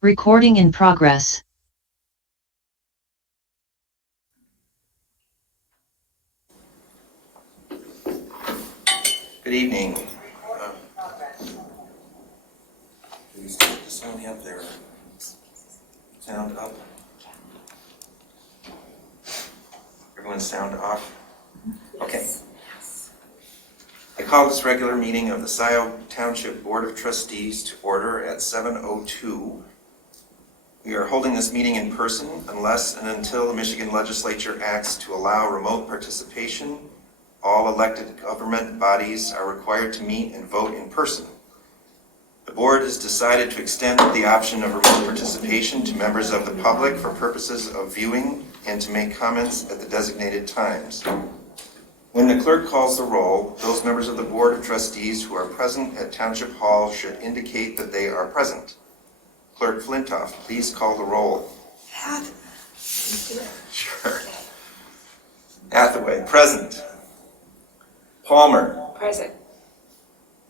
Recording in progress. Good evening. Please keep the sound up there. Sound up. Everyone's sound off? Okay. I call this regular meeting of the Scio Township Board of Trustees to order at 7:02. We are holding this meeting in person unless and until the Michigan Legislature acts to allow remote participation. All elected government bodies are required to meet and vote in person. The board has decided to extend the option of remote participation to members of the public for purposes of viewing and to make comments at the designated times. When the clerk calls the roll, those members of the Board of Trustees who are present at Township Hall should indicate that they are present. Clerk Flintoff, please call the roll. Sure. Hathaway, present. Palmer. Present.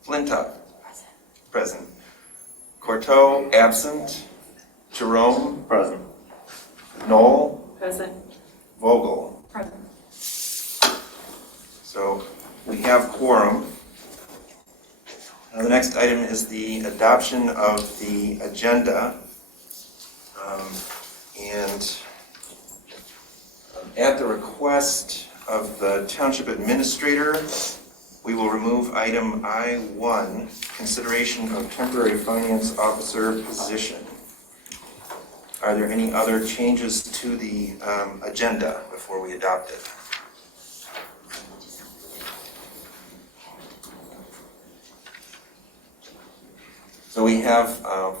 Flintoff. Present. Courteau, absent. Jerome. Present. Knoll. Present. Vogel. Present. So we have quorum. Now the next item is the adoption of the agenda. And at the request of the Township Administrator, we will remove item I-1, consideration of temporary finance officer position. Are there any other changes to the agenda before we adopt it? So we have a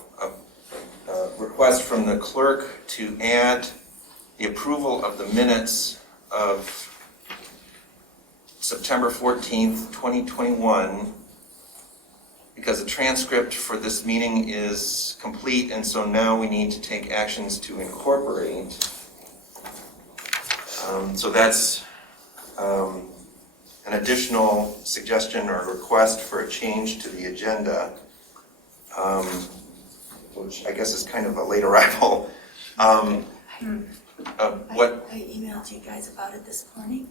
request from the clerk to add the approval of the minutes of September 14th, 2021, because the transcript for this meeting is complete, and so now we need to take actions to incorporate. So that's an additional suggestion or request for a change to the agenda. Which I guess is kind of a late arrival. I emailed you guys about it this morning.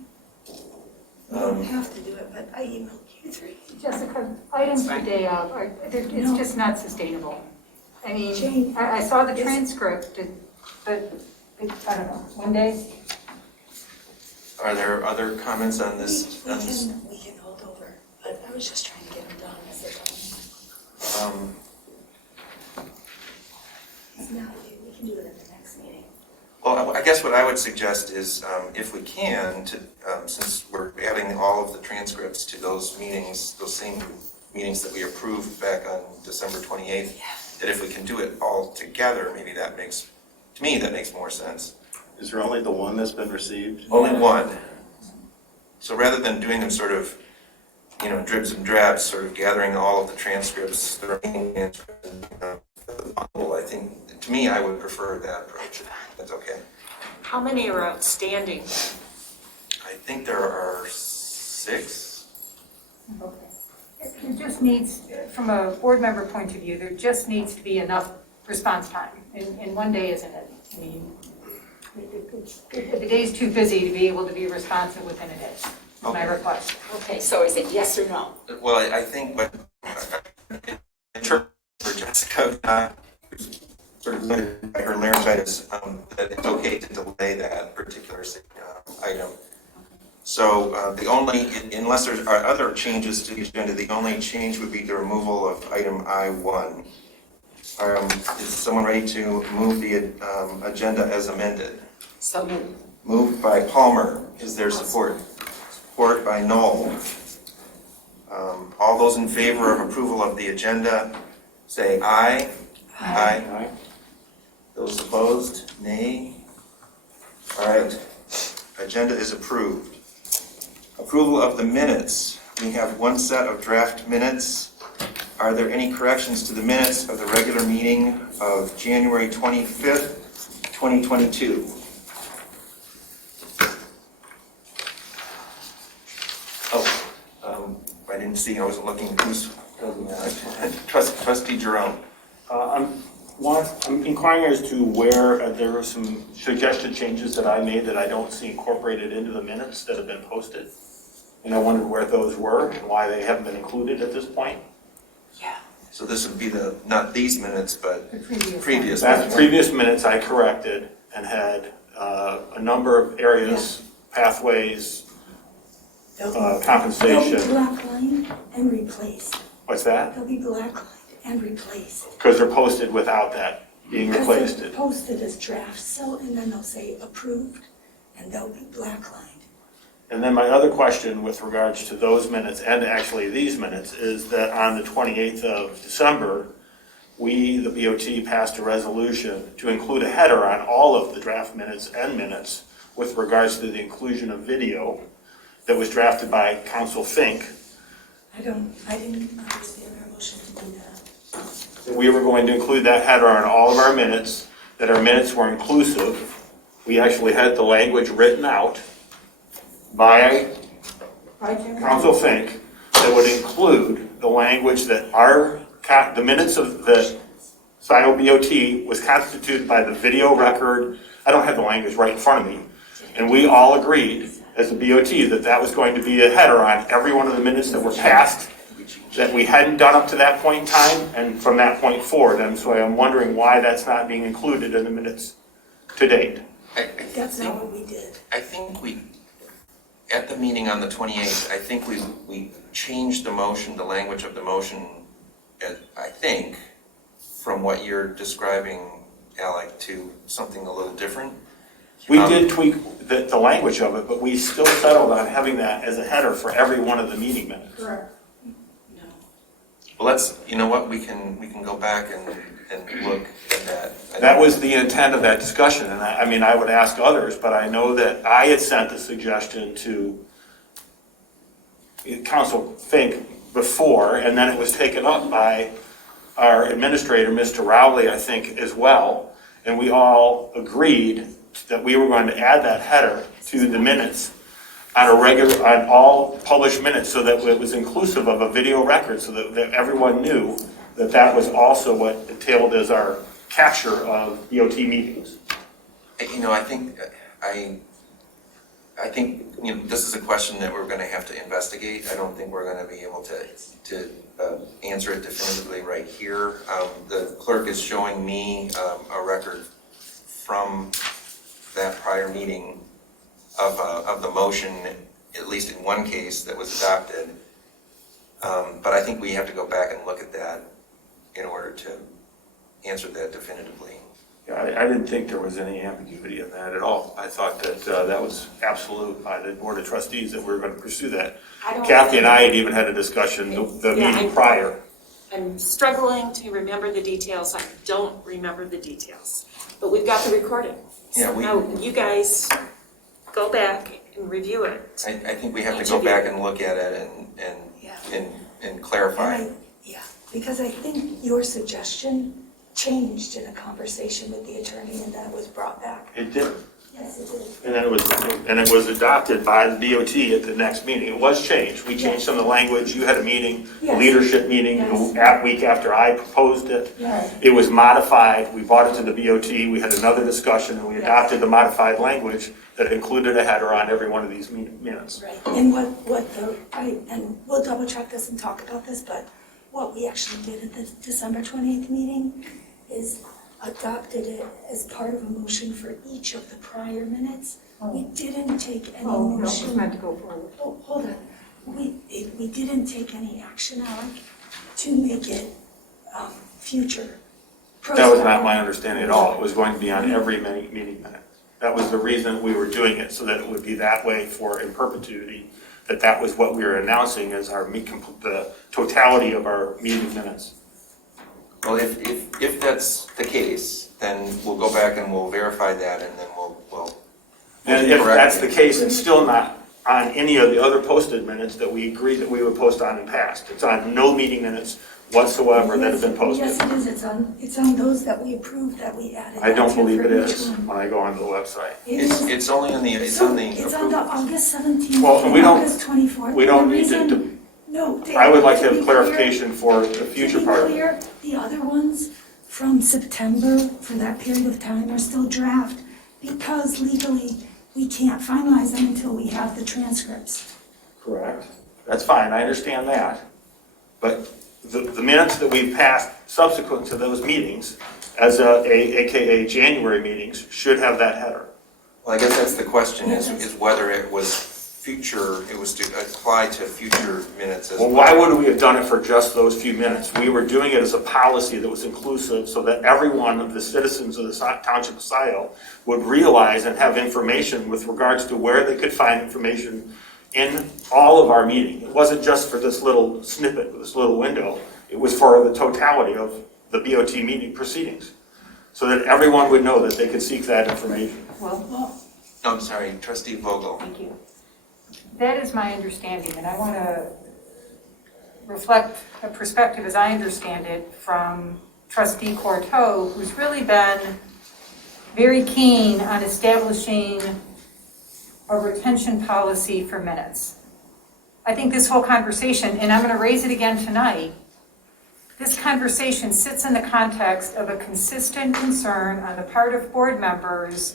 You don't have to do it, but I emailed you three. Jessica, items per day of, it's just not sustainable. I mean, I saw the transcript, but I don't know, one day? Are there other comments on this? We can hold over, but I was just trying to get them done. We can do it at the next meeting. Well, I guess what I would suggest is, if we can, to since we're adding all of the transcripts to those meetings, those same meetings that we approved back on December 28th, that if we can do it all together, maybe that makes more sense. Is there only the one that's been received? Only one. So rather than doing them sort of, dribs and drabs, sort of gathering all of the transcripts, the remaining transcripts, I think, to me, I would prefer that approach. That's okay. How many are outstanding? I think there are 6. Okay. It just needs, from a board member point of view, there just needs to be enough response time, and one day isn't it? I mean, the day's too busy to be able to be responsive within a day, is my request. Okay, so is it yes or no? Well, I think what for Jessica, sort of limited by her laryngitis, that it's okay to delay that particular item. So the only, unless there are other changes to the agenda, the only change would be the removal of item I-1. Is someone ready to move the agenda as amended? So moved. Moved by Palmer. Is there support? Support by Knoll. All those in favor of approval of the agenda, say aye. Aye. Aye. Those opposed, nay. All right. Agenda is approved. Approval of the minutes. We have one set of draft minutes. Are there any corrections to the minutes of the regular meeting of January 25th, 2022? I didn't see, I wasn't looking. Who's Trustee Jerome? I'm inquiring as to where there were some suggested changes that I made that I don't see incorporated into the minutes that have been posted. And I wondered where those were and why they haven't been included at this point. Yeah. So this would be not these minutes, but The previous previous That's minutes. previous minutes I corrected and had a number of areas, pathways, They'll be compensation. black lined and replaced. What's that? They'll be black lined and replaced. Because they're posted without that being Because replaced. they're posted as drafts, so, and then they'll say approved, and they'll be black lined. And then my other question with regards to those minutes and actually these minutes is that on the 28th of December, we, the BOT, passed a resolution to include a header on all of the draft minutes and minutes with regards to the inclusion of video that was drafted by Council Fink. I didn't understand our motion to do that. We were going to include that header on all of our minutes, that our minutes were inclusive. We actually had the language written out by Council Fink that would include the language that the minutes of the Scio BOT was constituted by the video record. I don't have the language right in front of me. And we all agreed as a BOT that that was going to be a header on every one of the minutes that were passed that we hadn't done up to that point in time and from that point forward. And so I'm wondering why that's not being included in the minutes to date. That's not what we did. I think at the meeting on the 28th, I think we changed the motion, the language of the motion, I think, from what you're describing, Alec, to something a little different. We did tweak the language of it, but we still settled on having that as a header for every one of the meeting minutes. Correct. No. Well, you know what, we can go back and look at that. That was the intent of that discussion, and I would ask others, but I know that I had sent the suggestion to Council Fink before, and then it was taken up by our administrator, Mr. Rowley, I think, as well, and we all agreed that we were going to add that header to the minutes on all published minutes so that it was inclusive of a video record so that everyone knew that that was also what entailed as our capture of BOT meetings. You know, I think this is a question that we're going to have to investigate. I don't think we're going to be able to answer it definitively right here. The clerk is showing me a record from that prior meeting of the motion, at least in one case that was adopted. But I think we have to go back and look at that in order to answer that definitively. Yeah, I didn't think there was any ambiguity in that at all. I thought that that was absolute by the Board of Trustees that we were going to pursue that. Kathy and I had even had a discussion the meeting prior. I'm struggling to remember the details. I don't remember the details. But we've got the recording. Yeah, So now you guys go back and review it. I think we have to go back and look at it and clarify. Yeah, because I think your suggestion changed in a conversation with the attorney and then it was brought back. It did. Yes, it did. And it was adopted by the BOT at the next meeting. It was changed. We changed some of the language. You had a meeting, a Yes. leadership meeting, Yes. a week after I proposed it. Yes. It was modified. We brought it to the BOT. We had another discussion and we adopted the modified language that included a header on every one of these minutes. Right, and and we'll double check this and talk about this, but what we actually did at the December 28th meeting is adopted it as part of a motion for each of the prior minutes. We didn't take any Oh, no, motion. it's meant to go forward. Oh, hold on. We didn't take any action, Alec, to make it future. That was not my understanding at all. It was going to be on every meeting minute. That was the reason we were doing it, so that it would be that way for in perpetuity, that was what we were announcing as the totality of our meeting minutes. Well, if that's the case, then we'll go back and we'll verify that and then we'll And if correct that's it. the case, it's still not on any of the other posted minutes that we agreed that we would post on in past. It's on no meeting minutes whatsoever that have been posted. Yes, it is. It's on those that we approved that we added. I don't on to believe it for each is one. when I go onto the website. It is. It's only on the, It's on the August 17th Well, and we don't- August 24th. We don't The need to, reason- No. I would like to be have clear- clarification for the To future be part of it. clear, the other ones from from September for that period of time are still draft because legally we can't finalize them until we have the transcripts. Correct. That's fine, I understand that. But the minutes that we've passed subsequent to those meetings, as AKA January meetings, should have that header. Well, I guess that's the question, is whether it was to apply to future minutes as Well, why would we have done it for just those few minutes? We were doing it as a policy that was inclusive so that every one of the citizens of the Township of Scio would realize and have information with regards to where they could find information in all of our meeting. It wasn't just for this little snippet, this little window. It was for the totality of the BOT meeting proceedings, so that everyone would know that they could seek that information. Well, No, I'm sorry, Trustee Vogel. thank you. That is my understanding, and I want to reflect a perspective as I understand it from Trustee Courteau, who's really been very keen on establishing a retention policy for minutes. I think this whole conversation, and I'm going to raise it again tonight, this conversation sits in the context of a consistent concern on the part of board members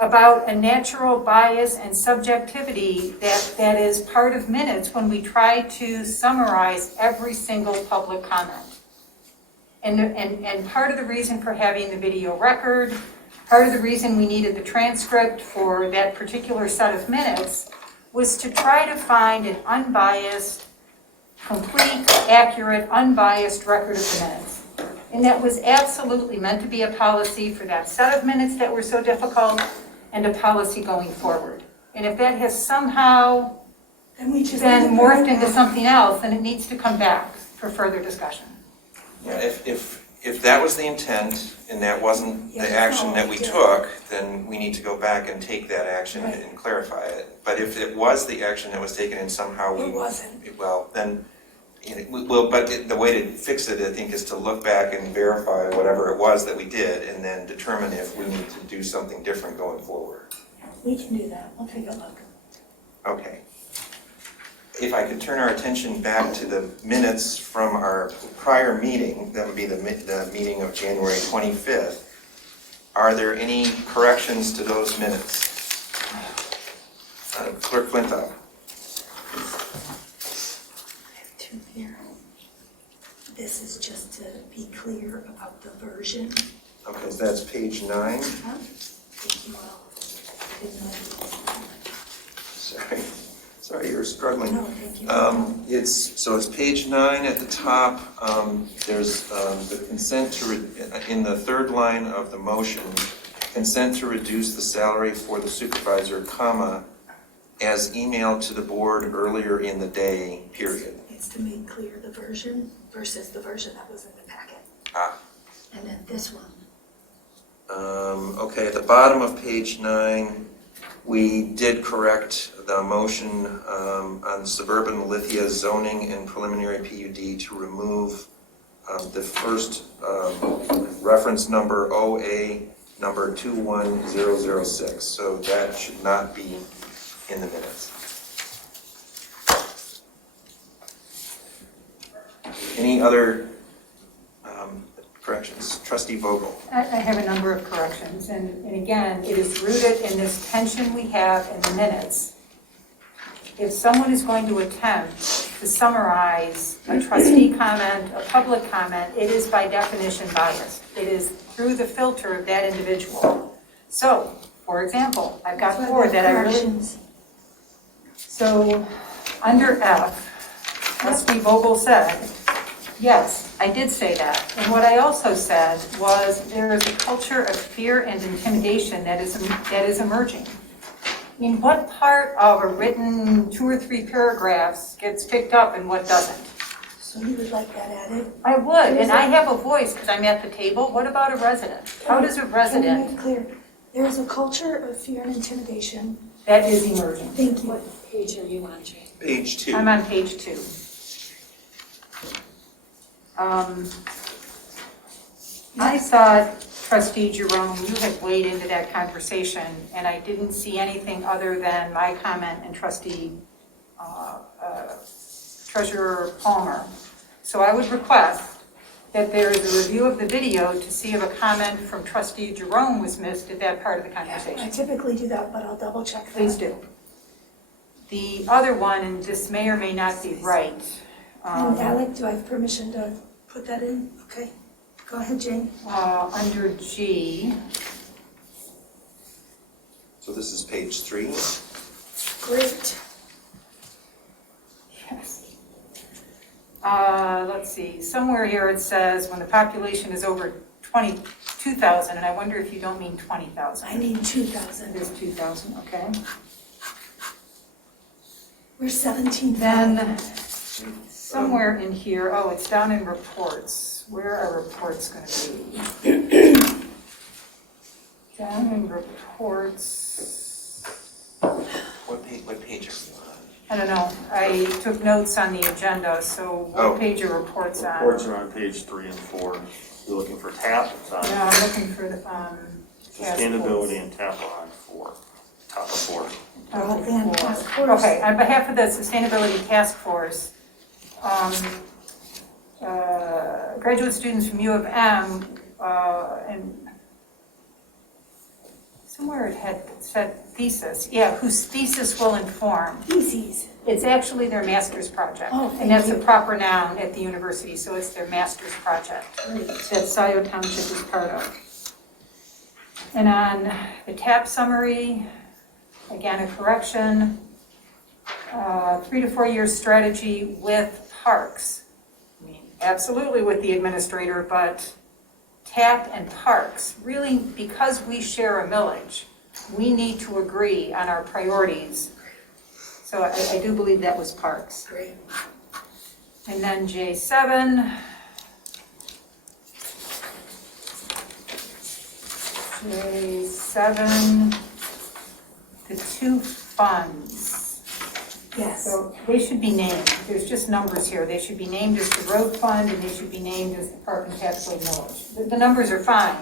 about a natural bias and subjectivity that is part of minutes when we try to summarize every single public comment. And part of the reason for having the video record, part of the reason we needed the transcript for that particular set of minutes was to try to find an unbiased, complete, accurate, unbiased record of the minutes. And that was absolutely meant to be a policy for that set of minutes that were so difficult and a policy going forward. And if that has somehow Then we just. been need to bring morphed it into back. something else, then it needs to come back for further discussion. Yeah, if that was the intent and that wasn't Yeah, the that's action all that I we did. took, then we need to go back and take that action Right. and clarify it. But if it was the action that was taken and somehow we. It wasn't. Well, then, the way to fix it, I think, is to look back and verify whatever it was that we did and then determine if we need to do something different going forward. We can do that, we'll take a look. Okay. If I could turn our attention back to the minutes from our prior meeting, that would be the meeting of January 25th. Are there any corrections to those minutes? Clerk Flintoff. I have two here. This is just to be clear about the version. Okay, so that's page 9. Thank you all. Sorry, you're struggling. No, thank you. It's page 9 at the top. There's the consent to, in the third line of the motion, consent to reduce the salary for the supervisor, comma, as emailed to the board earlier in the day, period. It's to make clear the version versus the version that was in the packet. Ah. And then this one. Okay, at the bottom of page 9, we did correct the motion on suburban Lithia zoning and preliminary PUD to remove the first reference number OA number 21006. So that should not be in the minutes. Any other corrections? Trustee Vogel. I have a number of corrections, and again, it is rooted in this tension we have in the minutes. If someone is going to attempt to summarize a trustee comment, a public comment, it is by definition biased. It is through the filter of that individual. So, for example, I've got four that I really... Corrections. So, under F, Trustee Vogel said, yes, I did say that. And what I also said was there is a culture of fear and intimidation that is emerging. In what part of a written 2 or 3 paragraphs gets picked up and what doesn't? So you would like that added? I would, and I have a voice because I'm at the table. What about a resident? How does a Can we resident make clear? There is a culture of fear and intimidation. that is emerging? Thank you. What page are you on, Jane? Page 2. I'm on page 2. I thought, Trustee Jerome, you had weighed into that conversation, and I didn't see anything other than my comment and Trustee Treasurer Palmer. So I would request that there is a review of the video to see if a comment from trustee Jerome was missed at that part of the I conversation. typically do that, but I'll double check that. Please do. The other one, and this may or may not be right. And Alec, do I have permission to put that in? Okay, go ahead, Jane. Under G, So this is page 3. Great. yes. Let's see, somewhere here it says when the population is over 22,000, and I wonder if you don't mean 20,000. I need 2,000. It is 2,000, okay. We're 17. Then somewhere in here, oh, it's down in reports. Where are reports going to be? Down in reports. What page are you on? I don't know. I took notes on the agenda, so Oh. what page are reports on? Reports are on page 3 and 4. You're looking for TAP, it's on No, I'm looking for the task sustainability and TAP are on 4, top of 4. Broadband task force. Okay, on behalf of the Sustainability Task Force, graduate students from U of M, and somewhere it had said thesis, yeah, whose thesis will inform. Theses. It's actually their master's project. Oh, thank And that's you. a proper noun at the university, so it's their master's project that Scio Township is part of. And on the TAP summary, again, a correction, 3 to 4 year strategy with parks. I mean, absolutely with the administrator, but TAP and parks, really, because we share a millage, we need to agree on our priorities. So I do believe that was parks. Great. And then J7. J7, the 2 funds. Yes. So they should be named. There's just numbers here. They should be named as the road fund and they should be named as the park and pathway millage. The numbers are fine,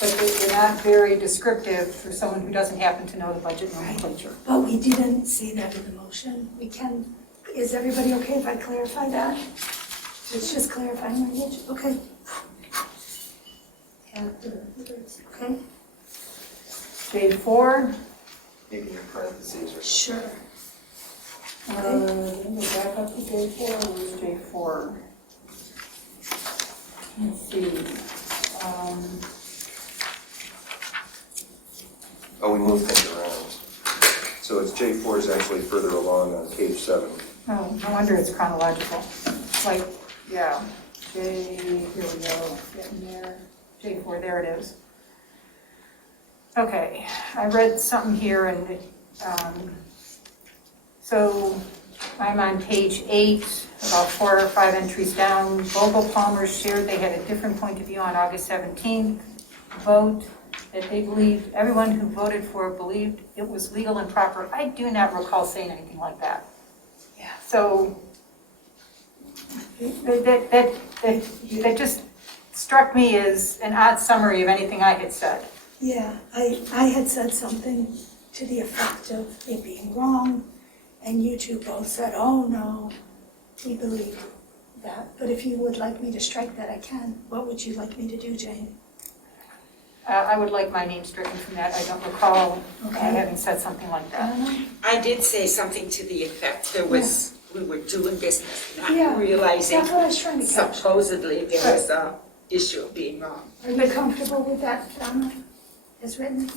but they're not very descriptive for someone who doesn't happen to know the budget nomenclature. But we didn't say that in the motion. We can, is everybody okay if I clarify that? It's just clarifying language? Okay. Okay, J4. Maybe in parentheses or sure. Let me back up to J4. Where's J4? Let's see. Oh, we moved things around. So it's J4 is actually further along on page 7. Oh, no wonder it's chronological. Like, yeah, here we go, getting there. J4, there it is. Okay, I read something here and so I'm on page 8, about 4 or 5 entries down. Vogel Palmer shared they had a different point of view on August 17th vote, that they believed, everyone who voted for it believed it was legal and proper. I do not recall saying anything like that. Yeah. So that just struck me as an odd summary of anything I had said. Yeah, I had said something to the effect of it being wrong, and you two both said, oh no, we believe that. But if you would like me to strike that, I can. What would you like me to do, Jane? I would like my name stricken from that. I don't recall having said something like that. I did say something to the effect we were doing business, Yeah, not realizing That's what I was trying to catch. supposedly there was a issue of being wrong. Are you comfortable with that, Donna, as written?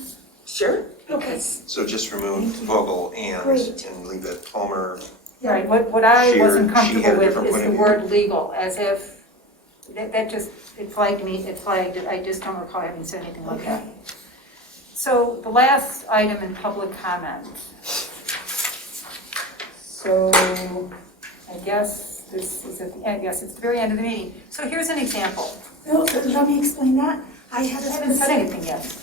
Sure, Okay. because So just remove Vogel Great. and leave it Palmer. Right, what I wasn't She had comfortable a with different is point the of view. word legal, as if, that just, it flagged me, I just don't recall having said anything like that. Okay. So the last item in public comment. So I guess this is at the end, yes, it's the very end of the meeting. So here's an example. No, let me explain that. I had I a haven't said specific. anything yet.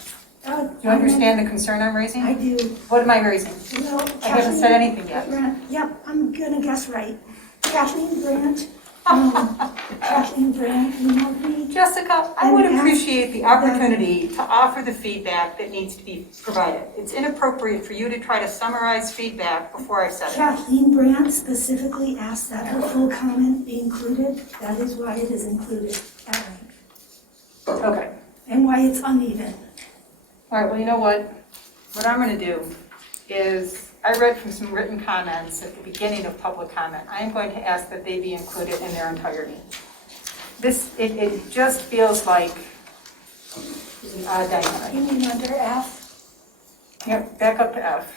Do Do you understand the concern I'm I raising? do. What am I raising? No, I haven't said anything yet. Yep, I'm gonna guess right. Kathleen Grant Kathleen Brandt emailed me. Jessica, I would appreciate the opportunity to offer the feedback that needs to be provided. It's inappropriate for you to try to summarize feedback before I've said it. Kathleen Brandt specifically asked that her full comment be included. That is why it is included at length. Okay. And why it's uneven. All right, well, you know what? What I'm going to do is, I read from some written comments at the beginning of public comment. I am going to ask that they be included in their entirety. It just feels like it's an odd dynamic. You mean under F? Yep, back up to F.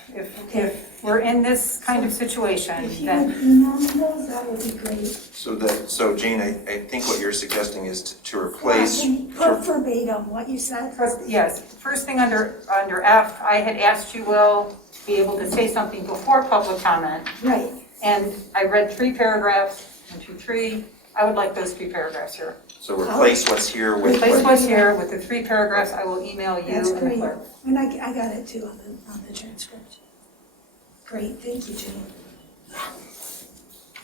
If we're in this kind of situation, If you then, would email me those, that would be great. So Jane, I think what you're suggesting is to replace. Put verbatim what you said. yes, first thing under F, I had asked you, Will, to be able to say something before public comment. Right. And I read 3 paragraphs, 1, 2, 3. I would like those 3 paragraphs here. So replace what's here with. Replace what's here with the 3 paragraphs. I will email you That's and the great. clerk. And I got it too on the transcript. Great, thank you, Jane.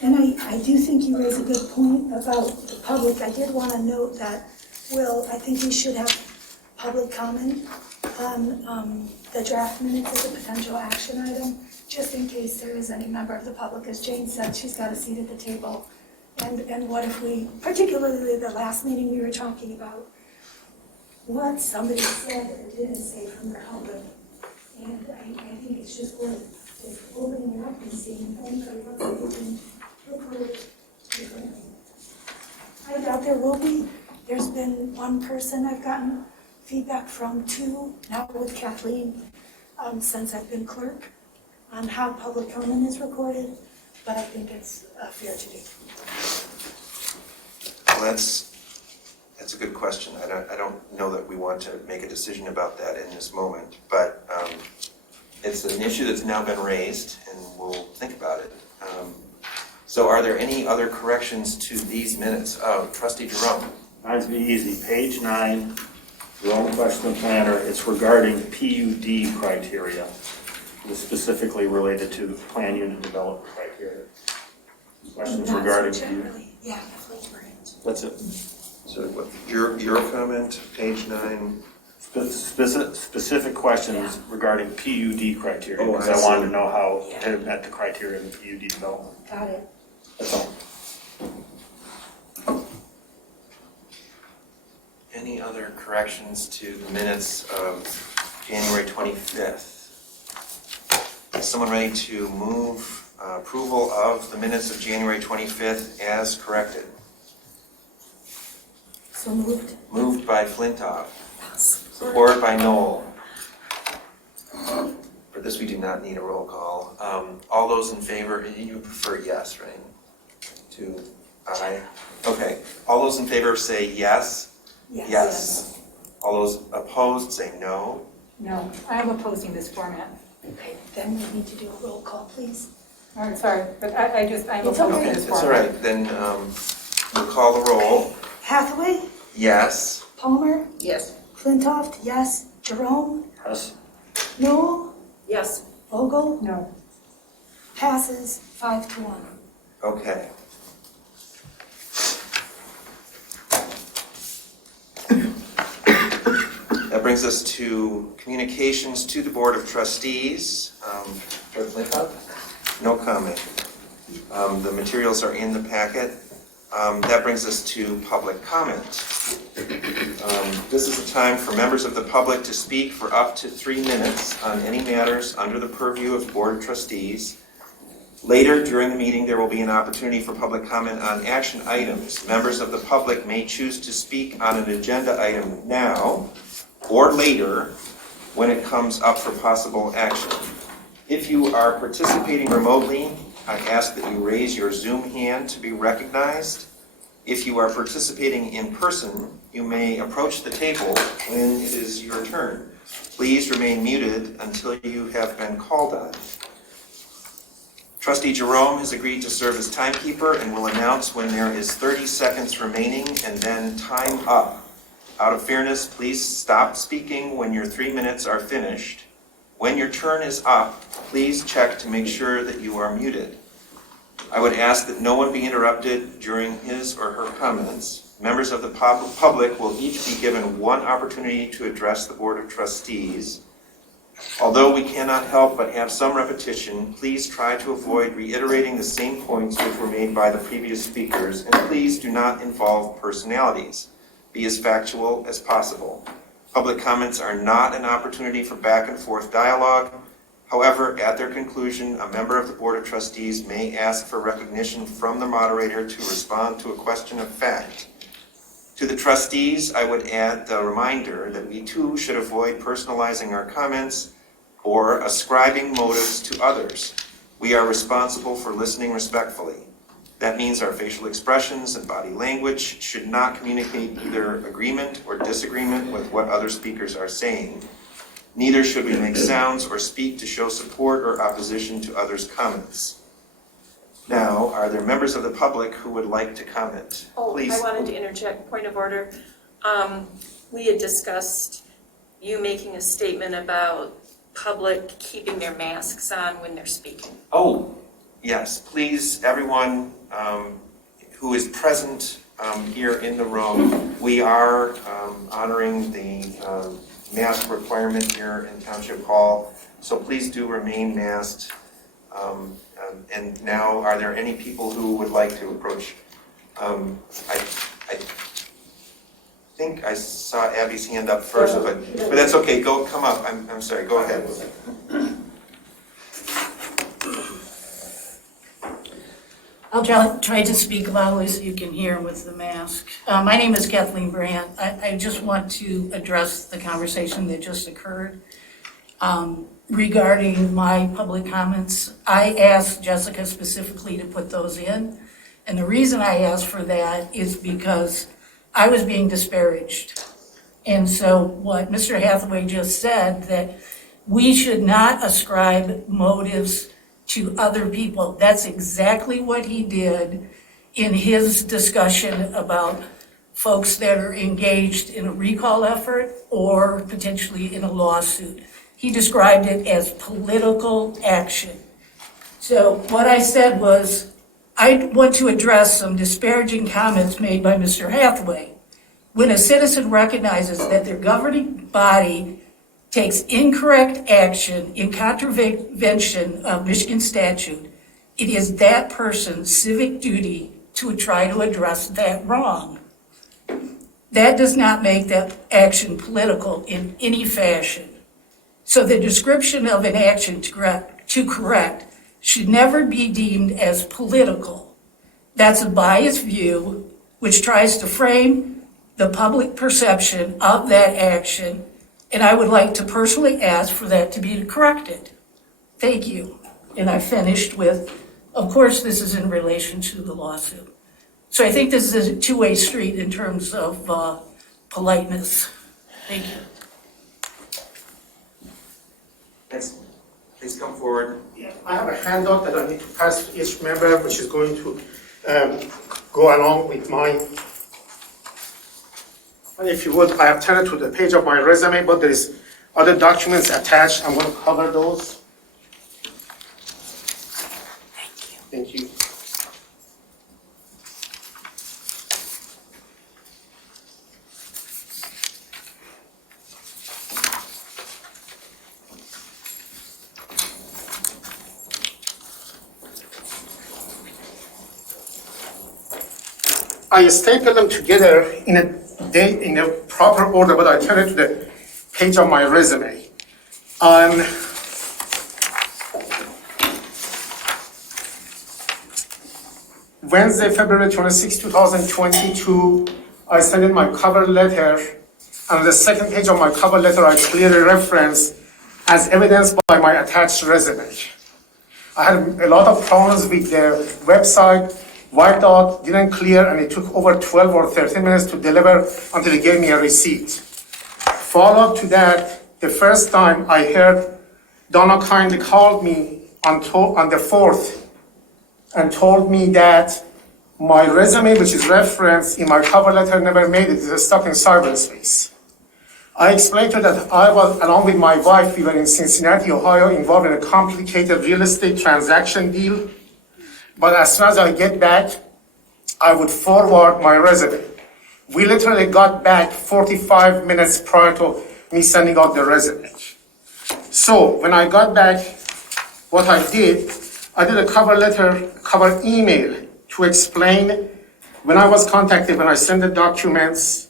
And I do think you raise a good point about the public. I did want to note that, Will, I think we should have public comment on the draft minutes as a potential action item, just in case there is any member of the public. As Jane said, she's got a seat at the table. And what if we, particularly the last meeting we were talking about, what somebody said or didn't say from the public. And I think it's just worth just opening it up and seeing if anybody wants to even record it differently. I doubt there will be. There's been one person I've gotten feedback from, 2, now with Kathleen, since I've been clerk, on how public comment is recorded, but I think it's fair to do. Well, that's a good question. I don't know that we want to make a decision about that in this moment, but it's an issue that's now been raised, and we'll think about it. So are there any other corrections to these minutes? Trustee Jerome? Mine's be easy. Page 9, Jerome question the planner. It's regarding PUD criteria. It's specifically related to the plan unit development criteria. Questions Not regarding so PUD? generally. Yeah, the flavor. That's it. So what, your comment, page 9? Specific questions regarding PUD criteria, Oh, because I I wanted see. to know how it met the criteria of the PUD development. Got it. That's all. Any other corrections to the minutes of January 25th? Is someone ready to move approval of the minutes of January 25th as corrected? So moved. Moved by Flintoff, supported by Knoll. For this, we do not need a roll call. All those in favor, you prefer yes, right? To aye? Okay. All those in favor say yes? Yes. Yes. All those opposed say no. No, I am opposing this format. Okay, then we need to do a roll call, please. All right, sorry, but I'm It's opposing Okay, this that's all format. right. Then we'll call the roll. Hathaway, Yes. Palmer, Yes. Flintoff, yes. Jerome, Yes. Noel, Yes. Vogel, No. passes 5-1. Okay. That brings us to communications to the Board of Trustees. Judge Flintoff? No comment. The materials are in the packet. That brings us to public comment. This is a time for members of the public to speak for up to 3 minutes on any matters under the purview of the Board of Trustees. Later during the meeting, there will be an opportunity for public comment on action items. Members of the public may choose to speak on an agenda item now or later when it comes up for possible action. If you are participating remotely, I ask that you raise your Zoom hand to be recognized. If you are participating in person, you may approach the table when it is your turn. Please remain muted until you have been called on. Trustee Jerome has agreed to serve as timekeeper and will announce when there is 30 seconds remaining and then time up. Out of fairness, please stop speaking when your 3 minutes are finished. When your turn is up, please check to make sure that you are muted. I would ask that no one be interrupted during his or her comments. Members of the public will each be given one opportunity to address the Board of Trustees. Although we cannot help but have some repetition, please try to avoid reiterating the same points which were made by the previous speakers, and please do not involve personalities. Be as factual as possible. Public comments are not an opportunity for back and forth dialogue. However, at their conclusion, a member of the Board of Trustees may ask for recognition from the moderator to respond to a question of fact. To the trustees, I would add the reminder that we too should avoid personalizing our comments or ascribing motives to others. We are responsible for listening respectfully. That means our facial expressions and body language should not communicate either agreement or disagreement with what other speakers are saying. Neither should we make sounds or speak to show support or opposition to others' comments. Now, are there members of the public who would like to comment? Oh, Please. I wanted to interject, point of order. We had discussed you making a statement about public keeping their masks on when they're speaking. Oh, yes, please, everyone who is present here in the room, we are honoring the mask requirement here in Township Hall, so please do remain masked. And now, are there any people who would like to approach? I think I saw Abby's hand up first, but that's okay. Come up. I'm sorry. Go ahead. I'll try to speak loudly so you can hear with the mask. My name is Kathleen Brandt. I just want to address the conversation that just occurred regarding my public comments. I asked Jessica specifically to put those in, and the reason I asked for that is because I was being disparaged. And so what Mr. Hathaway just said, that we should not ascribe motives to other people. That's exactly what he did in his discussion about folks that are engaged in a recall effort or potentially in a lawsuit. He described it as political action. So what I said was, I want to address some disparaging comments made by Mr. Hathaway. When a citizen recognizes that their governing body takes incorrect action in contravention of Michigan statute, it is that person's civic duty to try to address that wrong. That does not make that action political in any fashion. So the description of an action to correct should never be deemed as political. That's a biased view which tries to frame the public perception of that action, and I would like to personally ask for that to be corrected. Thank you. And I finished with, of course, this is in relation to the lawsuit. So I think this is a two-way street in terms of politeness. Thank you. Yes, please come forward. Yeah, I have a handout that I need to pass to each member, which is going to go along with mine. And if you would, I have turned to the page of my resume, but there is other documents attached. I'm going to cover those. Thank you. I stapled them together in a proper order, but I turned it to the page of my resume. On Wednesday, February 26, 2022, I sent in my cover letter. And on the second page of my cover letter, I clearly reference as evidenced by my attached resume. I had a lot of problems with the website. Wiped out, didn't clear, and it took over 12 or 13 minutes to deliver until they gave me a receipt. Follow up to that, the first time I heard Donna kindly called me on the 4th and told me that my resume, which is referenced in my cover letter, never made it. It's stuck in cyberspace. I explained to her that I was, along with my wife, we were in Cincinnati, Ohio, involved in a complicated real estate transaction deal. but as soon as I get back, I would forward my resume. We literally got back 45 minutes prior to me sending out the resume. So when I got back, what I did a cover letter, cover email to explain when I was contacted, when I sent the documents,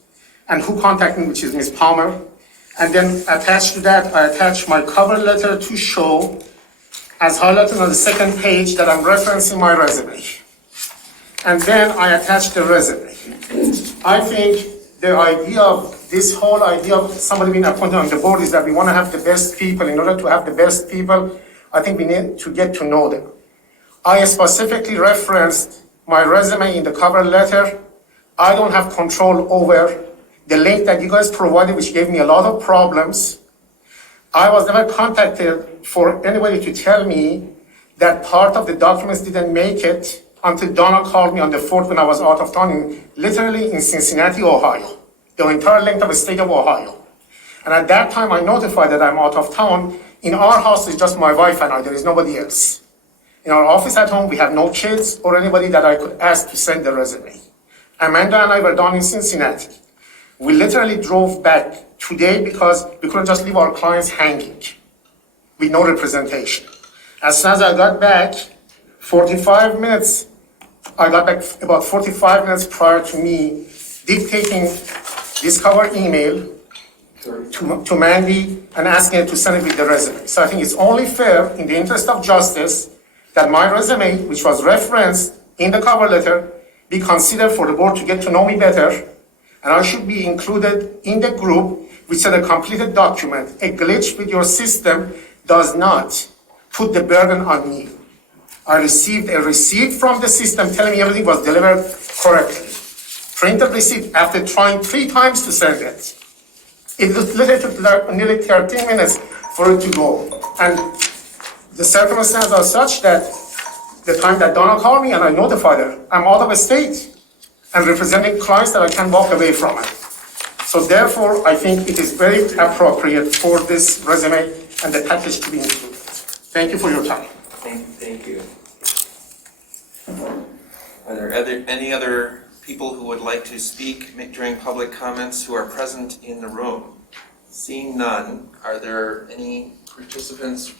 and who contacted me, which is Ms. Palmer. And then attached to that, I attached my cover letter to show, as highlighted on the second page, that I'm referencing my resume. And then I attached the resume. I think the idea of this whole idea of somebody being appointed on the board is that we want to have the best people. In order to have the best people, I think we need to get to know them. I specifically referenced my resume in the cover letter. I don't have control over the link that you guys provided, which gave me a lot of problems. I was never contacted for anybody to tell me that part of the documents didn't make it until Donna called me on the 4th when I was out of town, literally in Cincinnati, Ohio, the entire length of the state of Ohio. And at that time, I notified that I'm out of town. In our house, it's just my wife and I, there is nobody else. In our office at home, we have no kids or anybody that I could ask to send the resume. Amanda and I were down in Cincinnati. We literally drove back today because we couldn't just leave our clients hanging with no representation. As soon as I got back, I got back about 45 minutes prior to me dictating this cover email to Mandy and asking her to send it with the resume. So I think it's only fair, in the interest of justice, that my resume, which was referenced in the cover letter, be considered for the board to get to know me better, and I should be included in the group which said a completed document. A glitch with your system does not put the burden on me. I received a receipt from the system telling me everything was delivered correctly. Printed receipt after trying 3 times to send it. It literally took nearly 13 minutes for it to go. And the circumstances are such that the time that Donna called me and I notified her, I'm out of state and representing clients that I can walk away from it. So therefore, I think it is very appropriate for this resume and the package to be included. Thank you for your time. Thank you. Are there any other people who would like to speak during public comments who are present in the room? Seeing none, are there any participants,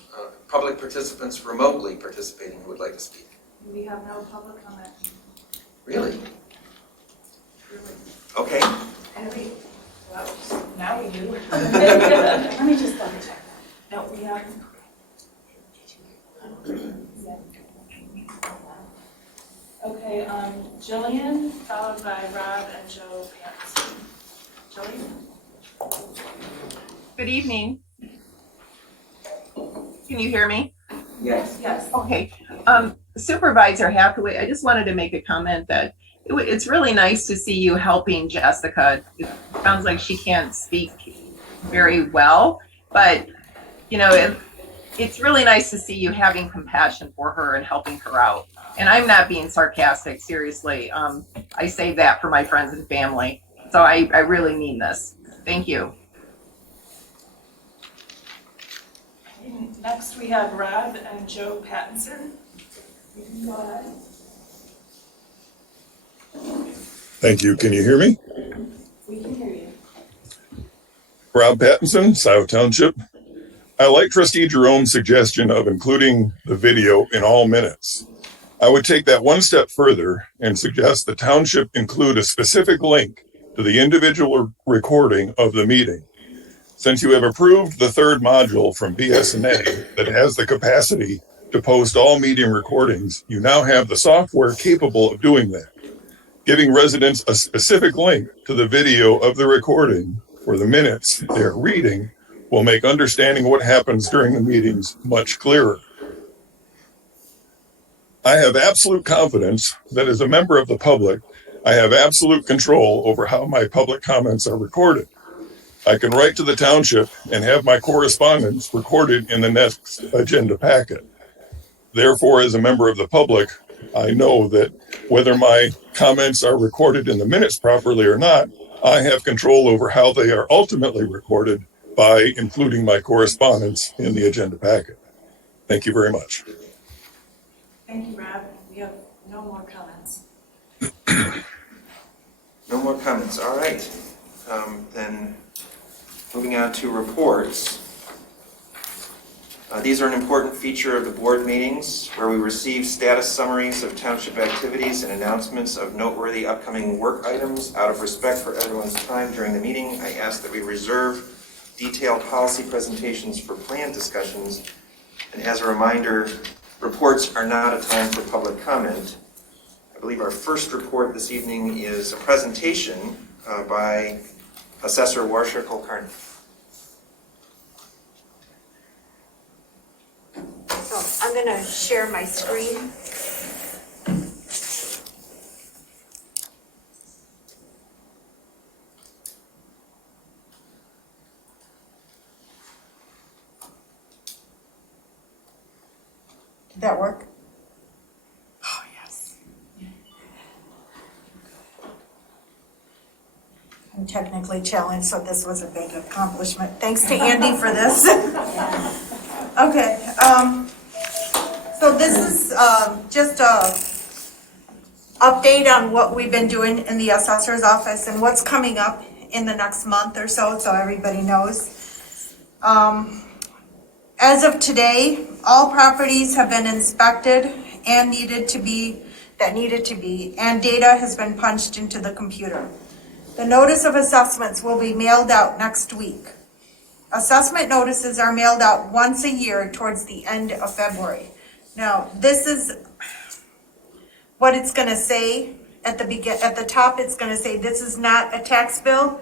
public participants remotely participating who would like to speak? We have no public comment. Really? Okay. Well, now we do. Let me just double check. No, we haven't. Okay, Jillian, followed by Rob and Joe Patterson. Jillian? Good evening. Can you hear me? Yes. Yes. Okay. Supervisor Hathaway, I just wanted to make a comment that it's really nice to see you helping Jessica. It sounds like she can't speak very well, but you know, it's really nice to see you having compassion for her and helping her out. And I'm not being sarcastic, seriously. I say that for my friends and family. So I really mean this. Thank you. Next, we have Rob and Joe Pattinson. You can go ahead. Thank you. Can you hear me? We can hear you. Rob Pattinson, Scio Township. I like Trustee Jerome's suggestion of including the video in all minutes. I would take that one step further and suggest the township include a specific link to the individual recording of the meeting. Since you have approved the 3rd module from BSNA that has the capacity to post all meeting recordings, you now have the software capable of doing that. Giving residents a specific link to the video of the recording for the minutes they're reading will make understanding what happens during the meetings much clearer. I have absolute confidence that as a member of the public, I have absolute control over how my public comments are recorded. I can write to the township and have my correspondence recorded in the next agenda packet. Therefore, as a member of the public, I know that whether my comments are recorded in the minutes properly or not, I have control over how they are ultimately recorded by including my correspondence in the agenda packet. Thank you very much. Thank you, Rob. We have more comments. No more comments, all right. Then moving on to reports. These are an important feature of the board meetings where we receive status summaries of township activities and announcements of noteworthy upcoming work items. Out of respect for everyone's time during the meeting, I ask that we reserve detailed policy presentations for planned discussions. And as a reminder, reports are not a time for public comment. I believe our first report this evening is a presentation by Assessor Warsha Kulkarni. So I'm going to share my screen. Did that work? Oh, yes. I'm technically challenged, so this was a big accomplishment. Thanks to Andy for this. Okay, so this is just a update on what we've been doing in the assessor's office and what's coming up in the next month or so everybody knows. As of today, all properties have been inspected and needed to be, and data has been punched into the computer. The notice of assessments will be mailed out next week. Assessment notices are mailed out once a year towards the end of February. Now, this is what it's going to say at the top. It's going to say this is not a tax bill.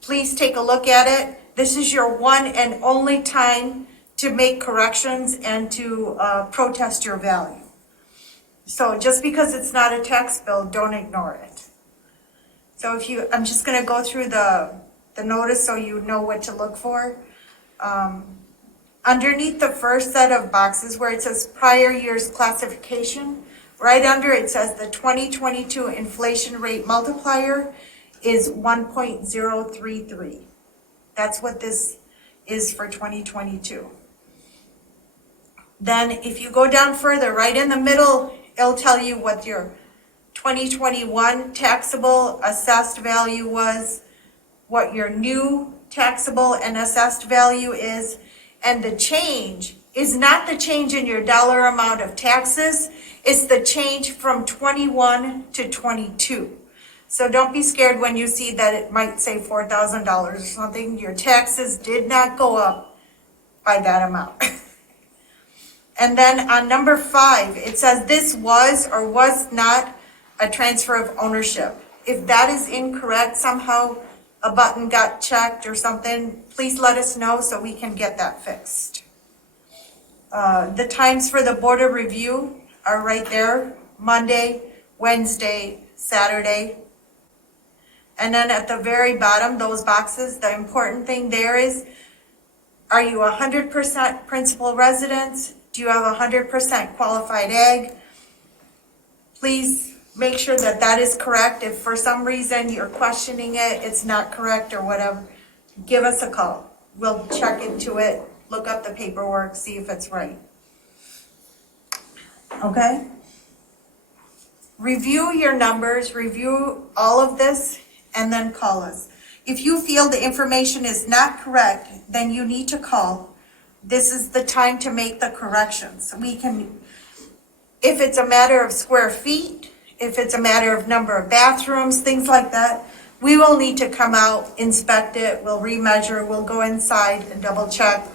Please take a look at it. This is your one and only time to make corrections and to protest your value. So just because it's not a tax bill, don't ignore it. So I'm just going to go through the notice so you know what to look for. Underneath the first set of boxes where it says prior year's classification, right under it says the 2022 inflation rate multiplier is 1.033. That's what this is for 2022. Then if you go down further, right in the middle, it'll tell you what your 2021 taxable assessed value was, what your new taxable and assessed value is, and the change is not the change in your dollar amount of taxes, it's the change from 21 to 22. So don't be scared when you see that it might say $4,000 or something. Your taxes did not go up by that amount. And then on number 5, it says this was or was not a transfer of ownership. If that is incorrect, somehow a button got checked or something, please let us know so we can get that fixed. The times for the board of review are right there, Monday, Wednesday, Saturday. And then at the very bottom, those boxes, the important thing there is, are you 100% principal residence? Do you have 100% qualified ag? Please make sure that that is correct. If for some reason you're questioning it, it's not correct or whatever, give us a call. We'll check into it, look up the paperwork, see if it's right. Okay? Review your numbers, review all of this, and then call us. If you feel the information is not correct, then you need to call. This is the time to make the corrections. We can, if it's a matter of square feet, if it's a matter of number of bathrooms, things like that, we will need to come out, inspect it, we'll remeasure, we'll go inside and double check,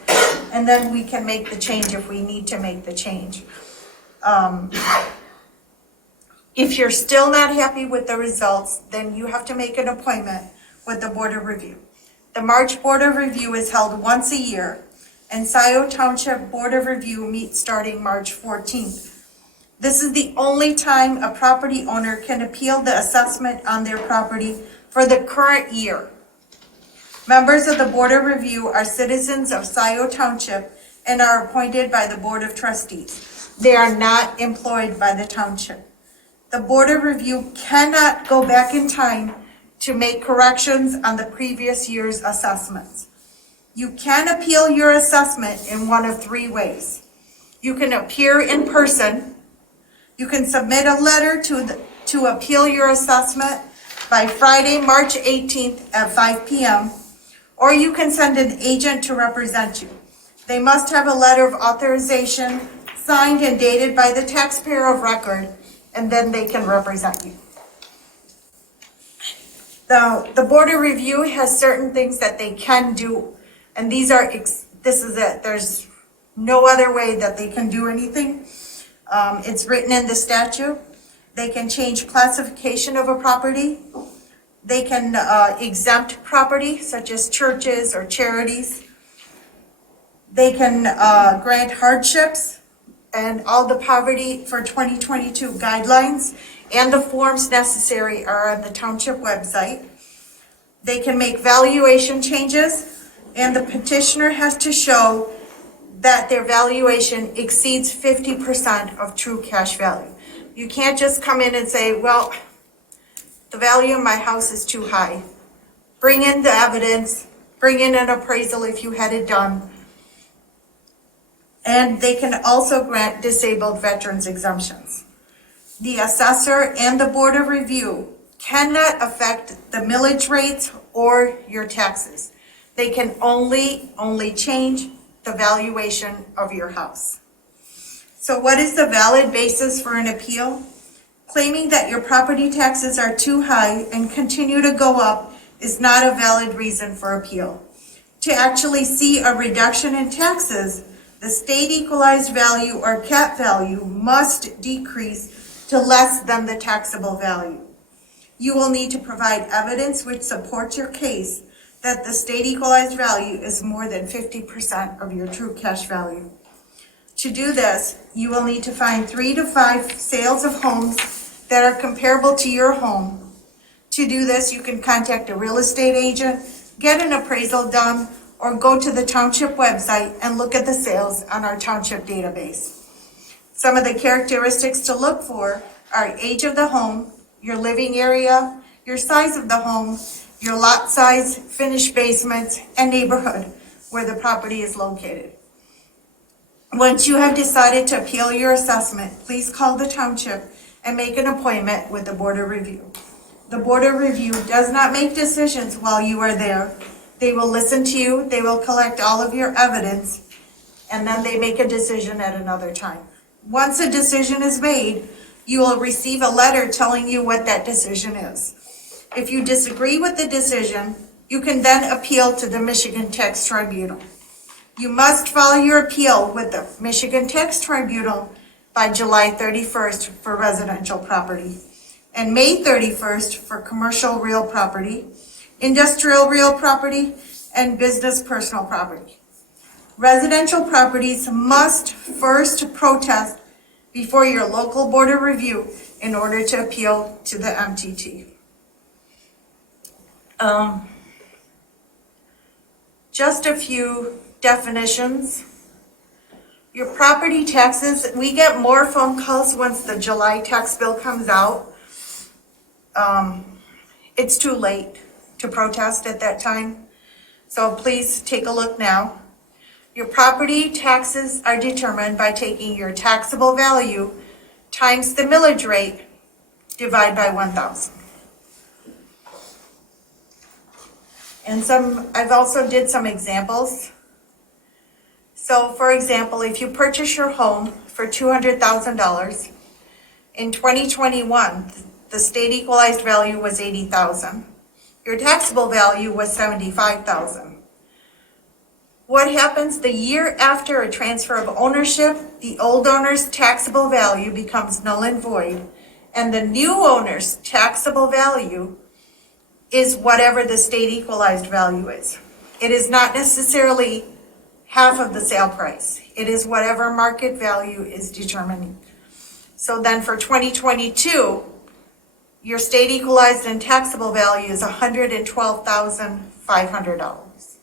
and then we can make the change if we need to make the change. If you're still not happy with the results, then you have to make an appointment with the Board of Review. The March Board of Review is held once a year, and Scio Township Board of Review meets starting March 14th. This is the only time a property owner can appeal the assessment on their property for the current year. Members of the Board of Review are citizens of Scio Township and are appointed by the Board of Trustees. They are not employed by the township. The Board of Review cannot go back in time to make corrections on the previous year's assessments. You can appeal your assessment in one of 3 ways. You can appear in person You can submit a letter to appeal your assessment by Friday, March 18th at 5 p.m., or you can send an agent to represent you. They must have a letter of authorization signed and dated by the taxpayer of record, and then they can represent you. The Board of Review has certain things that they can do, and this is it. There's no other way that they can do anything. It's written in the statute. They can change classification of a property. They can exempt property, such as churches or charities. They can grant hardships, and all the poverty for 2022 guidelines and the forms necessary are on the township website. They can make valuation changes, and the petitioner has to show that their valuation exceeds 50% of true cash value. You can't just come in and say, well, the value of my house is too high. Bring in the evidence, bring in an appraisal if you had it done. And they can also grant disabled veterans exemptions. The assessor and the Board of Review cannot affect the millage rates or your taxes. They can only change the valuation of your house. So what is the valid basis for an appeal? Claiming that your property taxes are too high and continue to go up is not a valid reason for appeal. To actually see a reduction in taxes, the state equalized value or cap value must decrease to less than the taxable value. You will need to provide evidence which supports your case that the state equalized value is more than 50% of your true cash value. To do this, you will need to find 3 to 5 sales of homes that are comparable to your home. To do this, you can contact a real estate agent, get an appraisal done, or go to the township website and look at the sales on our township database. Some of the characteristics to look for are age of the home, your living area, your size of the home, your lot size, finished basement, and neighborhood where the property is located. Once you have decided to appeal your assessment, please call the township and make an appointment with the Board of Review. The Board of Review does not make decisions while you are there. They will listen to you, they will collect all of your evidence, and then they make a decision at another time. Once a decision is made, you will receive a letter telling you what that decision is. If you disagree with the decision, you can then appeal to the Michigan Tax Tribunal. You must file your appeal with the Michigan Tax Tribunal by July 31st for residential property and May 31st for commercial real property, industrial real property, and business personal property. Residential properties must first protest before your local Board of Review in order to appeal to the MTT. Just a few definitions. Your property taxes, we get more phone calls once the July tax bill comes out. It's too late to protest at that time, so please take a look now. Your property taxes are determined by taking your taxable value times the millage rate, divide by 1,000. And I've also did some examples. So for example, if you purchase your home for $200,000, in 2021, the state equalized value was $80,000. Your taxable value was $75,000. What happens the year after a transfer of ownership? The old owner's taxable value becomes null and void, and the new owner's taxable value is whatever the state equalized value is. It is not necessarily half of the sale price. It is whatever market value is determining. So then for 2022, your state equalized and taxable value is $112,500.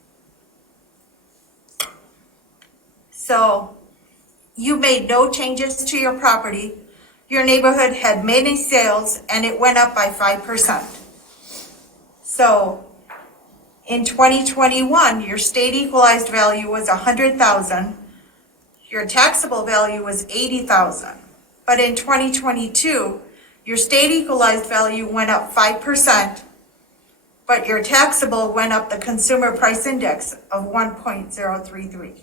So you made no changes to your property. Your neighborhood had many sales and it went up by 5%. So in 2021, your state equalized value was $100,000. Your taxable value was $80,000. But in 2022, your state equalized value went up 5%, but your taxable went up the consumer price index of 1.033.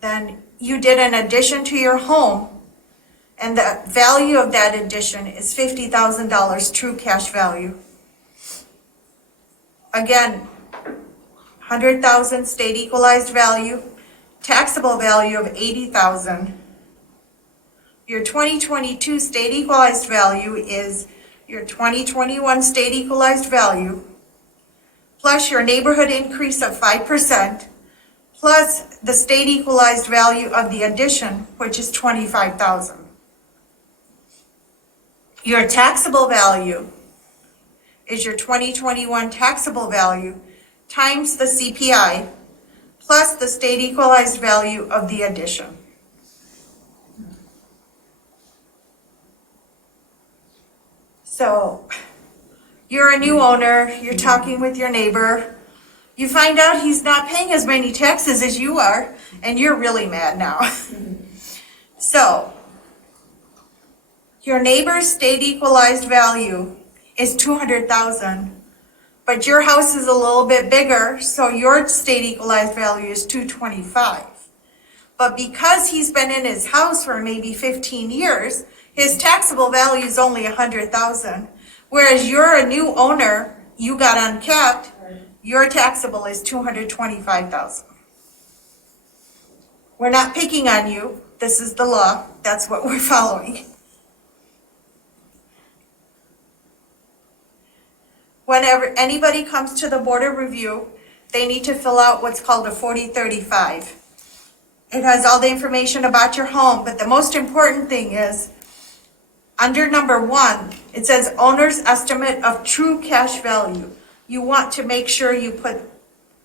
Then you did an addition to your home, and the value of that addition is $50,000 true cash value. Again, 100,000 state equalized value, taxable value of 80,000. Your 2022 state equalized value is your 2021 state equalized value, plus your neighborhood increase of 5%, plus the state equalized value of the addition, which is 25,000. Your taxable value is your 2021 taxable value times the CPI plus the state equalized value of the addition. So you're a new owner, you're talking with your neighbor, you find out he's not paying as many taxes as you are, and you're really mad now. So your neighbor's state equalized value is 200,000, but your house is a little bit bigger, so your state equalized value is 225. But because he's been in his house for maybe 15 years, his taxable value is only 100,000. Whereas you're a new owner, you got uncapped, your taxable is 225,000. We're not picking on you. This is the law. That's what we're following. Whenever anybody comes to the board of review, they need to fill out what's called a 4035. It has all the information about your home, but the most important thing is, under number 1, it says owner's estimate of true cash value. You want to make sure you put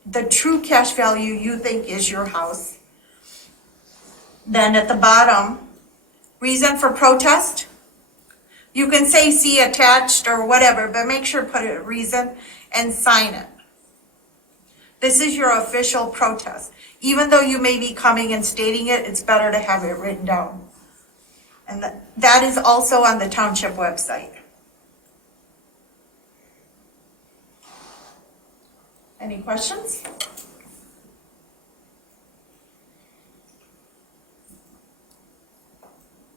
the true cash value you think is your house. Then at the bottom, reason for protest. You can say see attached or whatever, but make sure put a reason and sign it. This is your official protest. Even though you may be coming and stating it, it's better to have it written down. And that is also on the township website. Any questions?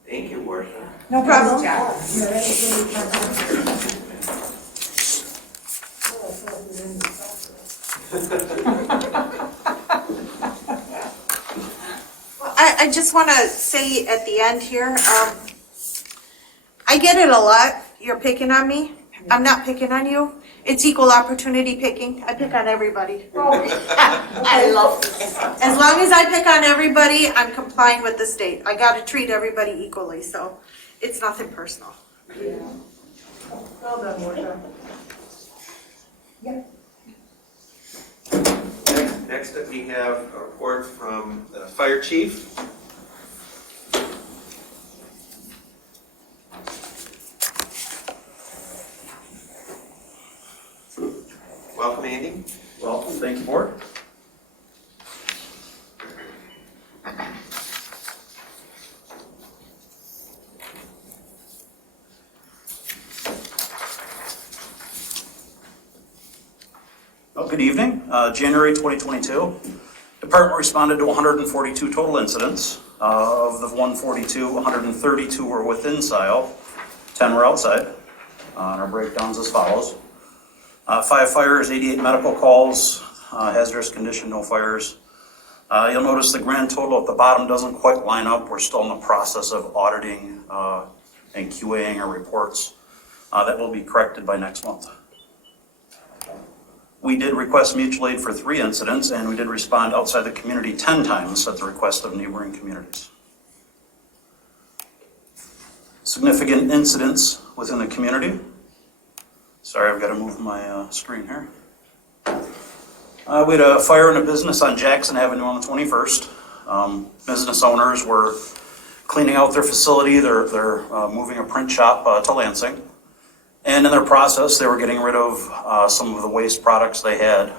Thank you, Worship. No problem. I just want to say at the end here, I get it a lot. You're picking on me. I'm not picking on you. It's equal opportunity picking. I pick on everybody. I love this. As long as I pick on everybody, I'm complying with the state. I got to treat everybody equally, so it's nothing personal. Well done, Marsha. Next up, we have a report from the fire chief. Welcome, Andy. Welcome, thank you, board. Well, good evening. January 2022, department responded to 142 total incidents. Of the 142, 132 were within Scio, 10 were outside. And our breakdowns as follows. 5 fires, 88 medical calls, hazardous condition, no fires. You'll notice the grand total at the bottom doesn't quite line up. We're still in the process of auditing and QAing our reports. That will be corrected by next month. We did request mutual aid for 3 incidents, and we did respond outside the community 10 times at the request of neighboring communities. Significant incidents within the community. Sorry, I've got to move my screen here. We had a fire in a business on Jackson Avenue on the 21st. Business owners were cleaning out their facility. They're moving a print shop to Lansing. And in their process, they were getting rid of some of the waste products they had.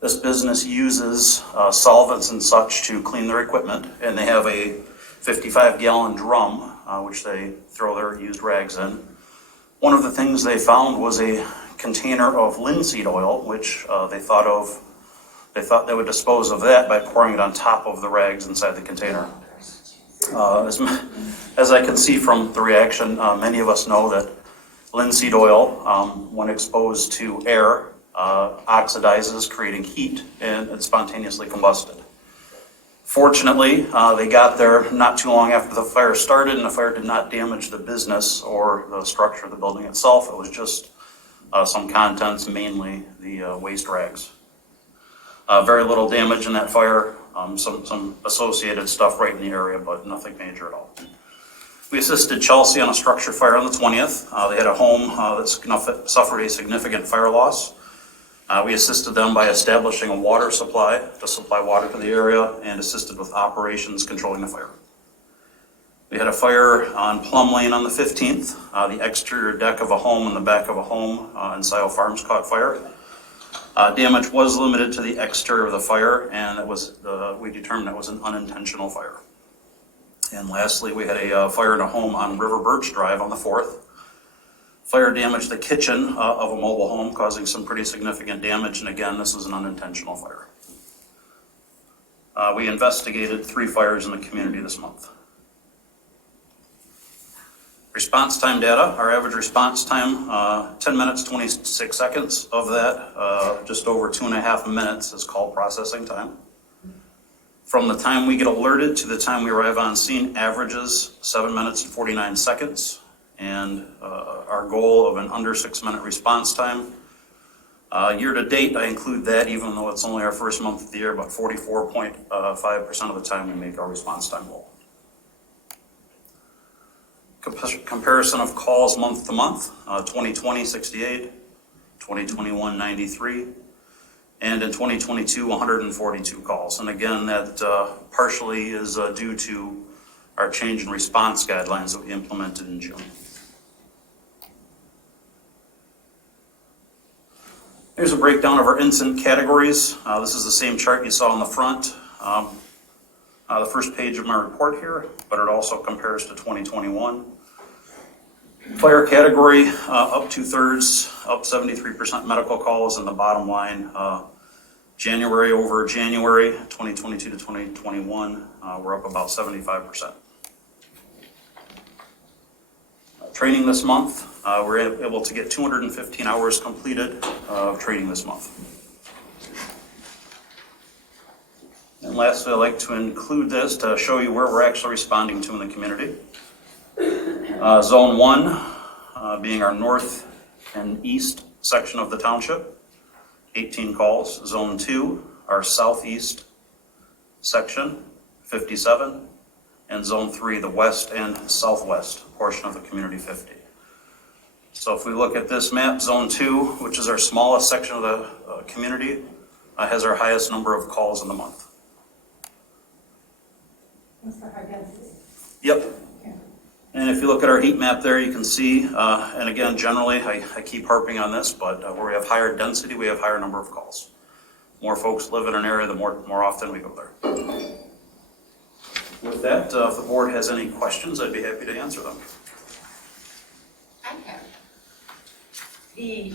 This business uses solvents and such to clean their equipment, and they have a 55-gallon drum, which they throw their used rags in. One of the things they found was a container of linseed oil, which they thought they would dispose of that by pouring it on top of the rags inside the container. As I can see from the reaction, many of us know that linseed oil, when exposed to air, oxidizes, creating heat, and it spontaneously combusted. Fortunately, they got there not too long after the fire started, and the fire did not damage the business or the structure of the building itself. It was just some contents, mainly the waste rags. Very little damage in that fire, some associated stuff right in the area, but nothing major at all. We assisted Chelsea on a structure fire on the 20th. They had a home that suffered a significant fire loss. We assisted them by establishing a water supply to supply water to the area and assisted with operations controlling the fire. We had a fire on Plum Lane on the 15th. The exterior deck of a home and the back of a home in Scio Farms caught fire. Damage was limited to the exterior of the fire, and we determined it was an unintentional fire. And lastly, we had a fire in a home on River Birch Drive on the 4th. Fire damaged the kitchen of a mobile home, causing some pretty significant damage, and again, this was an unintentional fire. We investigated 3 fires in the community this month. Response time data, our average response time, 10 minutes, 26 seconds. Of that, just over 2.5 minutes is call processing time. From the time we get alerted to the time we arrive on scene averages 7 minutes and 49 seconds. And our goal of an under 6-minute response time. Year to date, I include that even though it's only our first month of the year, but 44.5% of the time we make our response time goal. Comparison of calls month to month, 2020, 68, 2021, 93, and in 2022, 142 calls. And again, that partially is due to our change in response guidelines that we implemented in June. Here's a breakdown of our incident categories. This is the same chart you saw on the front. The first page of my report here, but it also compares to 2021. Fire category, up 2/3, up 73% medical calls, and the bottom line, January over January, 2022 to 2021, we're up about 75%. Training this month, we're able to get 215 hours completed of training this month. And lastly, I'd like to include this to show you where we're actually responding to in the community. Zone 1 being our north and east section of the township, 18 calls. Zone 2, our southeast section, 57. And Zone 3, the west and southwest portion of the community, 50. So if we look at this map, Zone 2, which is our smallest section of the community, has our highest number of calls in the month. That's for high density. Yep. And if you look at our heat map there, you can see, and again, generally, I keep harping on this, but where we have higher density, we have higher number of calls. More folks live in an area, the more often we go there. With that, if the board has any questions, I'd be happy to answer them. I have. The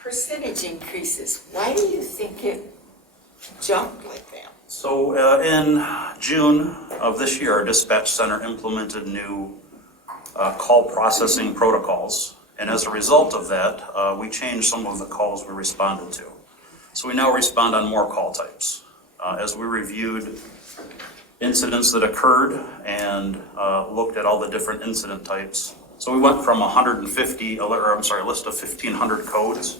percentage increases, why do you think it jumped like that? So in June of this year, our dispatch center implemented new call processing protocols. And as a result of that, we changed some of the calls we responded to. So we now respond on more call types. As we reviewed incidents that occurred and looked at all the different incident types. So we went from a list of 1,500 codes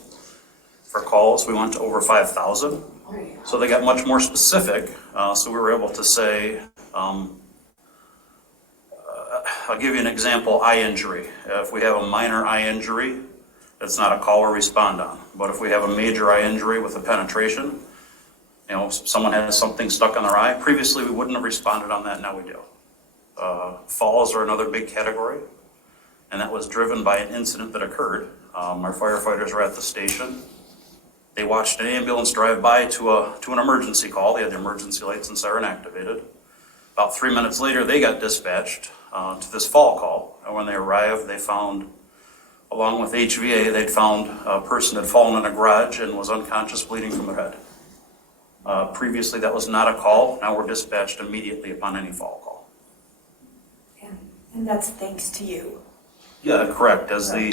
for calls. We went to over 5,000. So they got much more specific. So we were able to say, I'll give you an example, eye injury. If we have a minor eye injury, that's not a call we respond on. But if we have a major eye injury with a penetration, someone has something stuck on their eye. Previously, we wouldn't have responded on that, now we do. Falls are another big category, and that was driven by an incident that occurred. Our firefighters were at the station, They watched an ambulance drive by to an emergency call. They had the emergency lights and siren activated. About 3 minutes later, they got dispatched to this fall call. And when they arrived, they found, along with HVA, they'd found a person had fallen in a garage and was unconscious, bleeding from the head. Previously, that was not a call. Now we're dispatched immediately upon any fall call. And that's thanks to you. Yeah, correct. As the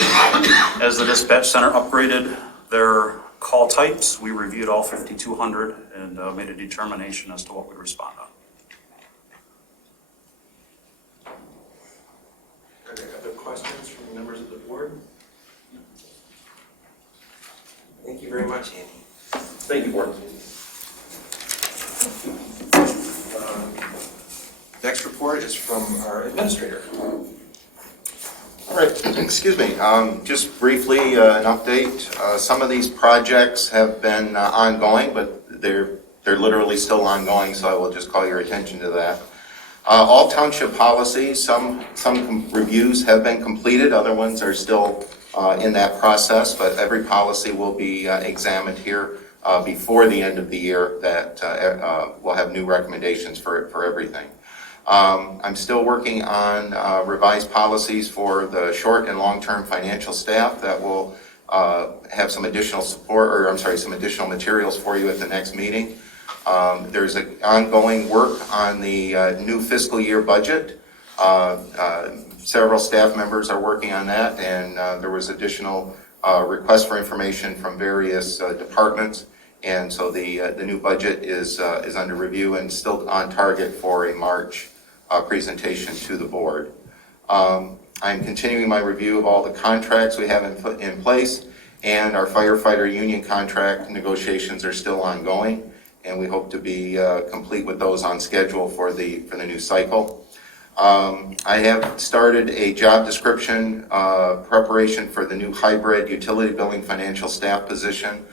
dispatch center upgraded their call types, we reviewed all 5,200 and made a determination as to what we'd respond on. Are there other questions from members of the board? Thank you very much, Andy. Thank you, board. Next report is from our administrator. All right, excuse me. Just briefly, an update. Some of these projects have been ongoing, but they're literally still ongoing, so I will just call your attention to that. All township policies, some reviews have been completed, other ones are still in that process, but every policy will be examined here before the end of the year. That we'll have new recommendations for everything. I'm still working on revised policies for the short and long-term financial staff that will have some additional some additional materials for you at the next meeting. There's an ongoing work on the new fiscal year budget. Several staff members are working on that, and there was additional requests for information from various departments. And so the new budget is under review and still on target for a March presentation to the board. I'm continuing my review of all the contracts we have in place, and our firefighter union contract negotiations are still ongoing, and we hope to be complete with those on schedule for the new cycle. I have started a job description preparation for the new hybrid utility billing financial staff position.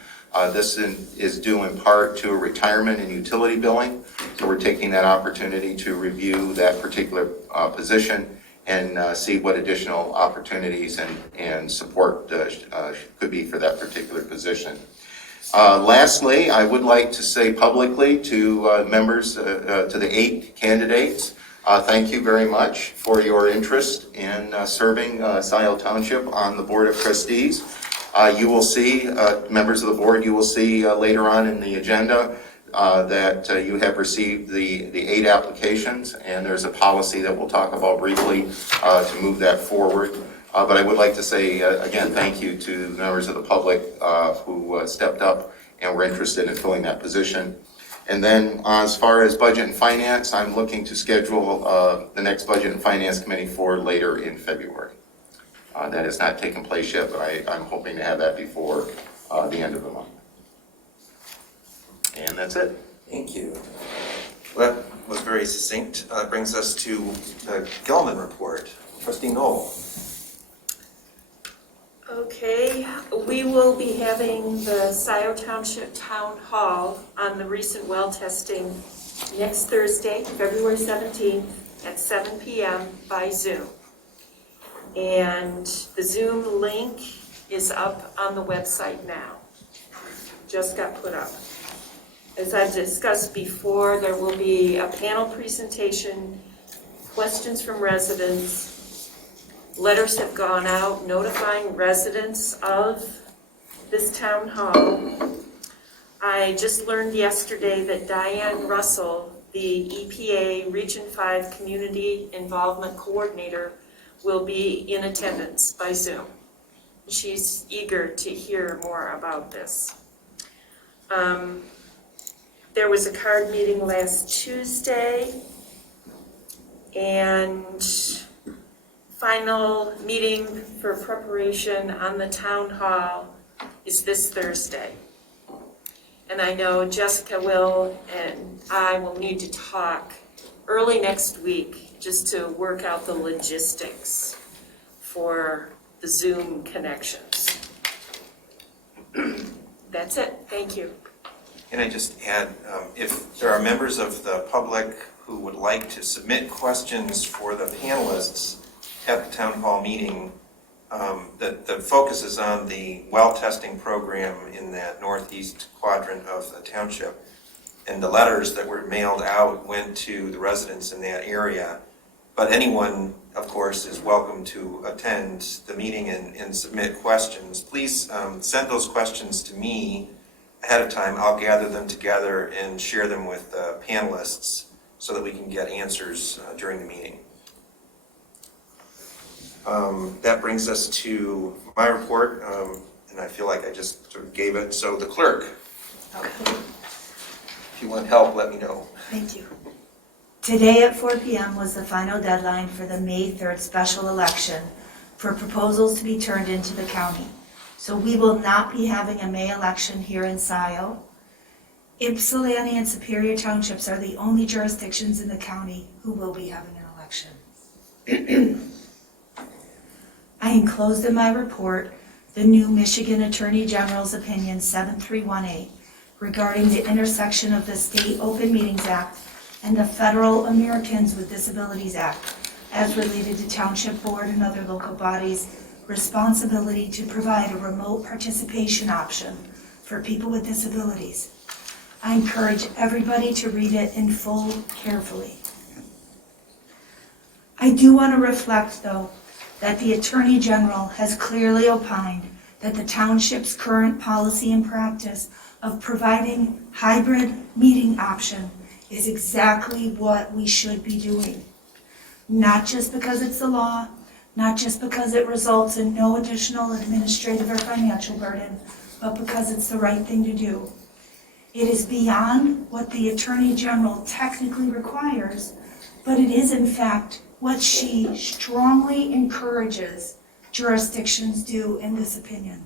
This is due in part to a retirement in utility billing, so we're taking that opportunity to review that particular position and see what additional opportunities and support could be for that particular position. Lastly, I would like to say publicly to members, to the 8 candidates, thank you very much for your interest in serving Scio Township on the Board of Trustees. You will see, members of the board, you will see later on in the agenda that you have received the 8 applications, and there's a policy that we'll talk about briefly to move that forward. But I would like to say, again, thank you to members of the public who stepped up and were interested in filling that position. And then as far as budget and finance, I'm looking to schedule the next budget and finance committee for later in February. That has not taken place yet, but I'm hoping to have that before the end of the month. And that's it. Thank you. Well, that was very succinct. That brings us to the Gilman report. Trustee Knoll. Okay, we will be having the Scio Township Town Hall on the recent well testing next Thursday, February 17th at 7 p.m. by Zoom. And the Zoom link is up on the website now. Just got put up. As I've discussed before, there will be a panel presentation, questions from residents. Letters have gone out notifying residents of this town hall. I just learned yesterday that Diane Russell, the EPA Region 5 Community Involvement Coordinator, will be in attendance by Zoom. She's eager to hear more about this. There was a card meeting last Tuesday, and final meeting for preparation on the town hall is this Thursday. And I know Jessica will and I will need to talk early next week just to work out the logistics for the Zoom connections. That's it. Thank you. Can I just add, if there are members of the public who would like to submit questions for the panelists at the town hall meeting The focus is on the well testing program in that northeast quadrant of the township. And the letters that were mailed out went to the residents in that area. But anyone, of course, is welcome to attend the meeting and submit questions. Please send those questions to me ahead of time. I'll gather them together and share them with the panelists so that we can get answers during the meeting. That brings us to my report, and I feel like I just sort of gave it. So the clerk, if you want help, let me know. Thank you. Today at 4 p.m. was the final deadline for the May 3rd special election for proposals to be turned into the county. So we will not be having a May election here in Scio. Ypsilanti and Superior Townships are the only jurisdictions in the county who will be having an election. I enclosed in my report the new Michigan Attorney General's Opinion 7318 regarding the intersection of the State Open Meetings Act and the Federal Americans with Disabilities Act as related to Township Board and other local bodies' responsibility to provide a remote participation option for people with disabilities. I encourage everybody to read it in full carefully. I do want to reflect, though, that the Attorney General has clearly opined that the township's current policy and practice of providing hybrid meeting option is exactly what we should be doing. Not just because it's the law, not just because it results in no additional administrative or financial burden, but because it's the right thing to do. It is beyond what the Attorney General technically requires, but it is in fact what she strongly encourages jurisdictions do in this opinion.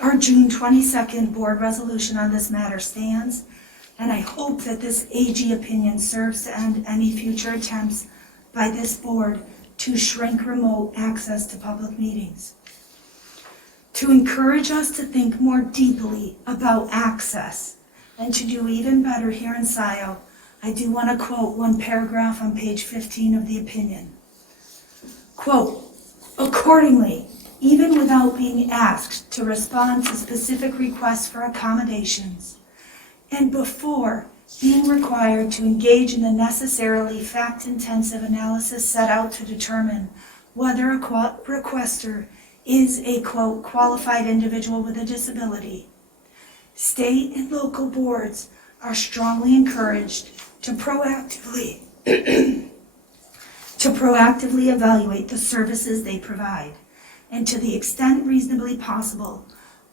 Our June 22nd board resolution on this matter stands, and I hope that this AG opinion serves to end any future attempts by this board to shrink remote access to public meetings. To encourage us to think more deeply about access and to do even better here in Scio, I do want to quote one paragraph on page 15 of the opinion. Quote, accordingly, even without being asked to respond to specific requests for accommodations, and before being required to engage in the necessarily fact-intensive analysis set out to determine whether a requester is a, quote, qualified individual with a disability, state and local boards are strongly encouraged to proactively evaluate the services they provide, and to the extent reasonably possible,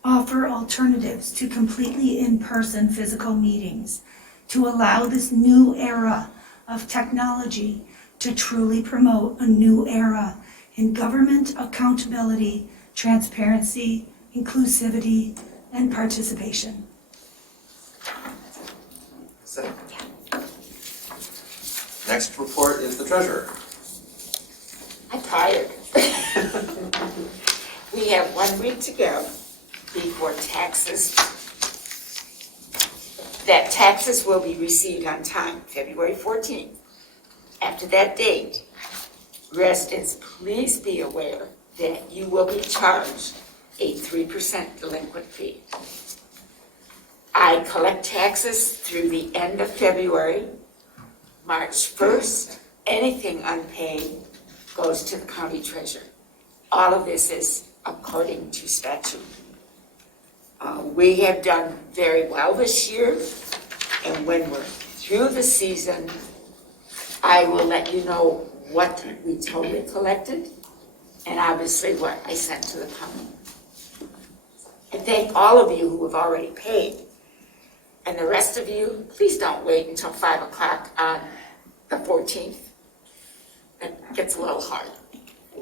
offer alternatives to completely in-person physical meetings to allow this new era of technology to truly promote a new era in government accountability, transparency, inclusivity, and participation. Next report is the treasurer. I'm tired. We have 1 week to go before taxes. That taxes will be received on time, February 14th. After that date, residents, please be aware that you will be charged a 3% delinquent fee. I collect taxes through the end of February. March 1st, anything unpaid goes to the county treasurer. All of this is according to statute. We have done very well this year, and when we're through the season, I will let you know what we totally collected and obviously what I sent to the county. I thank all of you who have already paid. And the rest of you, please don't wait until 5 o'clock on the 14th. It gets a little hard.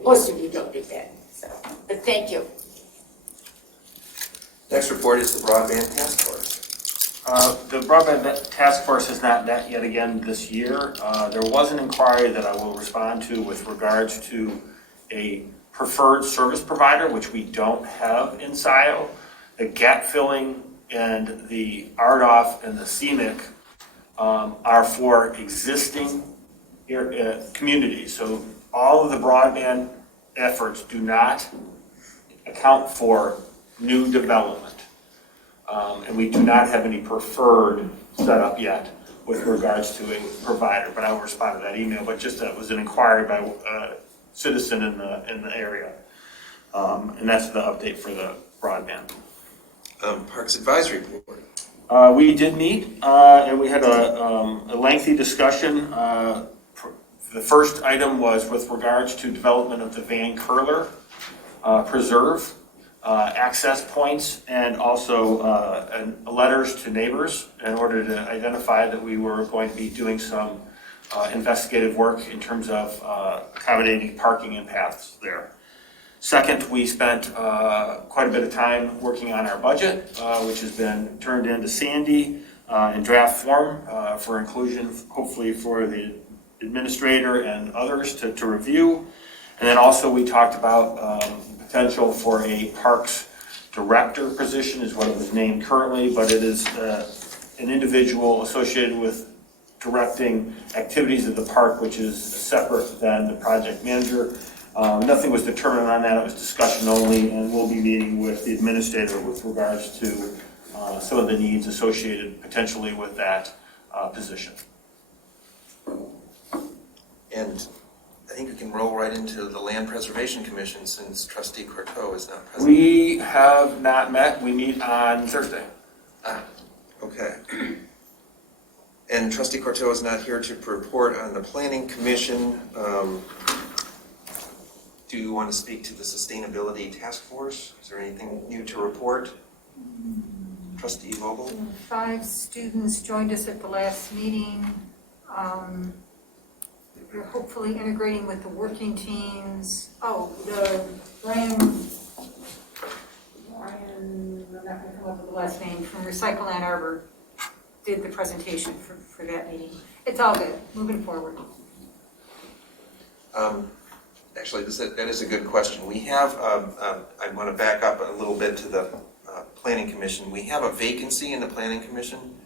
Most of you don't do that, so, but thank you. Next report is the broadband task force. The broadband task force has not met yet again this year. There was an inquiry that I will respond to with regards to a preferred service provider, which we don't have in Scio. The gap filling and the RDOF and the CMIC are for existing communities. So all of the broadband efforts do not account for new development. And we do not have any preferred setup yet with regards to a provider, but I will respond to that email. But just that was an inquiry by a citizen in the area. And that's the update for the broadband. Parks Advisory Board. We did meet, and we had a lengthy discussion. The first item was with regards to development of the Van Curler Preserve, access points, and also letters to neighbors in order to identify that we were going to be doing some investigative work in terms of accommodating parking and paths there. Second, we spent quite a bit of time working on our budget, which has been turned into Sandy in draft form for inclusion, hopefully for the administrator and others to review. And then also we talked about potential for a parks director position is what it is named currently, but it is an individual associated with directing activities of the park, which is separate than the project manager. Nothing was determined on that. It was discussion only, and we'll be meeting with the administrator with regards to some of the needs associated potentially with that position. And I think we can roll right into the Land Preservation Commission since Trustee Courteau is not present. We have not met. We meet on Thursday. Okay. And Trustee Courteau is not here to report on the Planning Commission. Do you want to speak to the Sustainability Task Force? Is there anything new to report? Trustee Vogel? 5 students joined us at the last meeting. We're hopefully integrating with the working teams. The Brian, I'm not going to come up with the last name, from Recycle Ann Arbor did the presentation for that meeting. It's all good, moving forward. Actually, that is a good question. We have, I want to back up a little bit to the Planning Commission. We have a vacancy in the Planning Commission,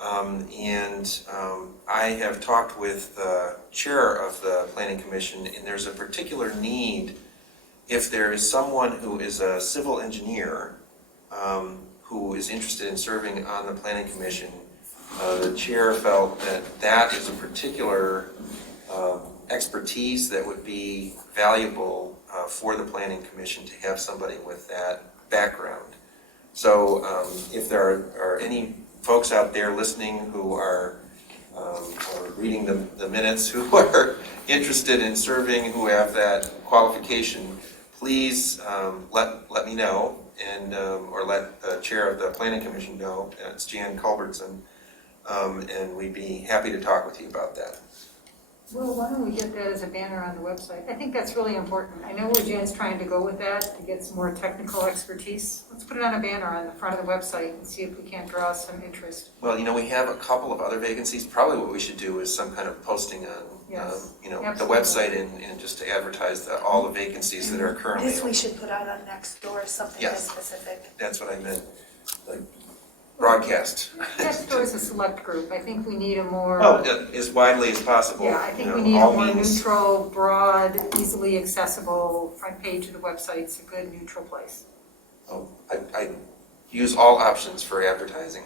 and I have talked with the chair of the Planning Commission, and there's a particular need if there is someone who is a civil engineer who is interested in serving on the Planning Commission. The chair felt that that is a particular expertise that would be valuable for the Planning Commission to have somebody with that background. So if there are any folks out there listening who are or reading the minutes who are interested in serving, who have that qualification, please let me know and or let the chair of the Planning Commission know. It's Jan Culbertson, and we'd be happy to talk with you about that. Well, why don't we get that as a banner on the website? I think that's really important. I know where Jan's trying to go with that, to get some more technical expertise. Let's put it on a banner on the front of the website and see if we can't draw some interest. Well, we have a couple of other vacancies. Probably what we should do is some kind of posting on, the website and just to advertise all the vacancies that are currently This open. we should put out on Nextdoor, something Yes. specific. That's what I meant. Like broadcast. Nextdoor is a select group. I think we need a more... As widely as possible. Yeah, I think we need a more neutral, broad, easily accessible front page of the website. It's a good neutral place. I use all options for advertising.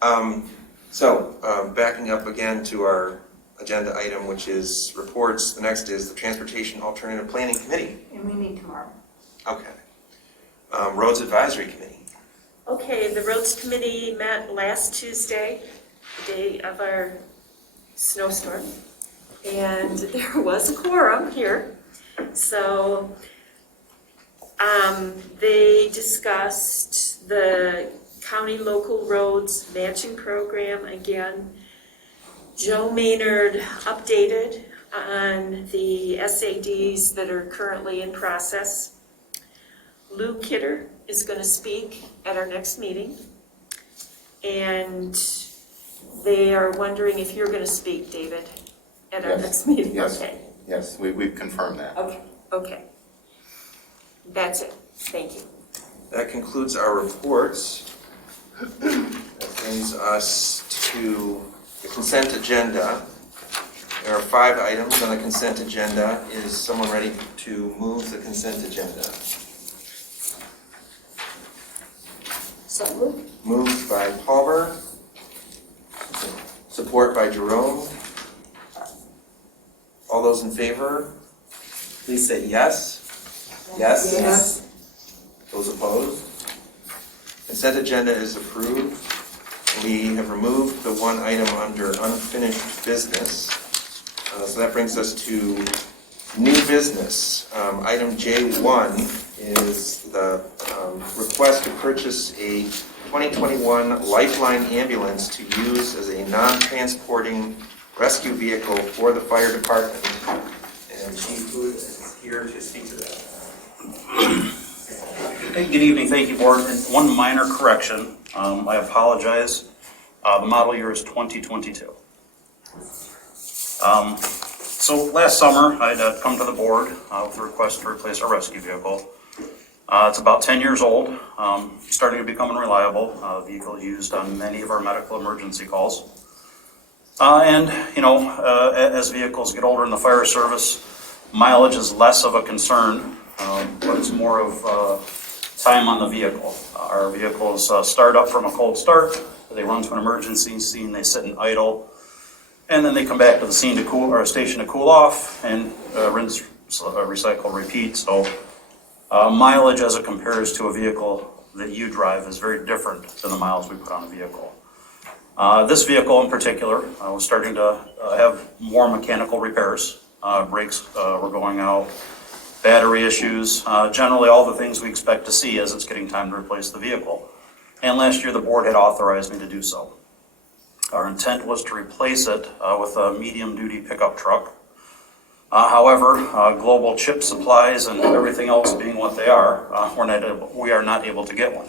Backing up again to our agenda item, which is reports. The next is the Transportation Alternative Planning Committee. And we meet tomorrow. Okay. Roads Advisory Committee. Okay, the Roads Committee met last Tuesday, the day of our snowstorm, and there was a quorum here. So they discussed the county local roads matching program again. Joe Maynard updated on the SADs that are currently in process. Lou Kidder is going to speak at our next meeting, and they are wondering if you're going to speak, David, at our next meeting. Yes. Okay. Yes, we've confirmed that. Okay. That's it. Thank you. That concludes our reports. That brings us to the consent agenda. There are 5 items on the consent agenda. Is someone ready to move the consent agenda? So moved. Moved by Palmer, support by Jerome. All those in favor, please say yes. Yes? Yes. Those opposed? Consent agenda is approved. We have removed the one item under unfinished business. So that brings us to new business. Item J1 is the request to purchase a 2021 Lifeline ambulance to use as a non-transporting rescue vehicle for the fire department. And Chief Hood is here to speak to that. Hey, good evening, thank you, board. And one minor correction, I apologize. The model year is 2022. So last summer, I'd come to the board with a request to replace our rescue vehicle. It's about 10 years old, starting to become unreliable. The vehicle is used on many of our medical emergency calls. And, you know, as vehicles get older in the fire service, mileage is less of a concern, but it's more of time on the vehicle. Our vehicles start up from a cold start, they run to an emergency scene, they sit and idle, and then they come back to the scene to cool, or a station to cool off, and rinse, recycle, repeat. So mileage as it compares to a vehicle that you drive is very different than the miles we put on a vehicle. This vehicle in particular was starting to have more mechanical repairs. Brakes were going out, battery issues, generally all the things we expect to see as it's getting time to replace the vehicle. And last year the board had authorized me to do so. Our intent was to replace it with a medium-duty pickup truck. However, global chip supplies and everything else being what they are, we are not able to get one.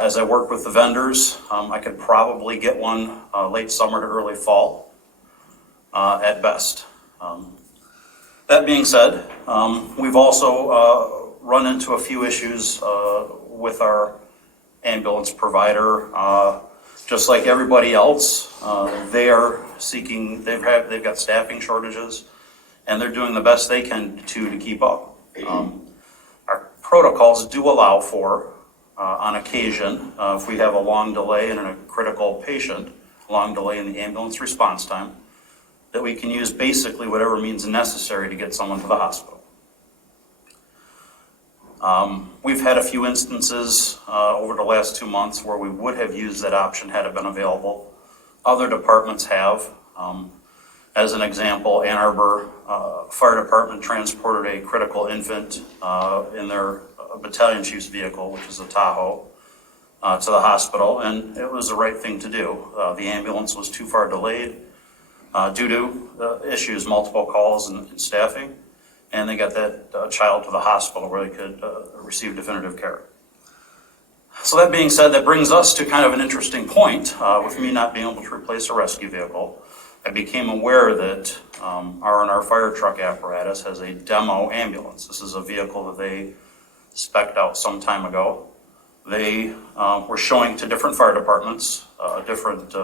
As I work with the vendors, I could probably get one late summer to early fall at best. That being said, we've also run into a few issues with our ambulance provider. Just like everybody else, they are seeking, they've got staffing shortages, and they're doing the best they can to keep up. Our protocols do allow for, on occasion, if we have a long delay in a critical patient, long delay in the ambulance response time, that we can use basically whatever means necessary to get someone to the hospital. We've had a few instances over the last 2 months where we would have used that option had it been available. Other departments have. As an example, Ann Arbor Fire Department transported a critical infant in their battalion chief's vehicle, which is a Tahoe, to the hospital, and it was the right thing to do. The ambulance was too far delayed due to issues, multiple calls and staffing, and they got that child to the hospital where they could receive definitive care. So that being said, that brings us to kind of an interesting point. With me not being able to replace a rescue vehicle, I became aware that R&R fire truck apparatus has a demo ambulance. This is a vehicle that they spec'd out some time ago. They were showing to different fire departments, different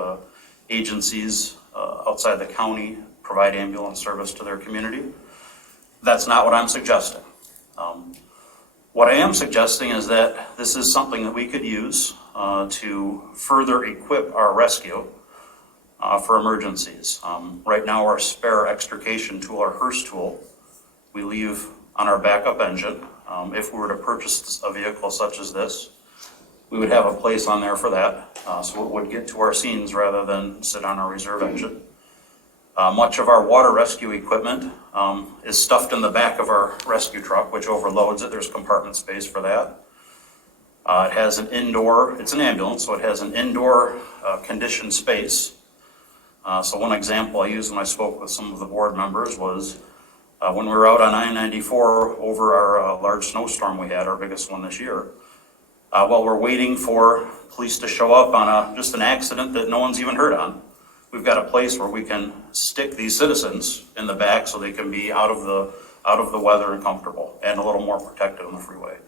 agencies outside the county provide ambulance service to their community. That's not what I'm suggesting. What I am suggesting is that this is something that we could use to further equip our rescue for emergencies. Right now, our spare extrication tool, our hearse tool, we leave on our backup engine. If we were to purchase a vehicle such as this, we would have a place on there for that, so it would get to our scenes rather than sit on our reserve engine. Much of our water rescue equipment is stuffed in the back of our rescue truck, which overloads it. There's compartment space for that. It has an indoor, it's an ambulance, so it has an indoor conditioned space. So one example I used when I spoke with some of the board members was when we were out on I-94 over our large snowstorm we had, our biggest one this year. While we're waiting for police to show up on just an accident that no one's even heard on, we've got a place where we can stick these citizens in the back so they can be out of the weather and comfortable and a little more protected on the freeway.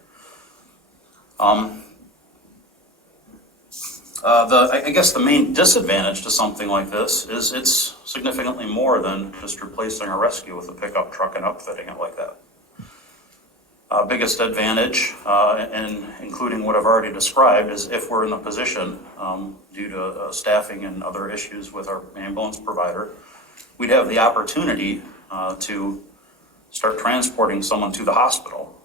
I guess the main disadvantage to something like this is it's significantly more than just replacing a rescue with a pickup truck and upfitting it like that. Biggest advantage, and including what I've already described, is if we're in the position, due to staffing and other issues with our ambulance provider, we'd have the opportunity to start transporting someone to the hospital.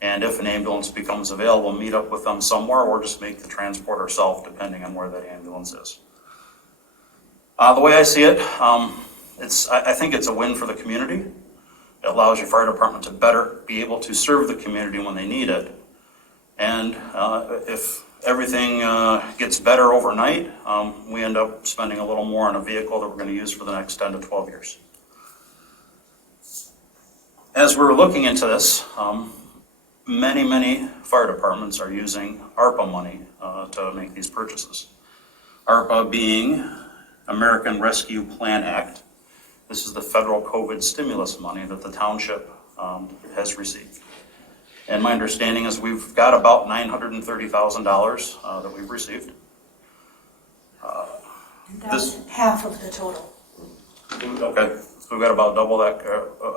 And if an ambulance becomes available, meet up with them somewhere or just make the transport ourselves, depending on where that ambulance is. The way I see it, I think it's a win for the community. It allows your fire department to better be able to serve the community when they need it. And if everything gets better overnight, we end up spending a little more on a vehicle that we're going to use for the next 10 to 12 years. As we're looking into this, many fire departments are using ARPA money to make these purchases. ARPA being American Rescue Plan Act. This is the federal COVID stimulus money that the township has received. And my understanding is we've got about $930,000 that we've received. That's half of the total. Okay, so we've got about double that,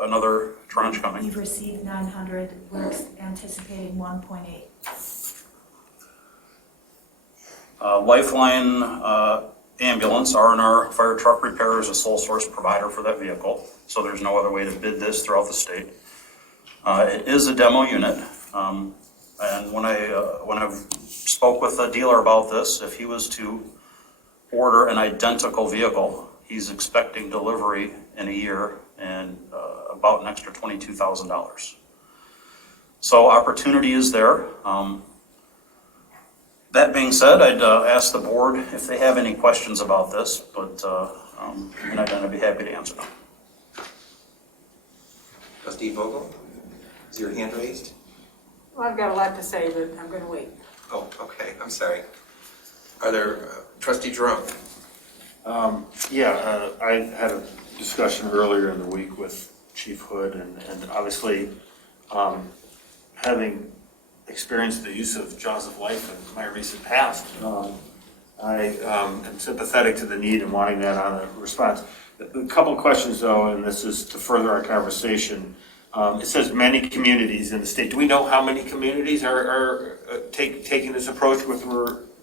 another tranche coming. We've received 900, we're anticipating 1.8. Lifeline ambulance, R&R Fire Truck Repair is a sole source provider for that vehicle, so there's no other way to bid this throughout the state. It is a demo unit, and when I spoke with a dealer about this, if he was to order an identical vehicle, he's expecting delivery in a year and about an extra $22,000. So opportunity is there. That being said, I'd ask the board if they have any questions about this, but and I'd be happy to answer them. Trustee Vogel, is your hand raised? Well, I've got a lot to say, but I'm going to wait. Oh, okay, I'm sorry. Are there, Trustee Jerome? I had a discussion earlier in the week with Chief Hood, and obviously having experienced the use of jaws of life in my recent past, I am sympathetic to the need and wanting that on a response. A couple of questions though, and this is to further our conversation. It says many communities in the state. Do we know how many communities are taking this approach with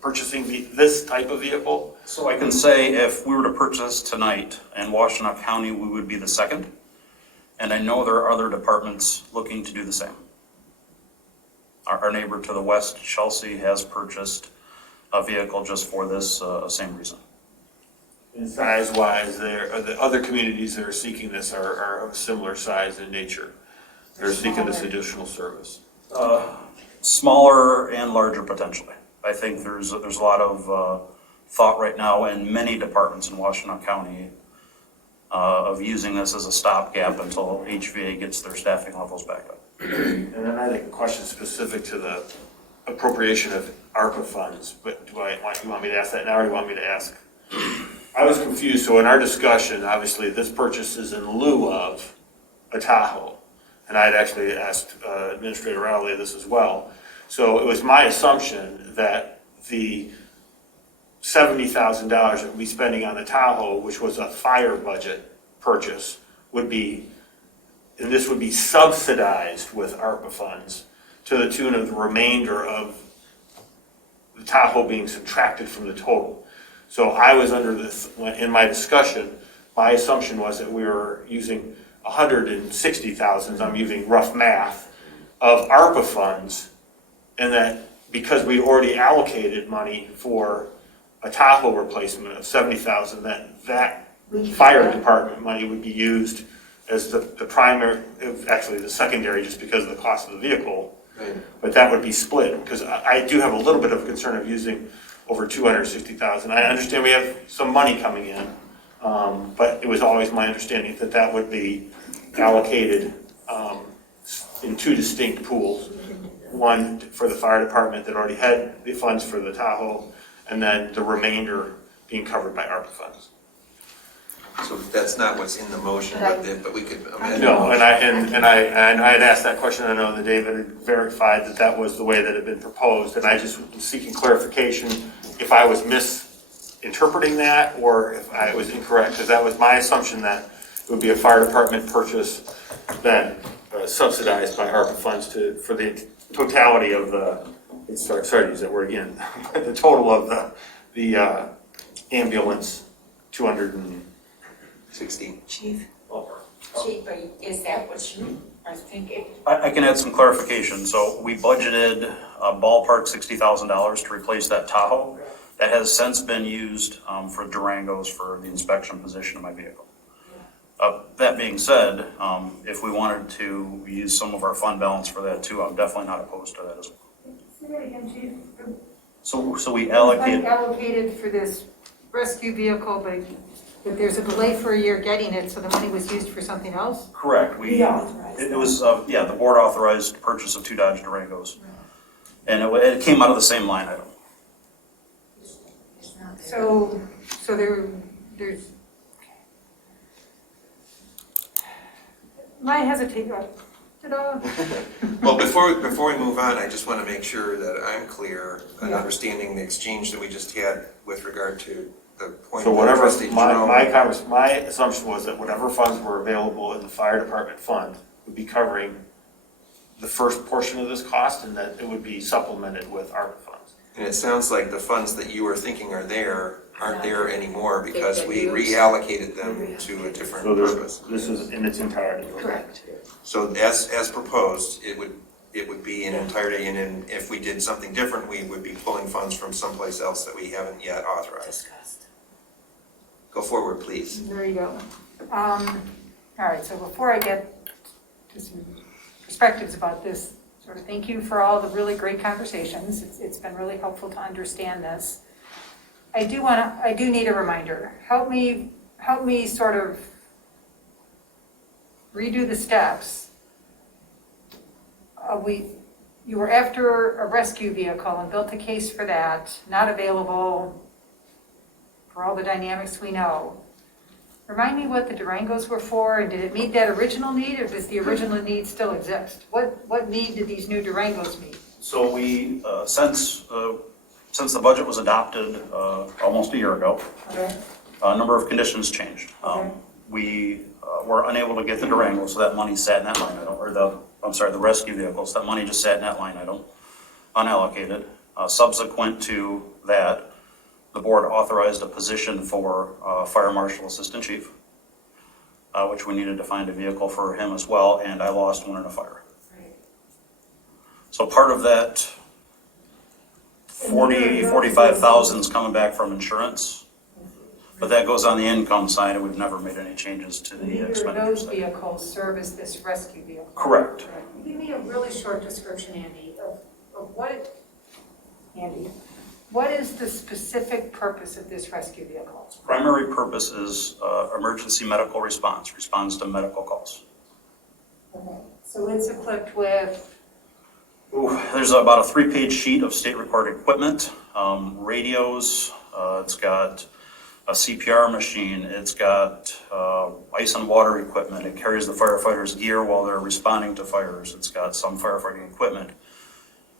purchasing this type of vehicle? So I can say if we were to purchase tonight in Washtenaw County, we would be the second. And I know there are other departments looking to do the same. Our neighbor to the west, Chelsea, has purchased a vehicle just for this same reason. And size-wise, the other communities that are seeking this are of similar size and nature. They're seeking this additional service. Smaller and larger potentially. I think there's a lot of thought right now in many departments in Washtenaw County of using this as a stopgap until HVA gets their staffing levels back up. And then I had a question specific to the appropriation of ARPA funds, but you want me to ask that now, or do you want me to ask? I was confused. So in our discussion, obviously this purchase is in lieu of a Tahoe, and I had actually asked Administrator Rowley this as well. So it was my assumption that the $70,000 that we'd be spending on the Tahoe, which was a fire budget purchase, would be, and this would be subsidized with ARPA funds to the tune of the remainder of the Tahoe being subtracted from the total. So I was under this, in my discussion, my assumption was that we were using 160,000, I'm using rough math, of ARPA funds, and that because we already allocated money for a Tahoe replacement of 70,000, that fire department money would be used as the primary, actually the secondary, just because of the cost of the vehicle. Right. But that would be split, because I do have a little bit of a concern of using over 260,000. I understand we have some money coming in, but it was always my understanding that that would be allocated in two distinct pools. One for the fire department that already had the funds for the Tahoe, and then the remainder being covered by ARPA funds. So that's not what's in the motion, but we could amend. No, and I had asked that question, I know that David had verified that that was the way that it had been proposed, and I just was seeking clarification if I was misinterpreting that or if I was incorrect, because that was my assumption that it would be a fire department purchase then subsidized by ARPA funds for the totality of sorry to use that word again, the total of the ambulance 216. Chief, is that what you are thinking? I can add some clarification. So we budgeted a ballpark $60,000 to replace that Tahoe. That has since been used for Durangos for the inspection position of my vehicle. That being said, if we wanted to use some of our fund balance for that too, I'm definitely not opposed to that as well. Say that again, Chief. So we Allocated allocated, for this rescue vehicle, but there's a delay for a year getting it, so the money was used for something else? correct, it was, the board authorized purchase of 2 Dodge Durangos. And it came out of the same line item. So there's, my hesitate, ta-da. Well, before we move on, I just want to make sure that I'm clear on understanding the exchange that we just had with regard to the point. So whatever, Trustee Jerome. my assumption was that whatever funds were available in the fire department fund would be covering the first portion of this cost and that it would be supplemented with ARPA funds. And it sounds like the funds that you were thinking aren't there anymore because we reallocated them to a different purpose. This is in its entirety. Correct. So as proposed, it would be in entirety, and then if we did something different, we would be pulling funds from someplace else that we haven't yet authorized. Go forward, please. There you go. All right, so before I get to some perspectives about this, sort of thank you for all the really great conversations. It's been really helpful to understand this. I do need a reminder. Help me sort of redo the steps. You were after a rescue vehicle and built a case for that, not available for all the dynamics we know. Remind me what the Durangos were for, and did it meet that original need, or does the original need still exist? What need did these new Durangos meet? So we, since the budget was adopted almost a year ago, a number of conditions changed. We were unable to get the Durango, so that money sat in that line item, or the rescue vehicles, that money just sat in that line item, unallocated. Subsequent to that, the board authorized a position for Fire Marshal Assistant Chief, which we needed to find a vehicle for him as well, and I lost one in a fire. So part of that 45,000 is coming back from insurance, but that goes on the income side, and we've never made any changes to the Neither of expenditure those side. vehicles serve as this rescue vehicle. Correct. Give me a really short description, Andy, of what is the specific purpose of this rescue vehicle? Primary purpose is emergency medical response to medical calls. Okay, so it's equipped with, There's about a 3-page sheet of state-required equipment, radios, it's got a CPR machine, it's got ice and water equipment, it carries the firefighters' gear while they're responding to fires, it's got some firefighting equipment,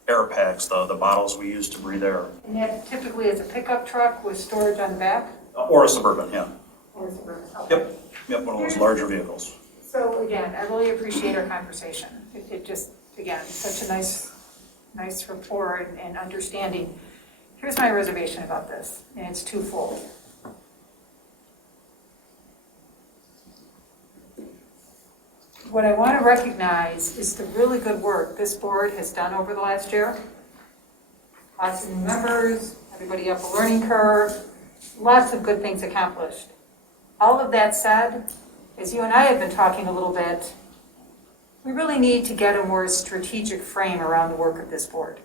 air packs, the bottles we use to breathe air. and that typically is a pickup truck with storage on the back? Or a Suburban, yeah. Or is it okay. Yep, one of those larger vehicles. So again, I really appreciate our conversation. It just, again, such a nice rapport and understanding. Here's my reservation about this, and it's twofold. What I want to recognize is the really good work this board has done over the last year. Lots of new members, everybody up a learning curve, lots of good things accomplished. All of that said, as you and I have been talking a little bit, we really need to get a more strategic frame around the work of this board.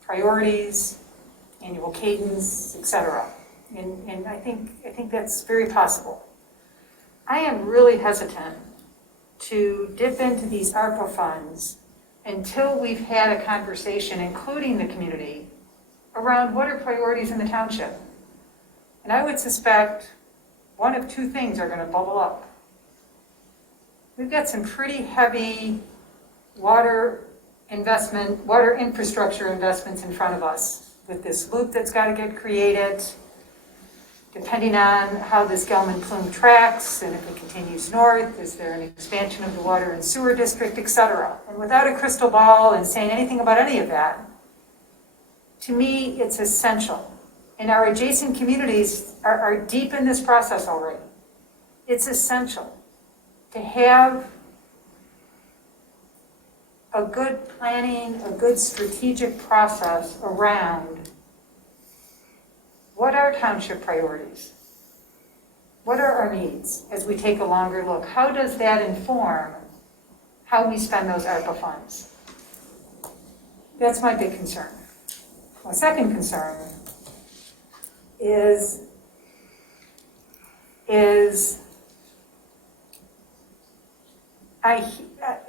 Priorities, annual cadence, etc. And I think that's very possible. I am really hesitant to dip into these ARPA funds until we've had a conversation, including the community, around what are priorities in the township. And I would suspect one of two things are gonna bubble up. We've got some pretty heavy water infrastructure investments in front of us with this loop that's gotta get created, depending on how this Gelman plume tracks, and if it continues north, is there an expansion of the water and sewer district, et cetera. And without a crystal ball and saying anything about any of that, to me, it's essential. And our adjacent communities are deep in this process already. It's essential to have a good planning, a good strategic process around what are township priorities? What are our needs as we take a longer look? How does that inform how we spend those ARPA funds? That's my big concern. My second concern is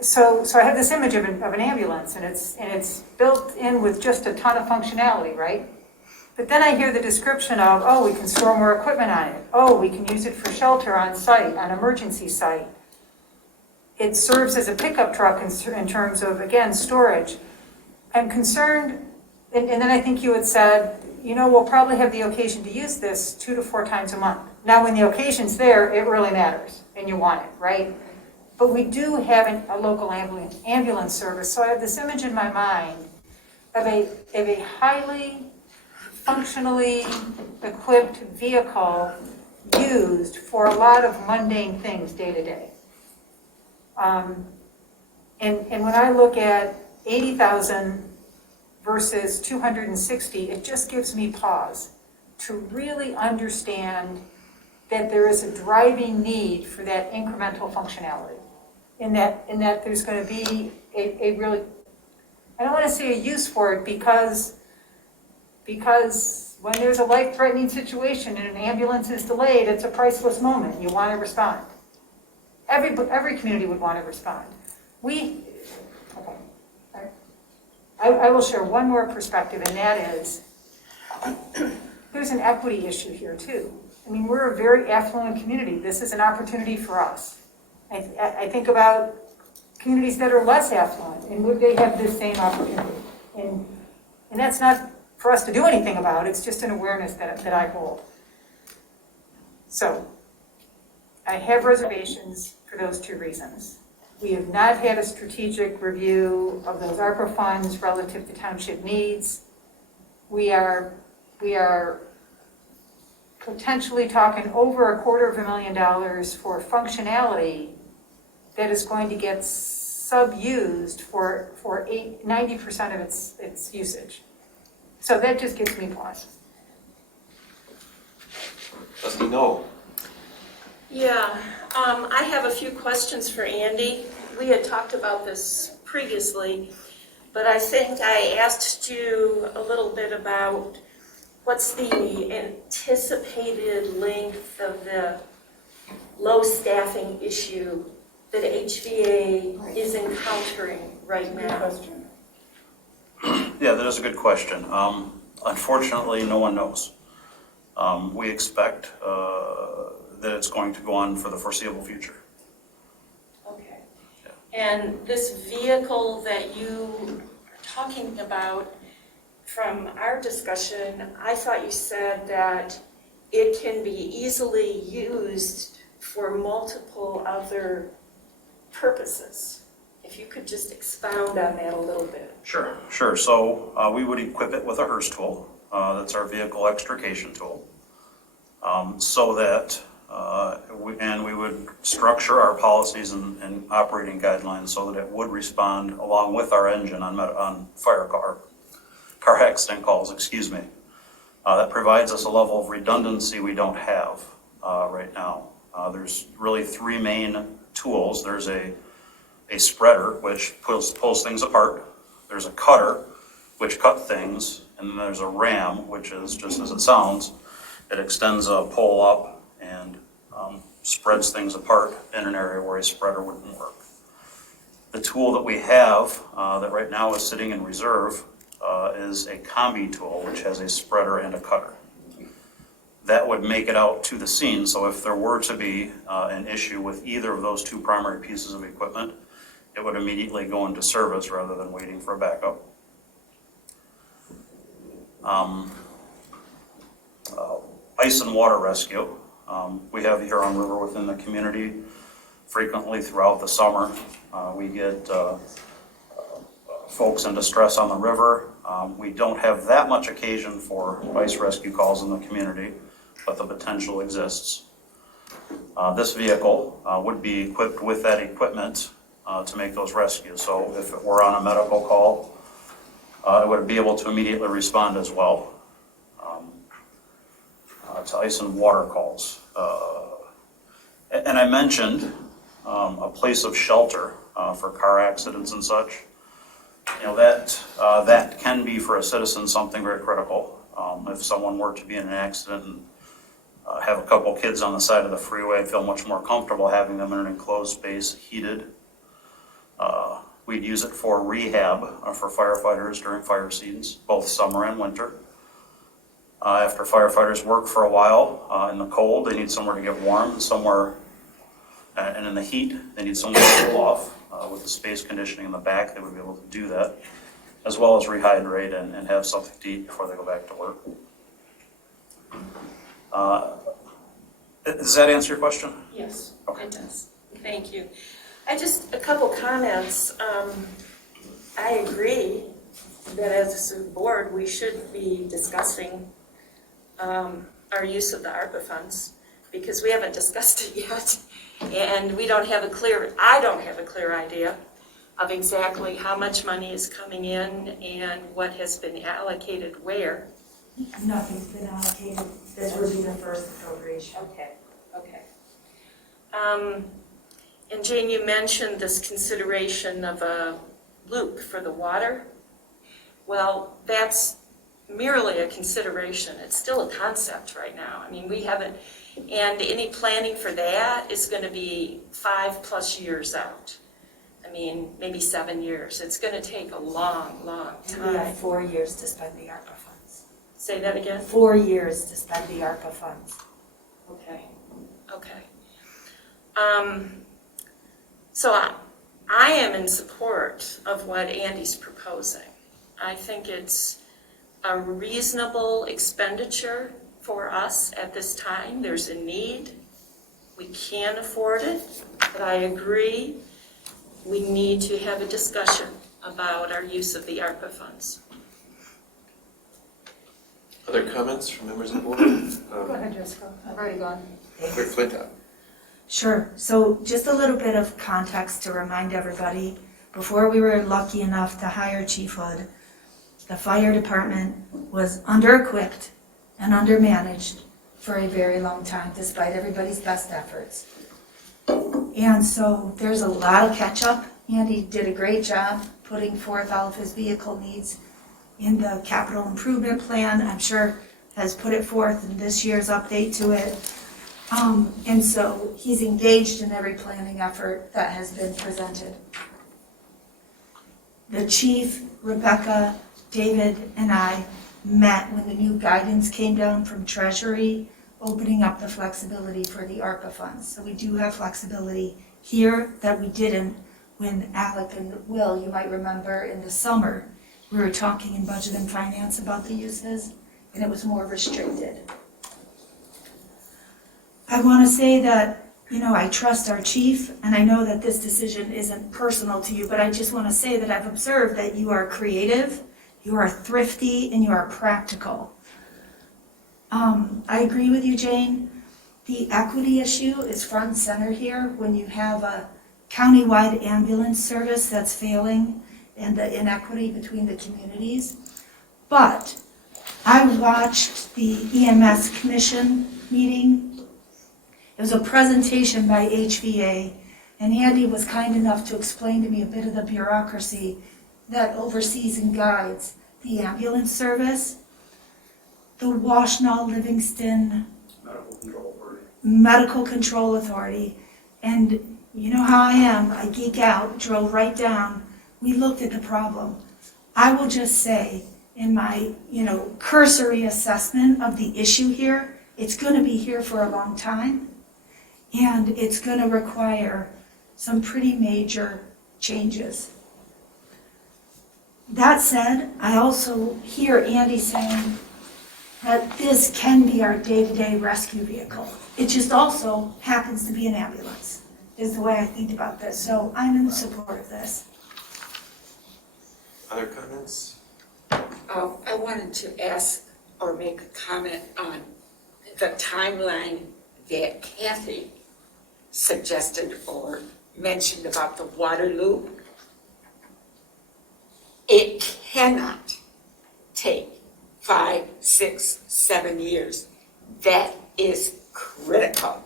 so I have this image of an ambulance, and it's built in with just a ton of functionality, right? But then I hear the description of, oh, we can store more equipment on it. Oh, we can use it for shelter on site, on emergency site. It serves as a pickup truck in terms of, again, storage. I'm concerned, and then I think you had said, you know, we'll probably have the occasion to use this 2 to 4 times a month. Now, when the occasion's there, it really matters, and you want it, right? But we do have a local ambulance service, so I have this image in my mind of a highly functionally equipped vehicle used for a lot of mundane things day to day. And when I look at 80,000 versus 260, it just gives me pause to really understand that there is a driving need for that incremental functionality. In that there's going to be a really, I don't want to say a use for it because when there's a life-threatening situation and an ambulance is delayed, it's a priceless moment. You want to respond. Every community would want to respond. I will share one more perspective, and that is there's an equity issue here too. I mean, we're a very affluent community. This is an opportunity for us. I think about communities that are less affluent, and would they have this same opportunity? And that's not for us to do anything about. It's just an awareness that I hold. So I have reservations for those two reasons. We have not had a strategic review of those ARPA funds relative to township needs. We are potentially talking over $250,000 for functionality that is going to get sub-used for 90% of its usage. So that just gives me pause. Trustee No. Yeah, I have a few questions for Andy. We had talked about this previously, but I think I asked you a little bit about what's the anticipated length of the low staffing issue that HVA is encountering right now? Yeah, that is a good question. Unfortunately, no one knows. We expect that it's going to go on for the foreseeable future. Okay. And this vehicle that you are talking about, from our discussion, I thought you said that it can be easily used for multiple other purposes. If you could just expound on that a little bit. Sure. So we would equip it with a HERS tool. That's our vehicle extrication tool. So that, we would structure our policies and operating guidelines so that it would respond along with our engine on car accident calls, excuse me. That provides us a level of redundancy we don't have right now. There's really 3 main tools. There's a spreader, which pulls things apart. There's a cutter, which cut things. And then there's a ram, which is just as it sounds. It extends a pole up and spreads things apart in an area where a spreader wouldn't work. The tool that we have that right now is sitting in reserve is a combi tool, which has a spreader and a cutter. that would make it out to the scene. So if there were to be an issue with either of those two primary pieces of equipment, it would immediately go into service rather than waiting for a backup. Ice and water rescue. We have here on River within the community frequently throughout the summer. We get folks in distress on the river. We don't have that much occasion for ice rescue calls in the community, but the potential exists. This vehicle would be equipped with that equipment to make those rescues. So if it were on a medical call, it would be able to immediately respond as well to ice and water calls. And I mentioned a place of shelter for car accidents and such. You know, that can be for a citizen something very critical. If someone were to be in an accident and have a couple kids on the side of the freeway, I'd feel much more comfortable having them in an enclosed space, heated. We'd use it for rehab for firefighters during fire seasons, both summer and winter. After firefighters work for a while in the cold, they need somewhere to get warm, and in the heat, they need somewhere to cool off. With the space conditioning in the back, they would be able to do that, as well as rehydrate and have something to eat before they go back to work. Does that answer your question? Yes, Okay. it does. Thank you. A couple comments. I agree that as a board, we should be discussing our use of the ARPA funds, because we haven't discussed it yet. And I don't have a clear idea of exactly how much money is coming in and what has been allocated where. Nothing's been allocated. This would be the first appropriation. Okay. And Jane, you mentioned this consideration of a loop for the water. Well, that's merely a consideration. It's still a concept right now. I mean, we haven't, and any planning for that is going to be 5+ years out. I mean, maybe 7 years. It's going to take a long, long And we have time. 4 years to spend the ARPA funds. Say that again? 4 years to spend the ARPA funds. Okay. So I am in support of what Andy's proposing. I think it's a reasonable expenditure for us at this time. There's a need. We can afford it, but I agree we need to have a discussion about our use of the ARPA funds. Other comments from members of the board? Go ahead, Jessica. I've already gone. Clerk Flintoff. Sure. So just a little bit of context to remind everybody. Before we were lucky enough to hire Chief Hood, the fire department was under-equipped and under-managed for a very long time, despite everybody's best efforts. And so there's a lot of catch-up. Andy did a great job putting forth all of his vehicle needs in the capital improvement plan. I'm sure has put it forth in this year's update to it. And so he's engaged in every planning effort that has been presented. The chief, Rebecca, David, and I met when the new guidance came down from Treasury, opening up the flexibility for the ARPA funds. So we do have flexibility here that we didn't when Alec and Will, you might remember in the summer, we were talking in budget and finance about the uses, and it was more restricted. I want to say that, I trust our chief, and I know that this decision isn't personal to you, but I just want to say that I've observed that you are creative, you are thrifty, and you are practical. I agree with you, Jane. The equity issue is front and center here when you have a countywide ambulance service that's failing and the inequity between the communities. But I watched the EMS Commission meeting. It was a presentation by HVA, and Andy was kind enough to explain to me a bit of the bureaucracy that oversees and guides the ambulance service. The Washtenaw Livingston Medical Control Authority. And you know how I am, I geek out, drove right down. We looked at the problem. I will just say, in my, cursory assessment of the issue here, It's gonna be here for a long time, and it's gonna require some pretty major changes. That said, I also hear Andy saying that this can be our day-to-day rescue vehicle. It just also happens to be an ambulance, is the way I think about this. So I'm in support of this. Other comments? I wanted to ask or make a comment on the timeline that Kathy suggested or mentioned about the water loop. It cannot take 5, 6, 7 years. That is critical.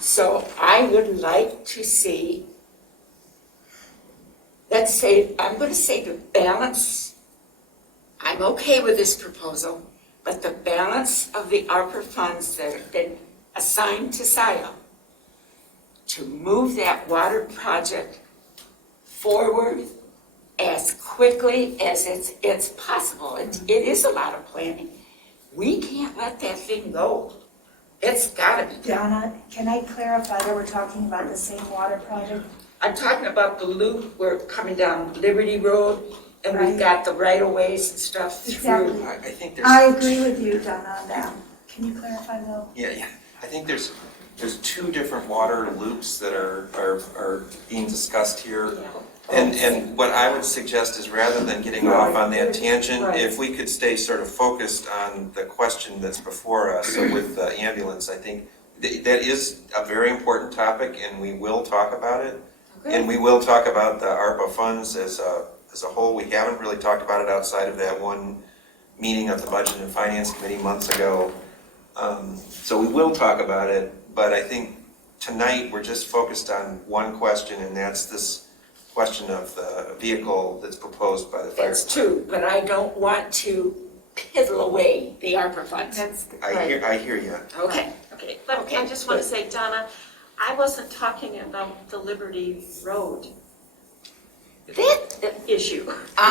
So I would like to see, let's say, I'm going to say the balance. I'm okay with this proposal, but the balance of the ARPA funds that have been assigned to Scio to move that water project forward as quickly as it's possible. It is a lot of planning. We can't let that thing go. It's gotta be done. Donna, can I clarify that we're talking about the same water project? I'm talking about the loop, we're coming down Liberty Road, and Right. we've got the right-of-ways and stuff through. Exactly. I think there's. I agree with you, Donna, on that. Can you clarify though? Yeah. I think there's two different water loops that are being discussed here. And what I would suggest is rather than getting off on that tangent, Right. if we could stay sort of focused on the question that's before us with the ambulance, I think that is a very important topic and we will talk about it. And we will talk about the ARPA funds as a whole. We haven't really talked about it outside of that one meeting of the Budget and Finance Committee months ago. So we will talk about it, but I think tonight we're just focused on one question, and that's this question of the vehicle that's proposed by the fire. That's true, but I don't want to piddle away the ARPA funds. I hear you. Okay. But I just want to say, Donna, I wasn't talking about the Liberty Road That issue.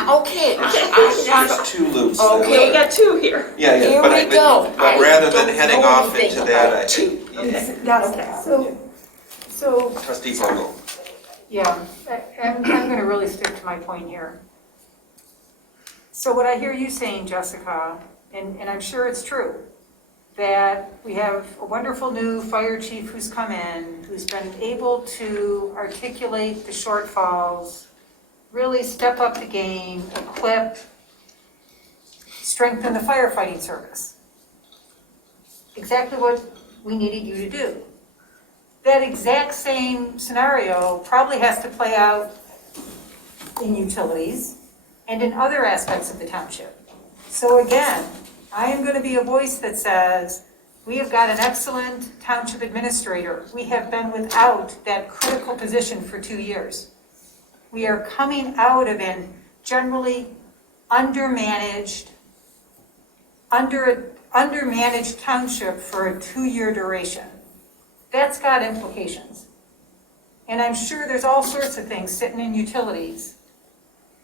okay. There's two loops. Okay. We got two here. Yeah, Here but we go. But rather than I heading don't know off anything into that, about two. That's okay. So, Trustee Vogel. yeah, I'm going to really stick to my point here. So what I hear you saying, Jessica, and I'm sure it's true, that we have a wonderful new fire chief who's come in, who's been able to articulate the shortfalls, really step up the game, equip, strengthen the firefighting service. Exactly what we needed you to do. That exact same scenario probably has to play out in utilities and in other aspects of the township. So again, I am going to be a voice that says, we have got an excellent township administrator. We have been without that critical position for 2 years. We are coming out of a generally undermanaged township for a 2-year duration. That's got implications. And I'm sure there's all sorts of things sitting in utilities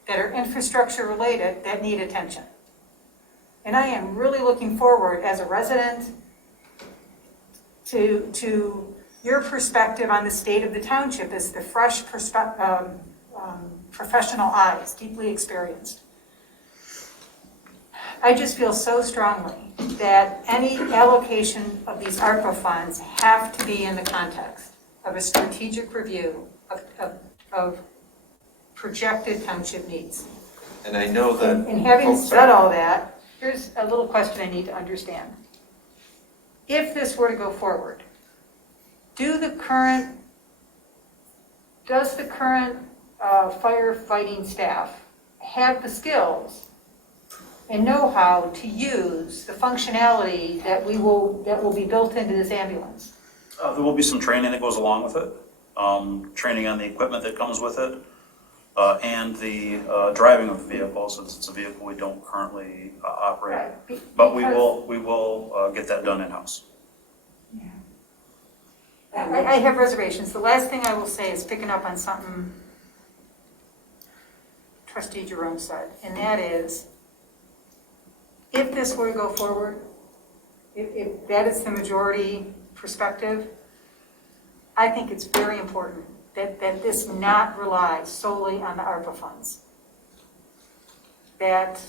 that are infrastructure related that need attention. And I am really looking forward as a resident to your perspective on the state of the township as the fresh professional eyes, deeply experienced. I just feel so strongly that any allocation of these ARPA funds have to be in the context of a strategic review of projected township needs. And I know that. And having Oh, said sorry. all that, here's a little question I need to understand. If this were to go forward, does the current firefighting staff have the skills and know-how to use the functionality that will be built into this ambulance? There will be some training that goes along with it, training on the equipment that comes with it, and the driving of the vehicle, since it's a vehicle we don't currently operate. Right. But we will get that done in-house. I have reservations. The last thing I will say is picking up on something Trustee Jerome said, and that is, if this were to go forward, if that is the majority perspective, I think it's very important that this not rely solely on the ARPA funds. That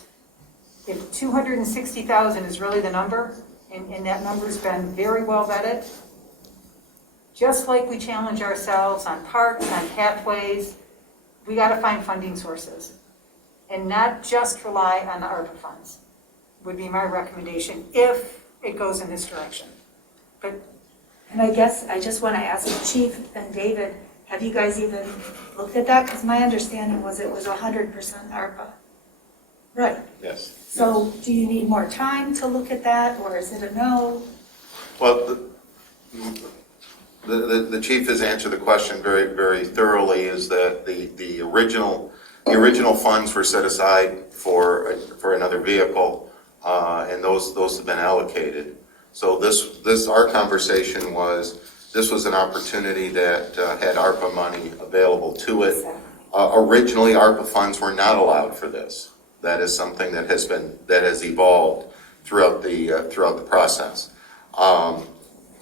if 260,000 is really the number, and that number's been very well vetted, just like we challenge ourselves on parks, on pathways, we gotta find funding sources. And not just rely on the ARPA funds, would be my recommendation, if it goes in this direction. But And I guess I just want to ask the chief and David, have you guys even looked at that? Because my understanding was it was 100% ARPA. Right. Yes. So do you need more time to look at that, or is it a no? Well, the chief has answered the question very, very thoroughly, is that the original funds were set aside for another vehicle, and those have been allocated. So our conversation was, this was an opportunity that had ARPA money available to it. Originally, ARPA funds were not allowed for this. That is something that has evolved throughout the process.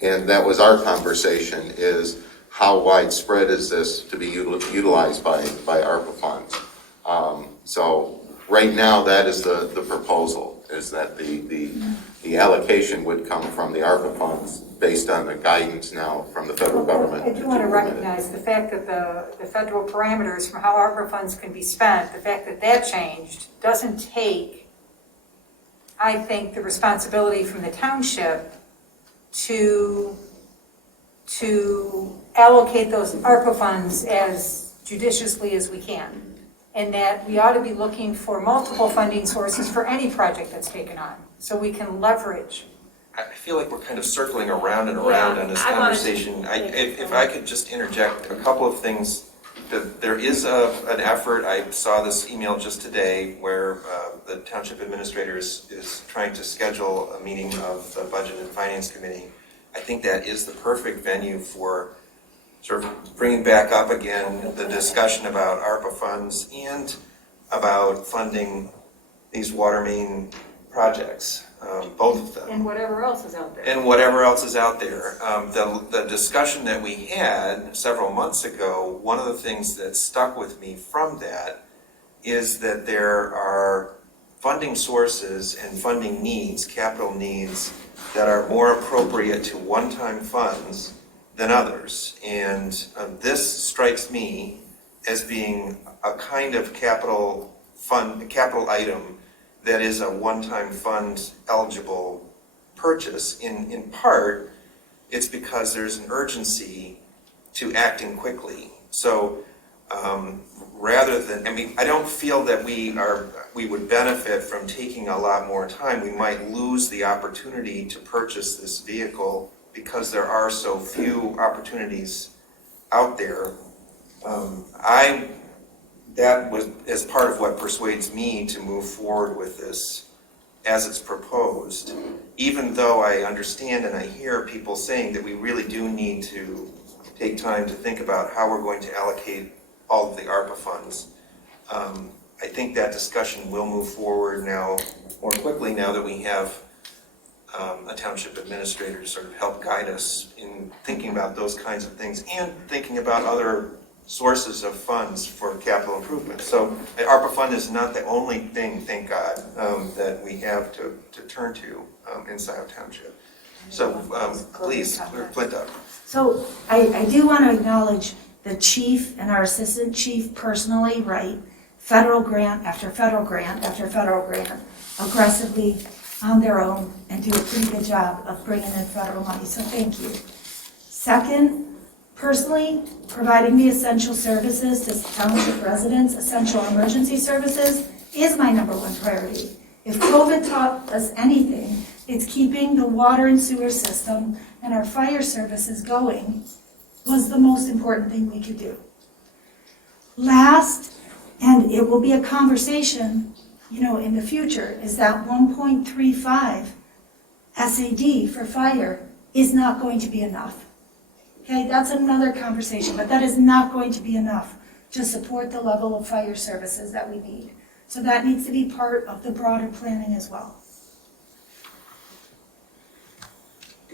And that was our conversation, is how widespread is this to be utilized by ARPA funds? So right now, that is the proposal, is that the allocation would come from the ARPA funds based on the guidance now from the federal government. I do want to recognize the fact that the federal parameters from how ARPA funds can be spent, the fact that that changed, doesn't take, I think, the responsibility from the township to allocate those ARPA funds as judiciously as we can. And that we ought to be looking for multiple funding sources for any project that's taken on, so we can leverage. I feel like we're kind of circling around and around on this conversation. If I could just interject a couple of things. There is an effort, I saw this email just today, where the township administrator is trying to schedule a meeting of the Budget and Finance Committee. I think that is the perfect venue for sort of bringing back up again the discussion about ARPA funds and about funding these water main projects, both of them. And whatever else is out there. And whatever else is out there. The discussion that we had several months ago, one of the things that stuck with me from that is that there are funding sources and funding needs, capital needs, that are more appropriate to one-time funds than others. And this strikes me as being a kind of capital item that is a one-time fund eligible purchase. In part, it's because there's an urgency to acting quickly. So rather than, I don't feel that we would benefit from taking a lot more time. We might lose the opportunity to purchase this vehicle because there are so few opportunities out there. That is part of what persuades me to move forward with this as it's proposed, even though I understand and I hear people saying that we really do need to take time to think about how we're going to allocate all of the ARPA funds. I think that discussion will move forward now more quickly now that we have a township administrator to sort of help guide us in thinking about those kinds of things and thinking about other sources of funds for capital improvement. So the ARPA fund is not the only thing, thank God, that we have to turn to in Scio Township. So please, Flinta. So I do want to acknowledge the chief and our assistant chief personally write federal grant after federal grant after federal grant aggressively on their own and do a pretty good job of bringing in federal money, so thank you. Second, personally, providing the essential services to township residents, essential emergency services, is my #1 priority. If COVID taught us anything, it's keeping the water and sewer system and our fire services going was the most important thing we could do. Last, and it will be a conversation, in the future, is that 1.35 SAD for fire is not going to be enough. Okay, that's another conversation, but that is not going to be enough to support the level of fire services that we need. So that needs to be part of the broader planning as well.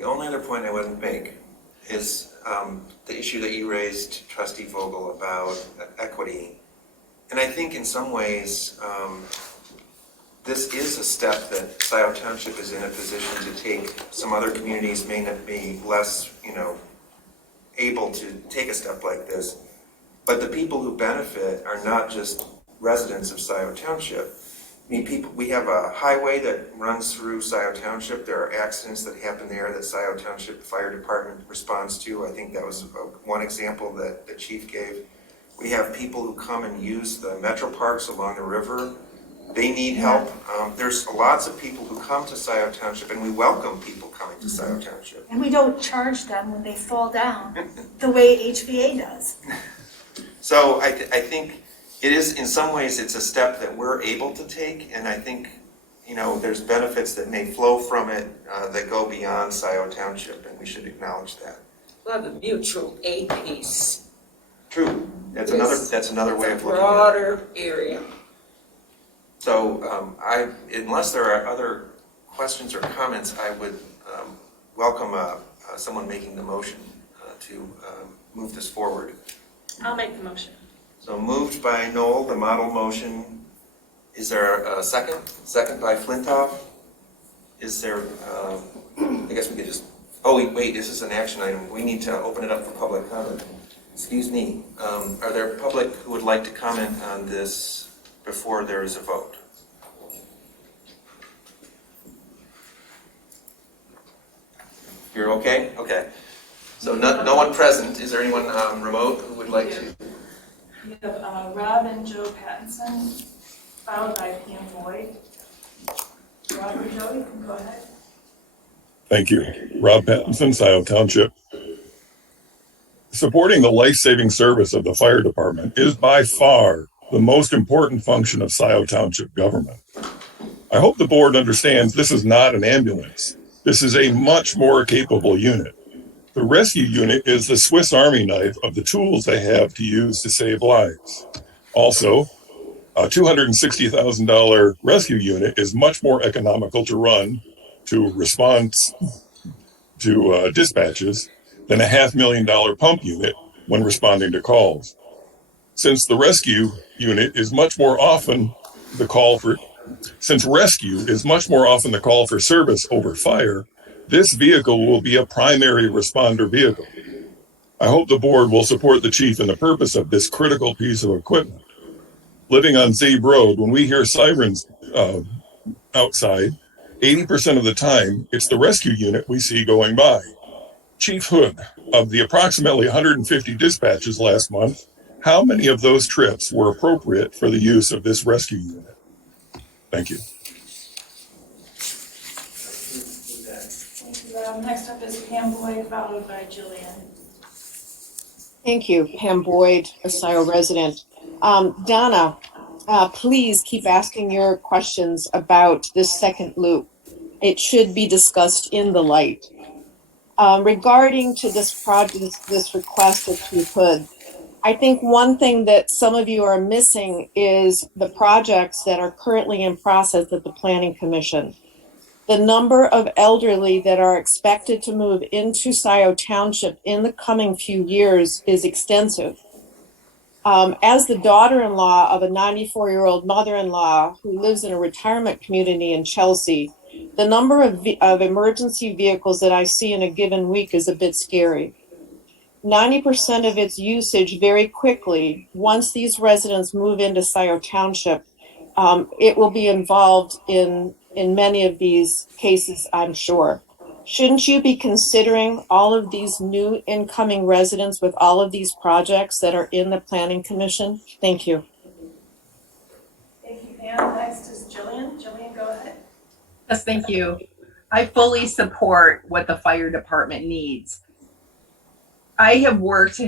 The only other point I wouldn't make is the issue that you raised, Trustee Vogel, about equity. And I think in some ways, this is a step that Scio Township is in a position to take. Some other communities may not be less, able to take a step like this. But the people who benefit are not just residents of Scio Township. I mean, we have a highway that runs through Scio Township. There are accidents that happen there that Scio Township Fire Department responds to. I think that was one example that the chief gave. We have people who come and use the metro parks along the river. They need help. There's lots of people who come to Scio Township, and we welcome people coming to Scio Township. And we don't charge them when they fall down the way HVA does. So I think it is, in some ways, it's a step that we're able to take, and I think, there's benefits that may flow from it that go beyond Scio Township, and we should acknowledge that. Well, the mutual aid piece. True. That's another way of looking at it. Broader area. So unless there are other questions or comments, I would welcome someone making the motion to move this forward. I'll make the motion. So moved by Noel, the model motion. Is there a second? Second by Flintoff. Is there, I guess we could just, wait, this is an action item. We need to open it up for public comment. Excuse me. Are there public who would like to comment on this before there is a vote? You're okay? Okay. So no one present. Is there anyone remote who would like to? We have Rob and Joe Pattinson, followed by Pam Boyd. Rob or Joe, you can go ahead. Thank you. Rob Pattinson, Scio Township. Supporting the life-saving service of the fire department is by far the most important function of Scio Township government. I hope the board understands this is not an ambulance. This is a much more capable unit. The rescue unit is the Swiss Army knife of the tools they have to use to save lives. Also, a $260,000 rescue unit is much more economical to run to response to dispatches than a $500,000 pump unit when responding to calls. Since rescue is much more often the call for service over fire, this vehicle will be a primary responder vehicle. I hope the board will support the chief in the purpose of this critical piece of equipment. Living on Zabe Road, when we hear sirens outside, 80% of the time, it's the rescue unit we see going by. Chief Hood, of the approximately 150 dispatches last month, how many of those trips were appropriate for the use of this rescue unit? Thank you. Thank you, Rob. Next up is Pam Boyd, followed by Jillian. Thank you, Pam Boyd, a Scio resident. Donna, please keep asking your questions about this second loop. It should be discussed in the light. Regarding to this project, this request of Chief Hood, I think one thing that some of you are missing is the projects that are currently in process at the Planning Commission. The number of elderly that are expected to move into Scio Township in the coming few years is extensive. As the daughter-in-law of a 94-year-old mother-in-law who lives in a retirement community in Chelsea, the number of emergency vehicles that I see in a given week is a bit scary. 90% of its usage very quickly, once these residents move into Scio Township, it will be involved in many of these cases, I'm sure. Shouldn't you be considering all of these new incoming residents with all of these projects that are in the Planning Commission? Thank you. Thank you, Pam. Next is Jillian. Jillian, go ahead. Yes, thank you. I fully support what the fire department needs. I have worked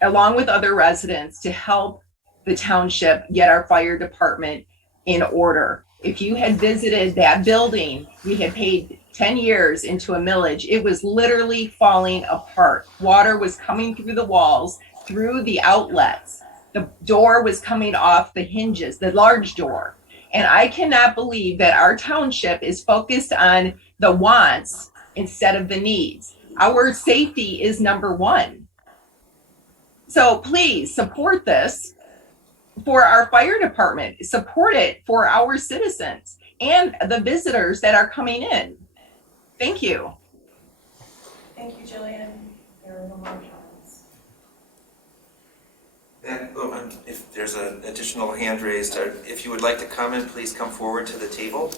along with other residents to help the township get our fire department in order. If you had visited that building, we had paid 10 years into a millage. It was literally falling apart. Water was coming through the walls, through the outlets. The door was coming off the hinges, the large door. And I cannot believe that our township is focused on the wants instead of the needs. Our safety is number one. So please support this for our fire department, support it for our citizens and the visitors that are coming in. Thank you. Thank you, Jillian. There are no more comments. And if there's an additional hand raised, or if you would like to comment, please come forward to the table.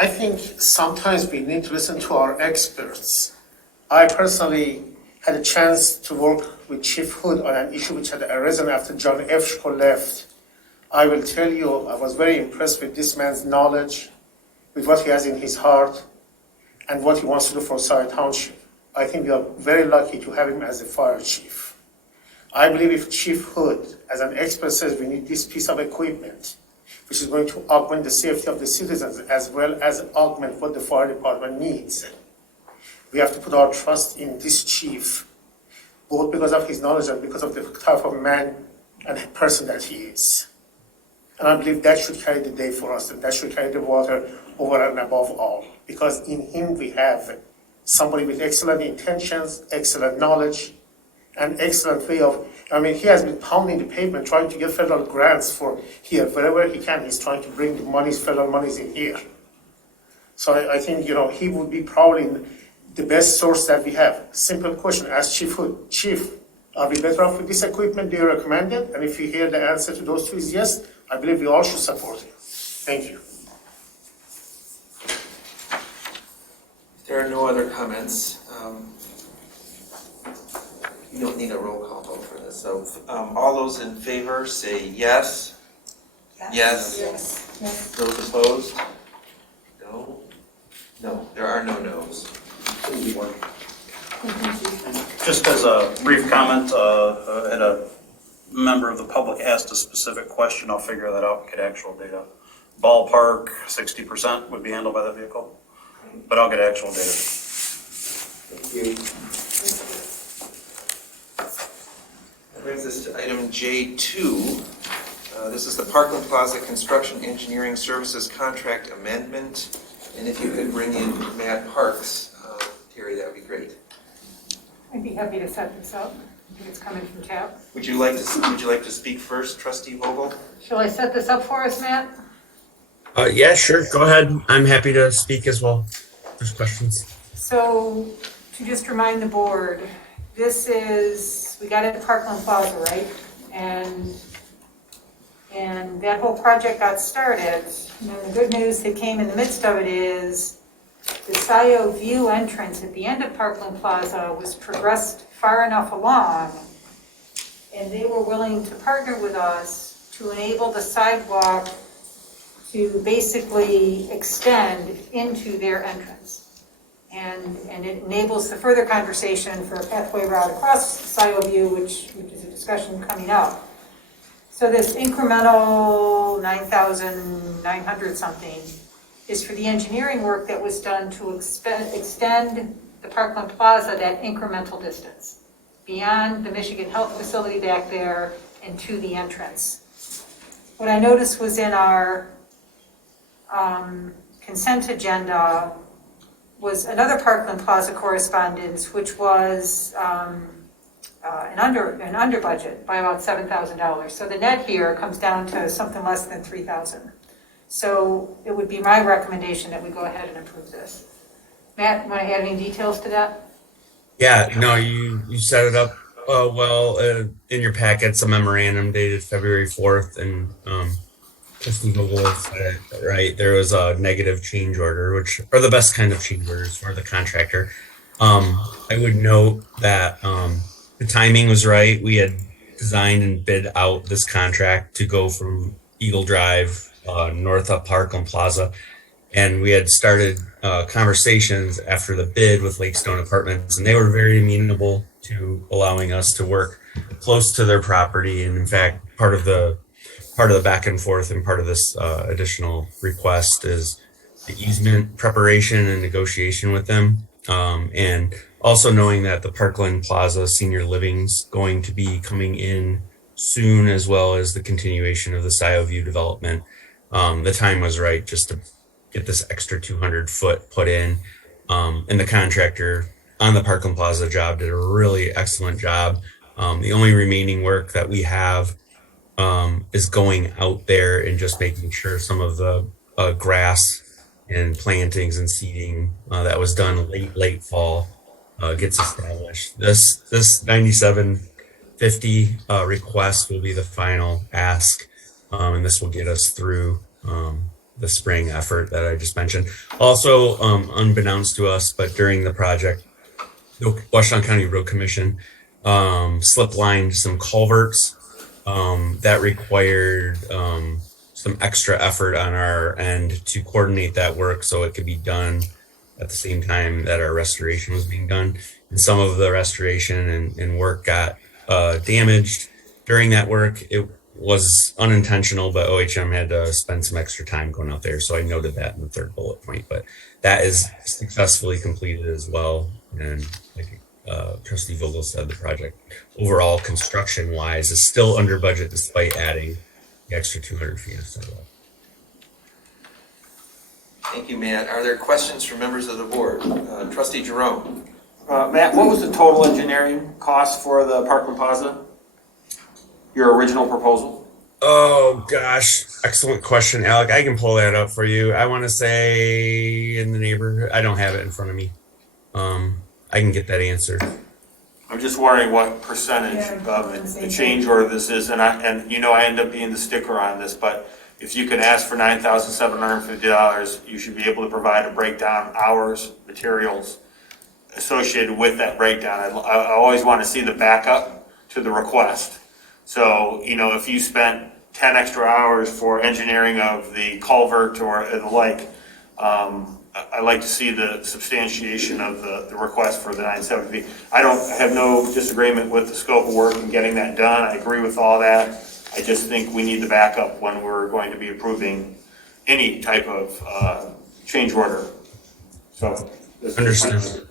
I think sometimes we need to listen to our experts. I personally had a chance to work with Chief Hood on an issue which had arisen after John Efschko left. I will tell you, I was very impressed with this man's knowledge, with what he has in his heart, and what he wants to do for Scio Township. I think we are very lucky to have him as a fire chief. I believe if Chief Hood, as an expert, says we need this piece of equipment, which is going to augment the safety of the citizens as well as augment what the fire department needs, we have to put our trust in this chief, both because of his knowledge and because of the type of man and person that he is. And I believe that should carry the day for us, and that should carry the water over and above all, because in him we have somebody with excellent intentions, excellent knowledge, and excellent way of, he has been pounding the pavement trying to get federal grants for here. Wherever he can, he's trying to bring the monies, federal monies in here. So I think, he would be probably the best source that we have. Simple question, ask Chief Hood. Chief, are we better off with this equipment? Do you recommend it? And if you hear the answer to those two is yes, I believe we all should support it. Thank you. If there are no other comments, you don't need a roll call vote for this. So all those in favor say yes. Yes. Yes. Those opposed? No. No, there are no no's. Just as a brief comment, had a member of the public asked a specific question. I'll figure that out and get actual data. Ballpark, 60% would be handled by that vehicle, but I'll get actual data. Thank you. That brings us to item J2. This is the Parkland Plaza Construction Engineering Services Contract Amendment. And if you could bring in Matt Parks, Terry, that would be great. I'd be happy to set this up. I think it's coming from TAP. Would you like to speak first, Trustee Vogel? Shall I set this up for us, Matt? Yeah, sure. Go ahead. I'm happy to speak as well. There's questions. So, to just remind the board, we got it at Parkland Plaza, right? And that whole project got started. And the good news that came in the midst of it is the Scio View entrance at the end of Parkland Plaza was progressed far enough along, and they were willing to partner with us to enable the sidewalk to basically extend into their entrance. And it enables the further conversation for a pathway route across Scio View, which is a discussion coming up. So this incremental 9,900 something is for the engineering work that was done to extend the Parkland Plaza that incremental distance beyond the Michigan Health Facility back there and to the entrance. What I noticed was in our consent agenda was another Parkland Plaza correspondence, which was an under budget by about $7,000. So the net here comes down to something less than $3,000. So it would be my recommendation that we go ahead and approve this. Matt, you want to add any details to that? Yeah, no, you set it up well in your packets, a memorandum dated February 4th, and Trustee Vogel said it right. There was a negative change order, which are the best kind of change orders for the contractor. I would note that the timing was right. We had designed and bid out this contract to go from Eagle Drive north up Parkland Plaza. And we had started conversations after the bid with Lakestone Apartments, and they were very amenable to allowing us to work close to their property. And in fact, part of the back and forth and part of this additional request is the easement preparation and negotiation with them. And also knowing that the Parkland Plaza Senior Living's going to be coming in soon, as well as the continuation of the Scio View development. The time was right just to get this extra 200 foot put in. And the contractor on the Parkland Plaza job did a really excellent job. The only remaining work that we have is going out there and just making sure some of the grass and plantings and seeding that was done late fall gets established. This 9750 request will be the final ask, and this will get us through the spring effort that I just mentioned. Also, unbeknownst to us, but during the project, the Washington County Road Commission slip lined some culverts that required some extra effort on our end to coordinate that work so it could be done at the same time that our restoration was being done. And some of the restoration and work got damaged during that work. It was unintentional, but OHM had to spend some extra time going out there. So I noted that in the third bullet point, but that is successfully completed as well. And like Trustee Vogel said, the project overall construction wise is still under budget despite adding the extra 200 feet of sidewalk. Thank you, Matt. Are there questions from members of the board? Trustee Jerome. Matt, what was the total engineering cost for the Parkland Plaza? Your original proposal? Oh gosh, excellent question, Alec. I can pull that up for you. I want to say in the neighborhood. I don't have it in front of me. I can get that answer. I'm just wondering what percentage of the change order this is, and I end up being the sticker on this, but if you could ask for $9,750, you should be able to provide a breakdown, hours, materials associated with that breakdown. I always want to see the backup to the request. So, if you spent 10 extra hours for engineering of the culvert or the like, I like to see the substantiation of the request for the 970. I have no disagreement with the scope of work and getting that done. I agree with all that. I just think we need the backup when we're going to be approving any type of change order. So, understood.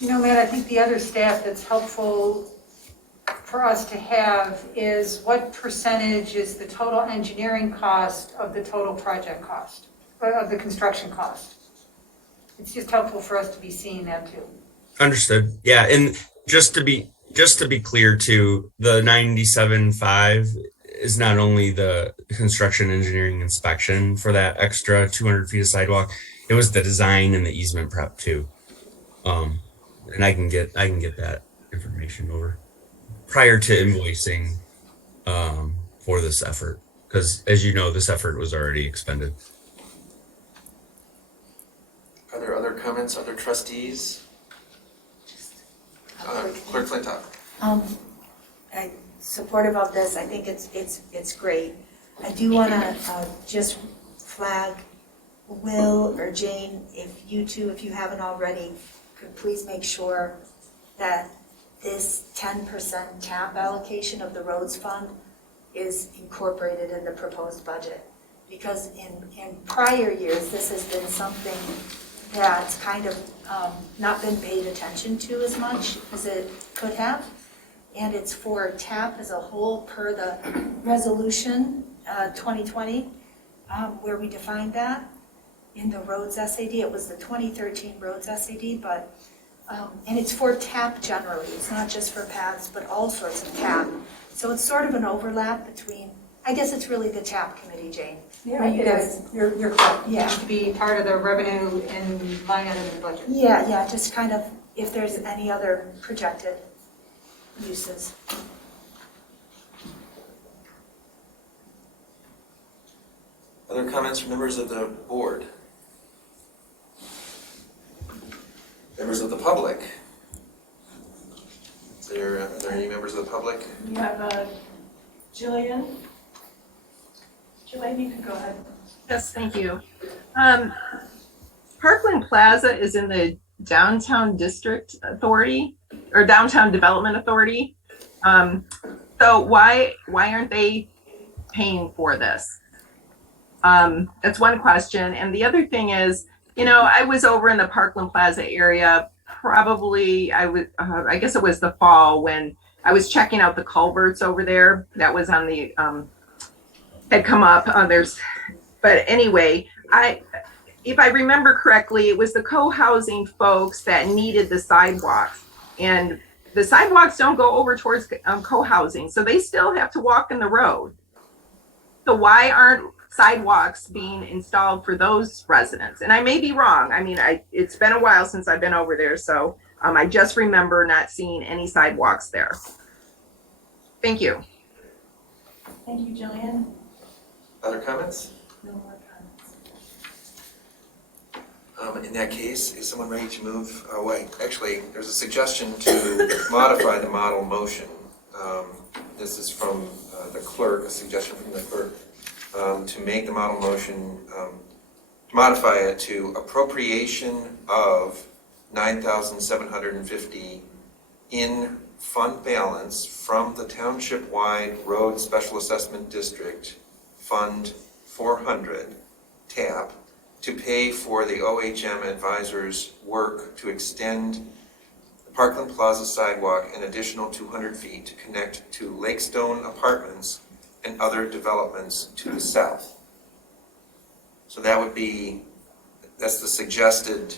Matt, I think the other stat that's helpful for us to have is what percentage is the total engineering cost of the total project cost, of the construction cost? It's just helpful for us to be seeing that too. Understood. Yeah, and just to be clear too, the 97.5 is not only the construction engineering inspection for that extra 200 feet of sidewalk, it was the design and the easement prep too. And I can get that information over prior to invoicing for this effort, because as you know, this effort was already expended. Are there other comments, other trustees? Clerk Flintoff. I'm supportive of this. I think it's great. I do want to just flag Will or Jane, if you haven't already, could please make sure that this 10% TAP allocation of the roads fund is incorporated in the proposed budget. Because in prior years, this has been something that's kind of not been paid attention to as much as it could have. And it's for TAP as a whole per the resolution 2020, where we defined that in the roads SAD. It was the 2013 roads SAD, but and it's for TAP generally. It's not just for paths, but all sorts of TAP. So it's sort of an overlap between, I guess it's really the TAP committee, Jane. Yeah, it is. You're correct. Yeah. It needs to be part of the revenue and line item in the budget. Yeah, just kind of if there's any other projected uses. Other comments from members of the board? Members of the public? Are there any members of the public? We have Jillian. Jillian, you can go ahead. Yes, thank you. Parkland Plaza is in the Downtown District Authority or Downtown Development Authority. So why aren't they paying for this? That's one question. And the other thing is, I was over in the Parkland Plaza area, probably I guess it was the fall when I was checking out the culverts over there. That was on the, had come up. But anyway, if I remember correctly, it was the co-housing folks that needed the sidewalks. And the sidewalks don't go over towards co-housing, so they still have to walk in the road. So why aren't sidewalks being installed for those residents? And I may be wrong. I mean, it's been a while since I've been over there, so I just remember not seeing any sidewalks there. Thank you. Thank you, Jillian. Other comments? No more comments. In that case, is someone ready to move away? Actually, there's a suggestion to modify the model motion. This is from the clerk, a suggestion from the clerk, to make the model motion, to modify it to appropriation of $9,750 in fund balance from the township-wide road special assessment district fund 400 tab to pay for the OHM advisor's work to extend the Parkland Plaza sidewalk an additional 200 feet to connect to Lakestone Apartments and other developments to the south. So that would be, that's the suggested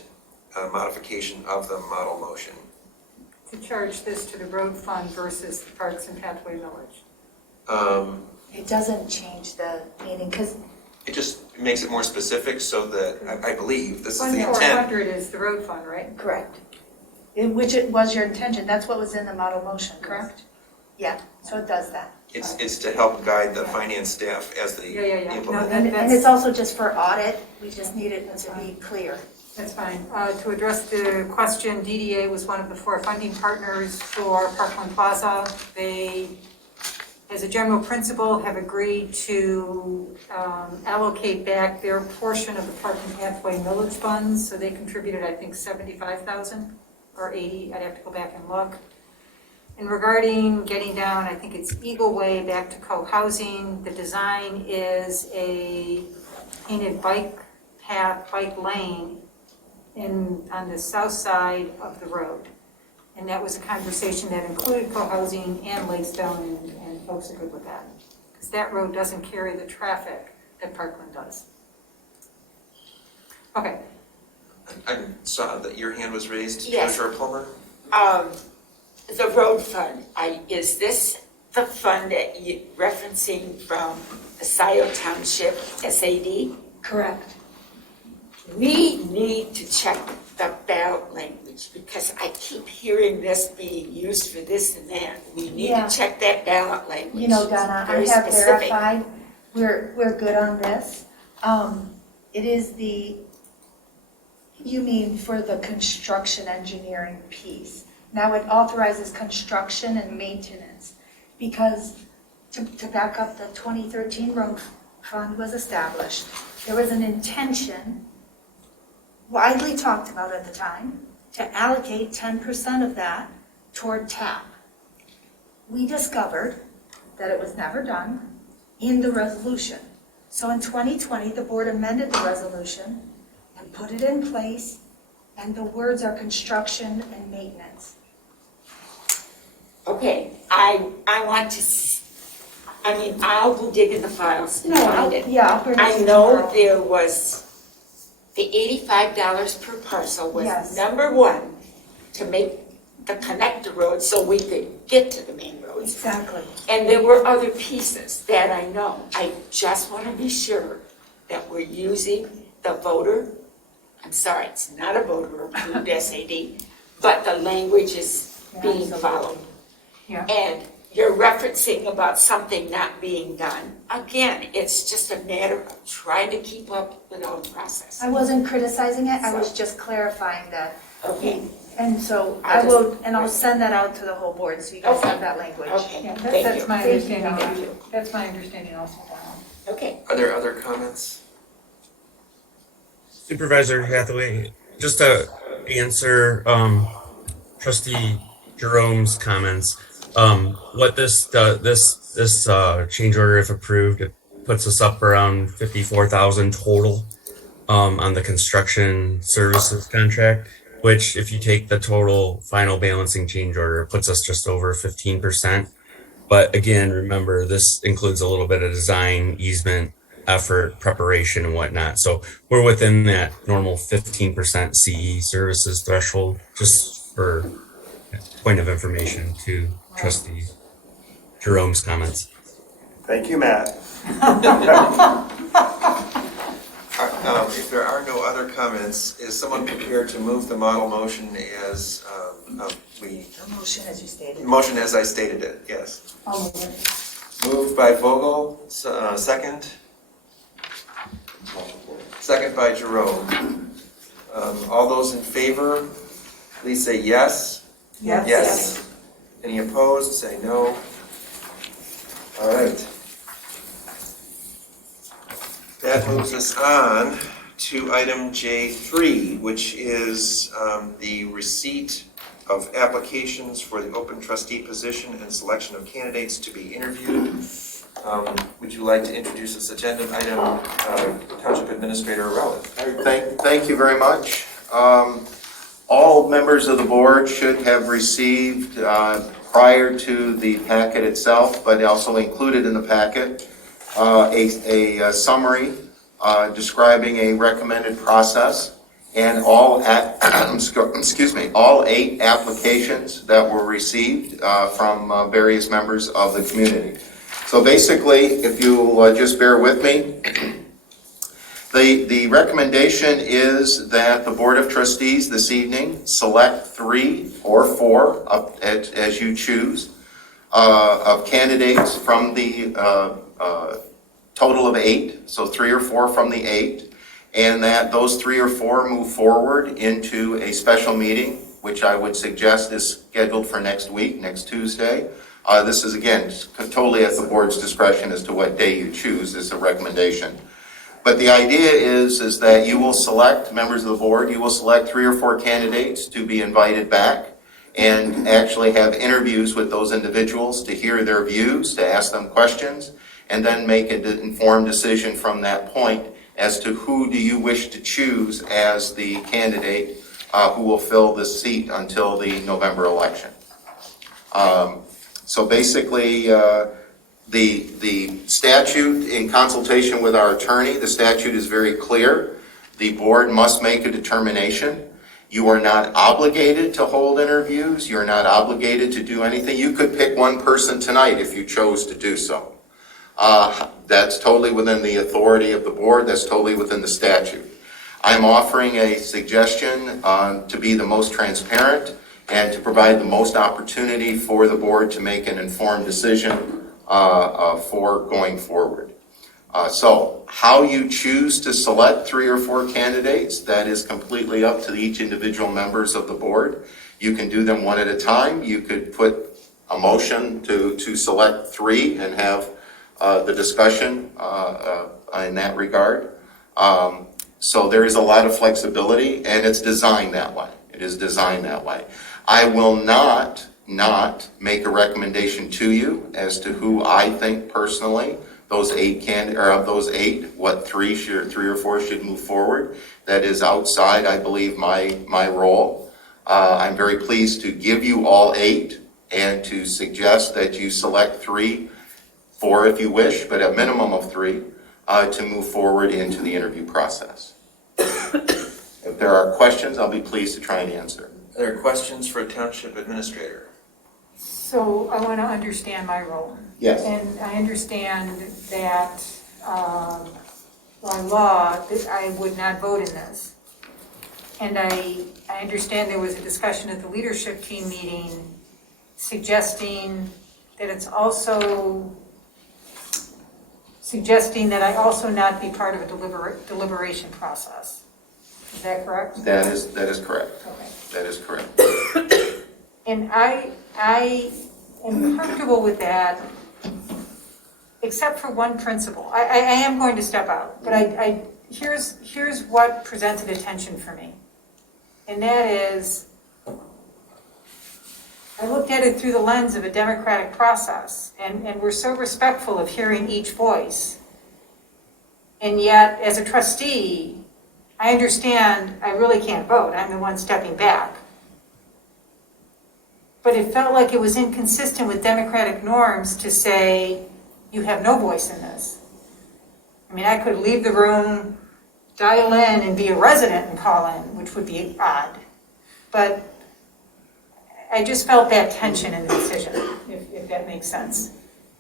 modification of the model motion. To charge this to the road fund versus the Parks and Pathway Village. It doesn't change the meaning, because It just makes it more specific so that, I believe, this is Fund the intent. 400 is the road fund, right? correct. Which it was your intention, that's what was in the model motion, correct? Yeah, so it does that. It's to help guide the finance staff as they Yeah. implement. No, And it's also just for audit, we just need it to be clear. That's fine. To address the question, DDA was one of the 4 funding partners for Parkland Plaza. They, as a general principle, have agreed to allocate back their portion of the Park and Pathway Village funds. So they contributed, I think, $75,000 or $80,000. I'd have to go back and look. And regarding getting down, I think it's Eagle Way back to co-housing. The design is a painted bike path, bike lane on the south side of the road. And that was a conversation that included co-housing and Lakestone, and folks are good with that. Because that road doesn't carry the traffic that Parkland does. Okay. I saw that your hand was raised, Yes. Treasurer Palmer. The road fund, is this the fund that you referencing from the Scio Township SAD? Correct. We need to check the ballot language because I keep hearing this being used for this and that. We need Yeah. to check that ballot language. You know, Donna, I Very have specific. verified, we're good on this. It is you mean for the construction engineering piece. Now it authorizes construction and maintenance because to back up, the 2013 road fund was established. There was an intention, widely talked about at the time, to allocate 10% of that toward TAP. We discovered that it was never done in the resolution. So in 2020, the board amended the resolution and put it in place, and the words are construction and maintenance. Okay, I want to, I'll go dig in the files and find it. I'll bring it to I you know tomorrow. there was, the $85 per parcel was Yes. number one to make the connector road so we could get to the main roads. Exactly. And there were other pieces that I know. I just want to be sure that we're using the it's not a voter approved SAD, but the language is being followed. Yeah. And you're referencing about something not being done. Again, it's just a matter of trying to keep up with our process. I wasn't criticizing it, I was just clarifying that. Okay. And so I'll send that out to the whole board so you guys have that language. Okay. Yeah, Thank that's you. my Thank you, understanding. Donna. That's my understanding also, Donna. Okay. Are there other comments? Supervisor Hathaway, just to answer Trustee Jerome's comments, what this change order, if approved, it puts us up around 54,000 total on the construction services contract. which if you take the total final balancing change order, it puts us just over 15%. But again, remember, this includes a little bit of design, easement, effort, preparation, and whatnot. So we're within that normal 15% CE services threshold, just for point of information to trustee Jerome's comments. Thank you, Matt. If there are no other comments, is someone prepared to move the model motion as The motion as you stated. motion as I stated it? Yes. I'll move it. Moved by Vogel, second. Second by Jerome. All those in favor, please say yes. Yes. Yes. Any opposed, say no. All right. That moves us on to item J3, which is the receipt of applications for the open trustee position and selection of candidates to be interviewed. Would you like to introduce this agenda item, Township Administrator Rowland? Thank you very much. All members of the board should have received, prior to the packet itself, but also included in the packet, a summary describing a recommended process and all all 8 applications that were received from various members of the community. So basically, if you'll just bear with me, the recommendation is that the Board of Trustees this evening select 3 or 4, as you choose, of candidates from the total of 8, so 3 or 4 from the 8, and that those 3 or 4 move forward into a special meeting, which I would suggest is scheduled for next week, next Tuesday. This is, again, totally at the board's discretion as to what day you choose. It's a recommendation. But the idea is that you will select, members of the board, you will select 3 or 4 candidates to be invited back and actually have interviews with those individuals to hear their views, to ask them questions, and then make an informed decision from that point as to who do you wish to choose as the candidate who will fill this seat until the November election. So basically, the statute, in consultation with our attorney, the statute is very clear. The board must make a determination. You are not obligated to hold interviews. You're not obligated to do anything. You could pick one person tonight if you chose to do so. That's totally within the authority of the board. That's totally within the statute. I'm offering a suggestion to be the most transparent and to provide the most opportunity for the board to make an informed decision for going forward. So how you choose to select 3 or 4 candidates, that is completely up to each individual members of the board. You can do them one at a time. You could put a motion to select 3 and have the discussion in that regard. So there is a lot of flexibility, and it's designed that way. It is designed that way. I will not make a recommendation to you as to who I think personally those 8 of those 8, what 3 or 4 should move forward. That is outside, I believe, my role. I'm very pleased to give you all 8 and to suggest that you select 3, 4 if you wish, but a minimum of 3 to move forward into the interview process. If there are questions, I'll be pleased to try and answer. Are there questions for a Township Administrator? So I want to understand my role. Yes. And I understand that by law, that I would not vote in this. And I understand there was a discussion at the leadership team meeting suggesting that it's also suggesting that I also not be part of a deliberation process. Is that correct? That is correct. Okay. That is correct. And I am comfortable with that, except for one principle. I am going to step out, but here's what presented attention for me. And that is, I looked at it through the lens of a democratic process, and we're so respectful of hearing each voice. And yet, as a trustee, I understand I really can't vote, I'm the one stepping back. But it felt like it was inconsistent with democratic norms to say, you have no voice in this. I mean, I could leave the room, dial in and be a resident and call in, which would be odd. But I just felt that tension in the decision, if that makes sense.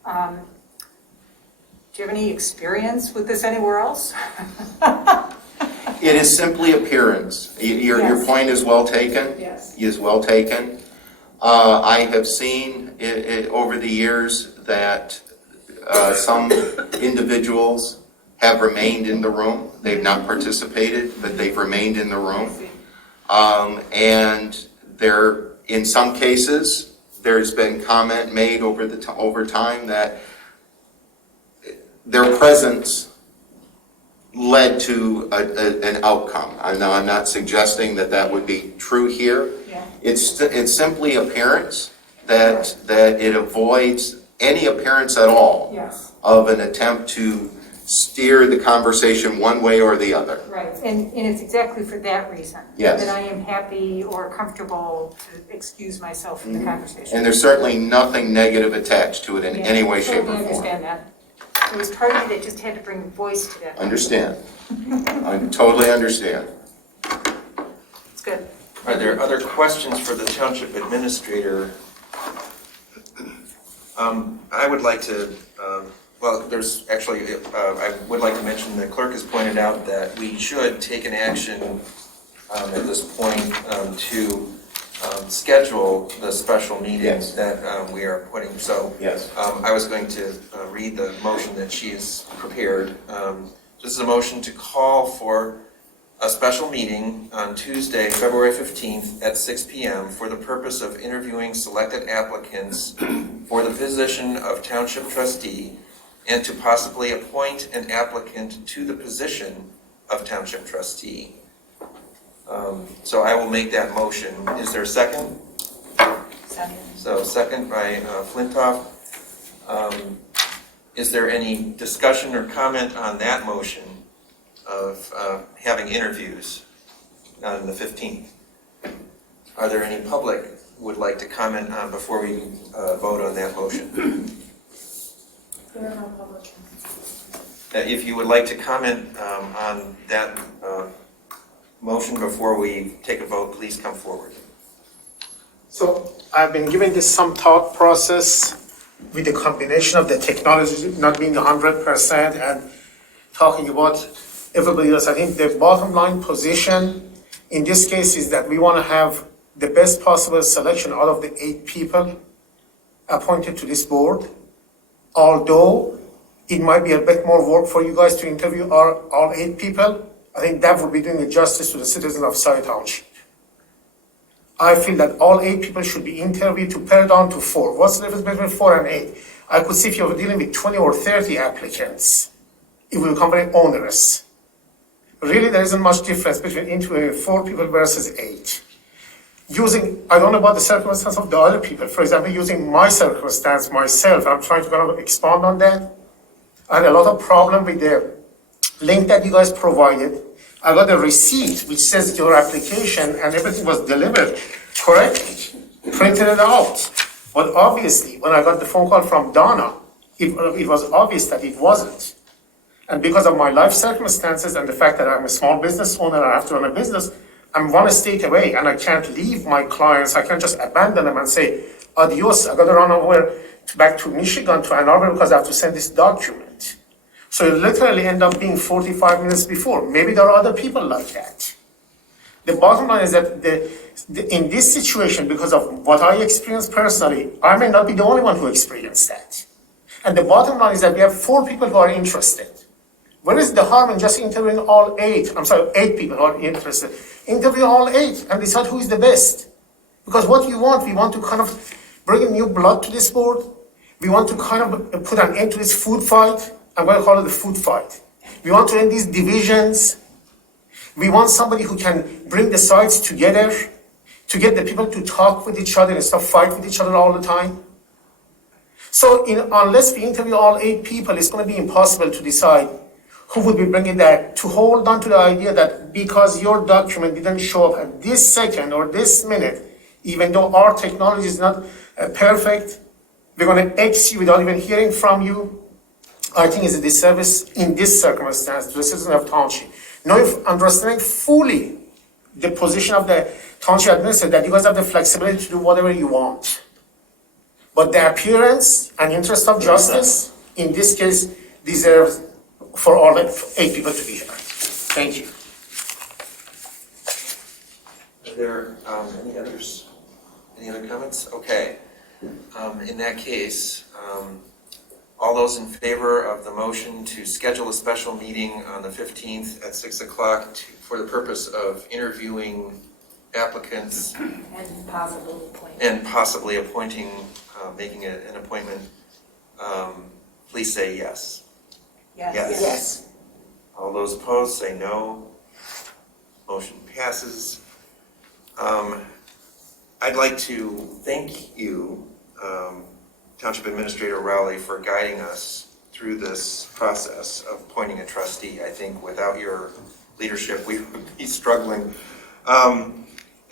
Do you have any experience with this anywhere else? It is simply appearance. Your point is well taken. Yes. Is well taken. I have seen over the years that some individuals have remained in the room. They've not participated, but they've remained in the room. And in some cases, there's been comment made over time that their presence led to an outcome. I'm not suggesting that would be true here. Yeah. It's simply appearance that it avoids any appearance at all Yes. of an attempt to steer the conversation one way or the other. Right, and it's exactly for that reason. Yes. That I am happy or comfortable to excuse myself from the conversation. And there's certainly nothing negative attached to it in any way, shape, or I form. understand that. It was part of me that just had to bring voice to that. Understand. I totally understand. It's good. Are there other questions for the township administrator? I would like to, there's actually, I would like to mention the clerk has pointed out that we should take an action at this point to schedule the special meetings that we are putting. So Yes. I was going to read the motion that she has prepared. This is a motion to call for a special meeting on Tuesday, February 15th at 6 p.m. for the purpose of interviewing selected applicants for the position of township trustee and to possibly appoint an applicant to the position of township trustee. So I will make that motion. Is there a second? Second. So second by Flintoff. Is there any discussion or comment on that motion of having interviews on the 15th? Are there any public who would like to comment on before we vote on that motion? There are no public. If you would like to comment on that motion before we take a vote, please come forward. So I've been giving this some thought process with the combination of the technology not being 100% and talking about everybody else. I think the bottom line position in this case is that we want to have the best possible selection out of the 8 people appointed to this board. Although it might be a bit more work for you guys to interview all 8 people, I think that would be doing a justice to the citizens of Scio Township. I feel that all 8 people should be interviewed to pare down to 4. What's the difference between 4 and 8? I could see if you were dealing with 20 or 30 applicants, it will become very onerous. Really, there isn't much difference between interviewing 4 people versus 8. I don't know about the circumstance of the other people. For example, using my circumstance myself, I'm trying to kind of expand on that. I had a lot of problem with the link that you guys provided. I got a receipt which says your application and everything was delivered correctly, printed it out. But obviously, when I got the phone call from Donna, it was obvious that it wasn't. And because of my life circumstances and the fact that I'm a small business owner, I have to run a business, I'm 1 state away and I can't leave my clients. I can't just abandon them and say, adios, I got to run over back to Michigan, to Ann Arbor, because I have to send this document. So it literally end up being 45 minutes before. Maybe there are other people like that. The bottom line is that in this situation, because of what I experienced personally, I may not be the only one who experienced that. And the bottom line is that we have 4 people who are interested. Where is the harm in just interviewing all 8? 8 people who are interested. Interview all 8 and decide who is the best. Because what we want to kind of bring in new blood to this board. We want to kind of put an end to this food fight. I'm going to call it the food fight. We want to end these divisions. We want somebody who can bring the sides together, to get the people to talk with each other and stop fighting with each other all the time. So unless we interview all 8 people, it's going to be impossible to decide who would be bringing that, to hold on to the idea that because your document didn't show up at this second or this minute, even though our technology is not perfect, we're going to X you without even hearing from you, I think is a disservice in this circumstance to the citizen of township. Now, if understanding fully the position of the township administrator, that you guys have the flexibility to do whatever you want. But the appearance and interest of justice, in this case, deserves for all 8 people to be here. Thank you. Are there any others? Any other comments? Okay. In that case, all those in favor of the motion to schedule a special meeting on the 15th at 6 o'clock for the purpose of interviewing applicants And possibly appointing, making an appointment, please say yes. Yes. Yes. All those opposed say no. Motion passes. I'd like to thank you, Township Administrator Rowley, for guiding us through this process of appointing a trustee. I think without your leadership, we would be struggling.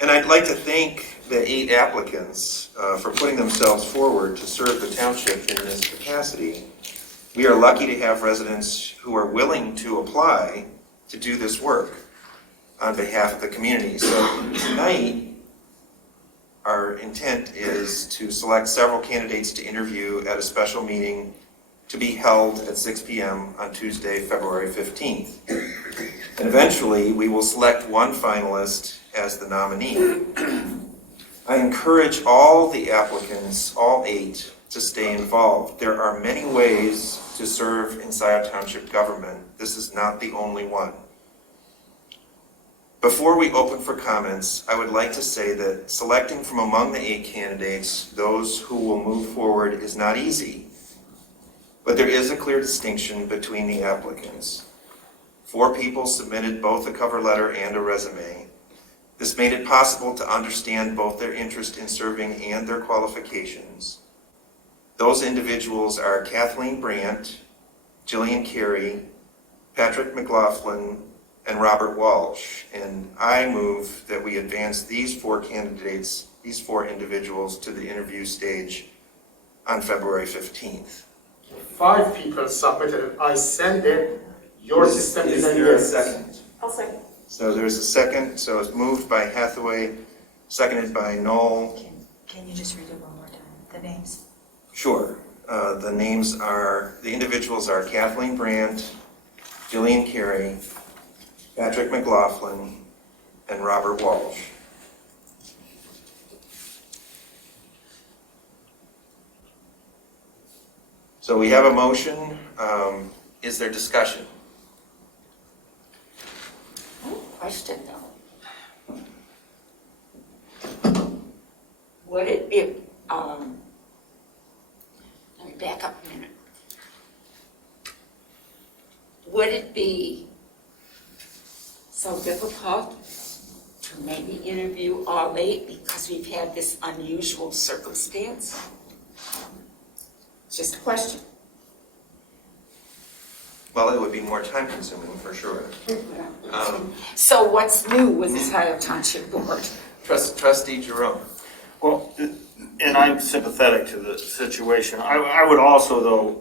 And I'd like to thank the 8 applicants for putting themselves forward to serve the township in this capacity. We are lucky to have residents who are willing to apply to do this work on behalf of the community. So tonight, our intent is to select several candidates to interview at a special meeting to be held at 6 p.m. on Tuesday, February 15th. And eventually, we will select one finalist as the nominee. I encourage all the applicants, all 8, to stay involved. There are many ways to serve in Scio Township government. This is not the only one. Before we open for comments, I would like to say that selecting from among the 8 candidates those who will move forward is not easy, but there is a clear distinction between the applicants. 4 people submitted both a cover letter and a resume. This made it possible to understand both their interest in serving and their qualifications. Those individuals are Kathleen Brandt, Jillian Carey, Patrick McLaughlin, and Robert Walsh. And I move that we advance these 4 candidates, these 4 individuals to the interview stage on February 15th. 5 people submitted. I sent it. Your system Is is there a second? I'll second. So there's a second. So it's moved by Hathaway, seconded by Knoll. Can you just read it one more time, the names? Sure. The names are, the individuals are Kathleen Brandt, Jillian Carey, Patrick McLaughlin, and Robert Walsh. So we have a motion. Is there discussion? Question though. Would it be, let me back up a minute. Would it be so difficult to maybe interview all 8 because we've had this unusual circumstance? Just a question. Well, it would be more time consuming for sure. So what's new with the Scio Township Board? Trustee Jerome. Well, and I'm sympathetic to the situation. I would also, though,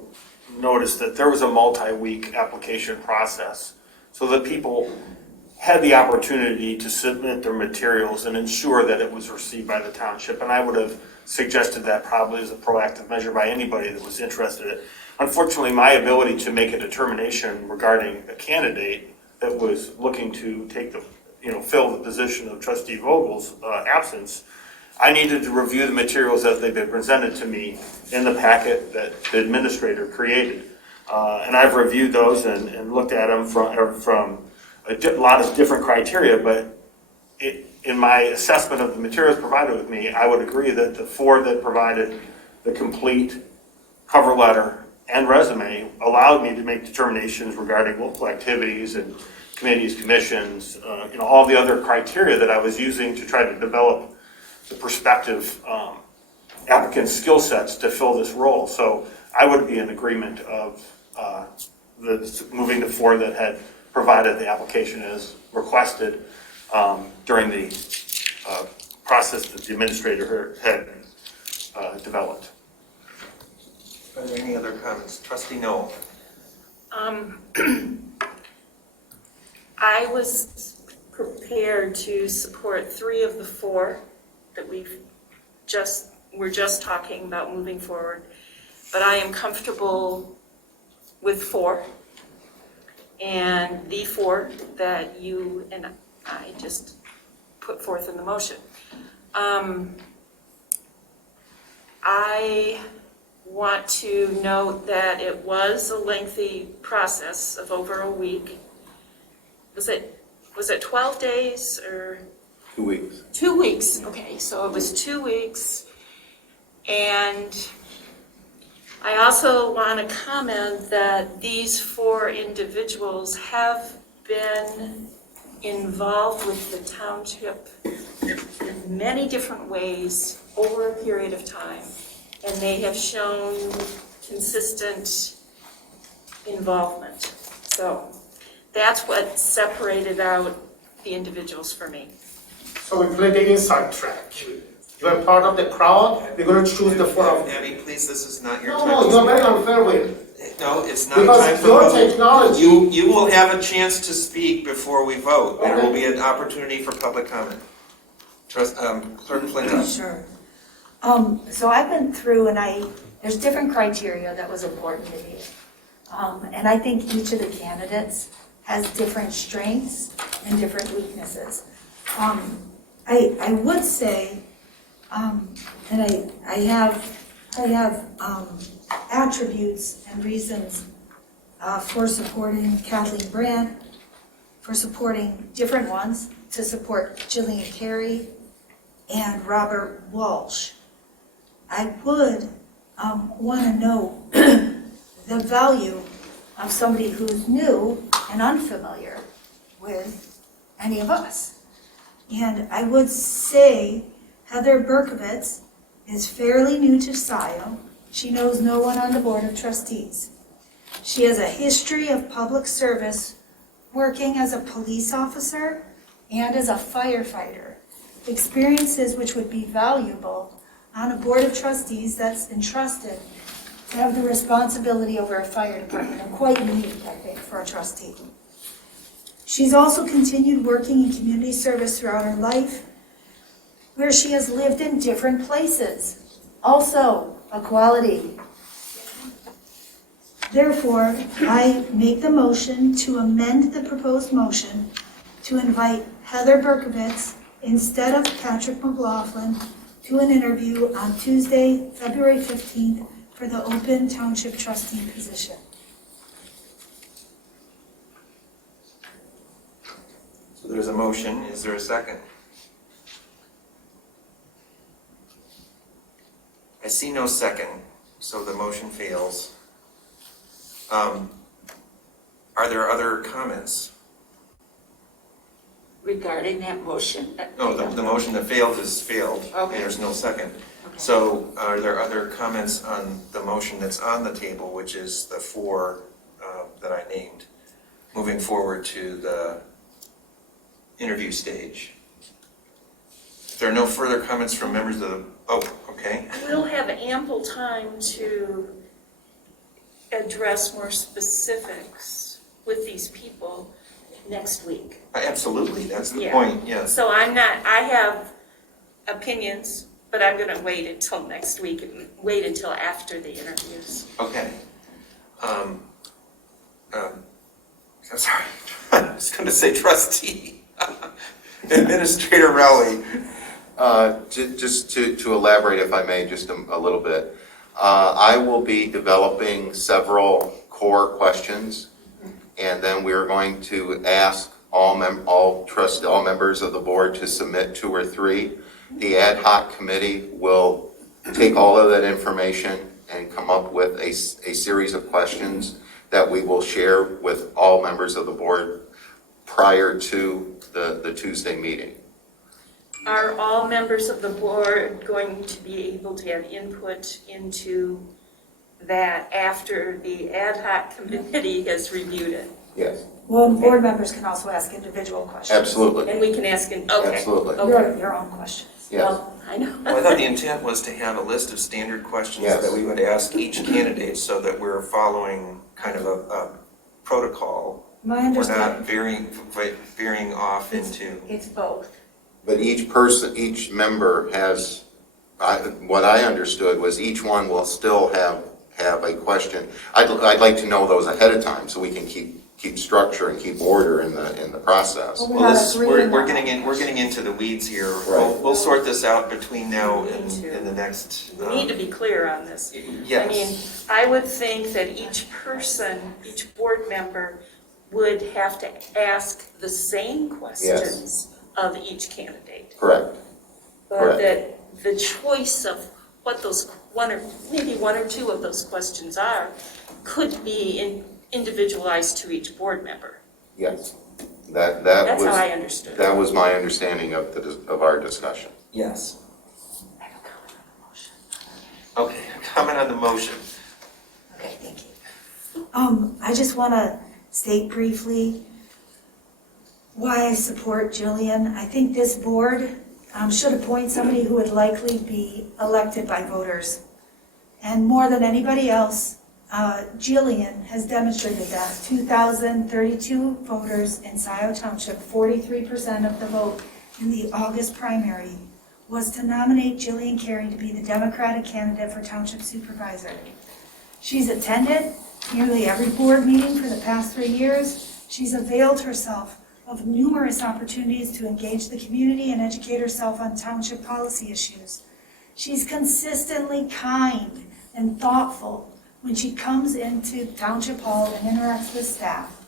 notice that there was a multi-week application process so that people had the opportunity to submit their materials and ensure that it was received by the township. And I would have suggested that probably as a proactive measure by anybody that was interested in it. Unfortunately, my ability to make a determination regarding a candidate that was looking to take the, fill the position of Trustee Vogel's absence, I needed to review the materials as they've been presented to me in the packet that the administrator created. And I've reviewed those and looked at them from a lot of different criteria, but in my assessment of the materials provided with me, I would agree that the 4 that provided the complete cover letter and resume allowed me to make determinations regarding local activities and committees, commissions, all the other criteria that I was using to try to develop the prospective applicant skill sets to fill this role. So I would be in agreement of moving to 4 that had provided the application as requested during the process that the administrator had developed. Are there any other comments? Trustee Noel? I was prepared to support 3 of the 4 that we're just talking about moving forward, but I am comfortable with 4, and the 4 that you and I just put forth in the motion. I want to note that it was a lengthy process of over a week. Was it 12 days or? 2 weeks. 2 weeks, okay, so it was 2 weeks. And I also want to comment that these 4 individuals have been involved with the township in many different ways over a period of time, and they have shown consistent involvement. So that's what separated out the individuals for me. So we play the inside track. You are part of the crowd, we're going to choose the 4 of them. Abby, please, this is not your No, time. no, you're very unfair with it. No, it's not time Because for your voting. technology. You will have a chance to speak before we vote. There will be an opportunity for public comment. Clerk Flintoff. Sure. So I've been through and there's different criteria that was important to me. And I think each of the candidates has different strengths and different weaknesses. I would say, and I have attributes and reasons for supporting Kathleen Brandt, for supporting different ones, to support Jillian Carey and Robert Walsh. I would want to know the value of somebody who's new and unfamiliar with any of us. And I would say Heather Berkovitz is fairly new to Scio. She knows no one on the Board of Trustees. She has a history of public service, working as a police officer and as a firefighter, experiences which would be valuable on a Board of Trustees that's entrusted to have the responsibility over a fire department, and quite unique, I think, for a trustee. She's also continued working in community service throughout her life, where she has lived in different places. Also, a quality. Therefore, I make the motion to amend the proposed motion to invite Heather Berkovitz instead of Patrick McLaughlin to an interview on Tuesday, February 15th for the open township trustee position. So there's a motion. Is there a second? I see no second, so the motion fails. Are there other comments? Regarding that motion? No, the motion that failed is failed. Okay. There's no second. Okay. So are there other comments on the motion that's on the table, which is the 4 that I named, moving forward to the interview stage? If there are no further comments from members of the, okay. We'll have ample time to address more specifics with these people next week. Absolutely, that's the Yeah. point, yes. So I have opinions, but I'm gonna wait until next week and wait until after the interviews. Okay. I'm sorry, I was going to say trustee. Administrator Rowley. Just to elaborate, if I may, just a little bit. I will be developing several core questions, and then we are going to ask all members of the board to submit 2 or 3. The ad hoc committee will take all of that information and come up with a series of questions that we will share with all members of the board prior to the Tuesday meeting. Are all members of the board going to be able to have input into that after the ad hoc committee has reviewed it. Yes, Well, and board members can also ask individual questions. absolutely, And we can ask, okay. absolutely, Your own questions. yes. Well, I know. Well, I thought the intent was to have a list of standard questions Yes. that we would ask each candidate so that we're following kind of a protocol. My We're understanding. not veering off into. It's both. But each person, each member has, what I understood was each one will still have a question. I'd like to know those ahead of time so we can keep structure and keep order in the process. Well, Well, we're we're getting into the weeds here. Right. We'll sort this out between now and the next. We need to be clear on this. Yes. I mean, I would think that each person, each board member would have to ask the same questions of each candidate. Correct. But Correct. that the choice of what those maybe one or two of those questions are could be individualized to each board member. Yes. That's That's how I understood it. That was my understanding of our discussion. Yes. Okay, comment on the motion. Okay, thank you. I just want to state briefly why I support Jillian. I think this board should appoint somebody who would likely be elected by voters. And more than anybody else, Jillian has demonstrated that. 2,032 voters in Scio Township, 43% of the vote in the August primary was to nominate Jillian Carey to be the Democratic candidate for Township Supervisor. She's attended nearly every board meeting for the past 3 years. She's availed herself of numerous opportunities to engage the community and educate herself on township policy issues. She's consistently kind and thoughtful when she comes into Township Hall and interacts with staff.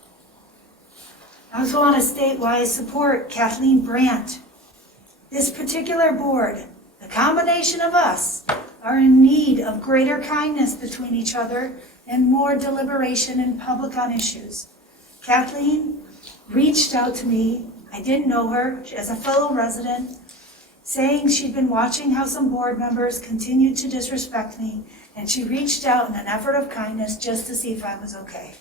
I also want to state why I support Kathleen Brandt. This particular board, the combination of us, are in need of greater kindness between each other and more deliberation in public on issues. Kathleen reached out to me, I didn't know her, as a fellow resident, saying she'd been watching how some board members continued to disrespect me, and she reached out in an effort of kindness just to see if I was okay.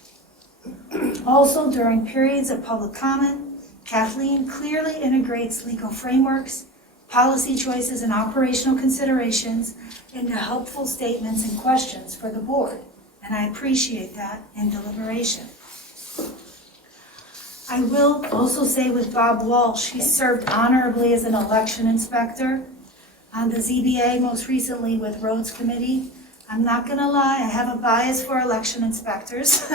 Also, during periods of public comment, Kathleen clearly integrates legal frameworks, policy choices, and operational considerations into helpful statements and questions for the board, and I appreciate that in deliberation. I will also say with Bob Walsh, he served honorably as an election inspector on the ZBA, most recently with Roads Committee. I'm not gonna lie, I have a bias for election inspectors.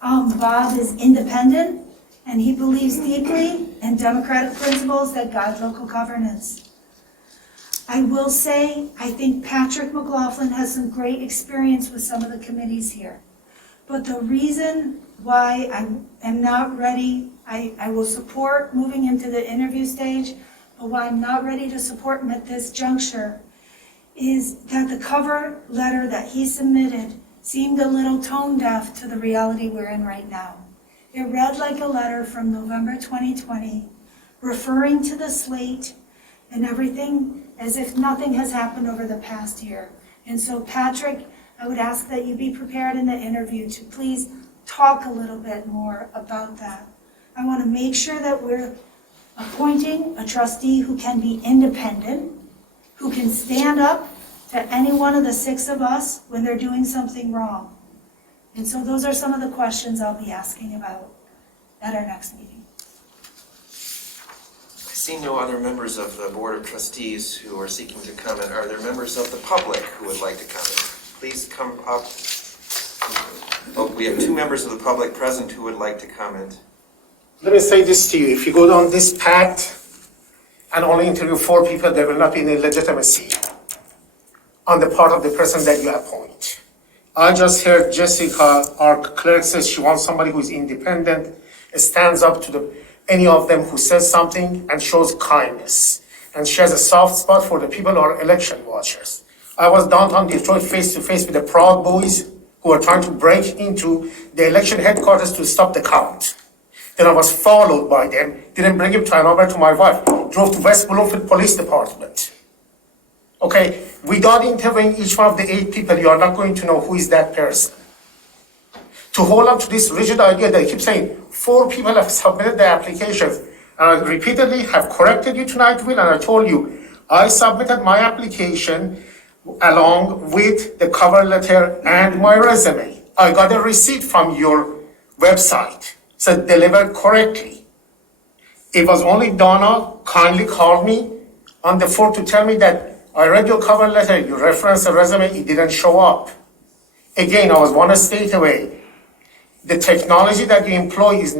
Bob is independent, and he believes deeply in democratic principles that guide local governance. I will say, I think Patrick McLaughlin has some great experience with some of the committees here. But the reason why I am not ready, I will support moving into the interview stage, but why I'm not ready to support him at this juncture is that the cover letter that he submitted seemed a little tone deaf to the reality we're in right now. It read like a letter from November 2020, referring to the slate and everything as if nothing has happened over the past year. And so, Patrick, I would ask that you be prepared in the interview to please talk a little bit more about that. I want to make sure that we're appointing a trustee who can be independent, who can stand up to any one of the 6 of us when they're doing something wrong. And so those are some of the questions I'll be asking about at our next meeting. I see no other members of the Board of Trustees who are seeking to comment. Are there members of the public who would like to comment? Please come up. Oh, we have 2 members of the public present who would like to comment. Let me say this to you, if you go down this path and only interview 4 people, there will not be any legitimacy on the part of the person that you appoint. I just heard Jessica, our clerk, says she wants somebody who is independent, stands up to any of them who says something and shows kindness. And she has a soft spot for the people who are election watchers. I was downtown Detroit face to face with the Proud Boys who were trying to break into the election headquarters to stop the count. Then I was followed by them, didn't bring him to Hanover to my wife, drove to West Bloomfield Police Department. Okay, without interviewing each one of the 8 people, you are not going to know who is that person. To hold on to this rigid idea that I keep saying 4 people have submitted their applications, and I repeatedly have corrected you tonight, Will, and I told you, I submitted my application along with the cover letter and my resume. I got a receipt from your website, said delivered correctly. It was only Donna kindly called me on the 4th to tell me that I read your cover letter, you referenced a resume, it didn't show up. Again, I was 1 state away. The technology that you employ is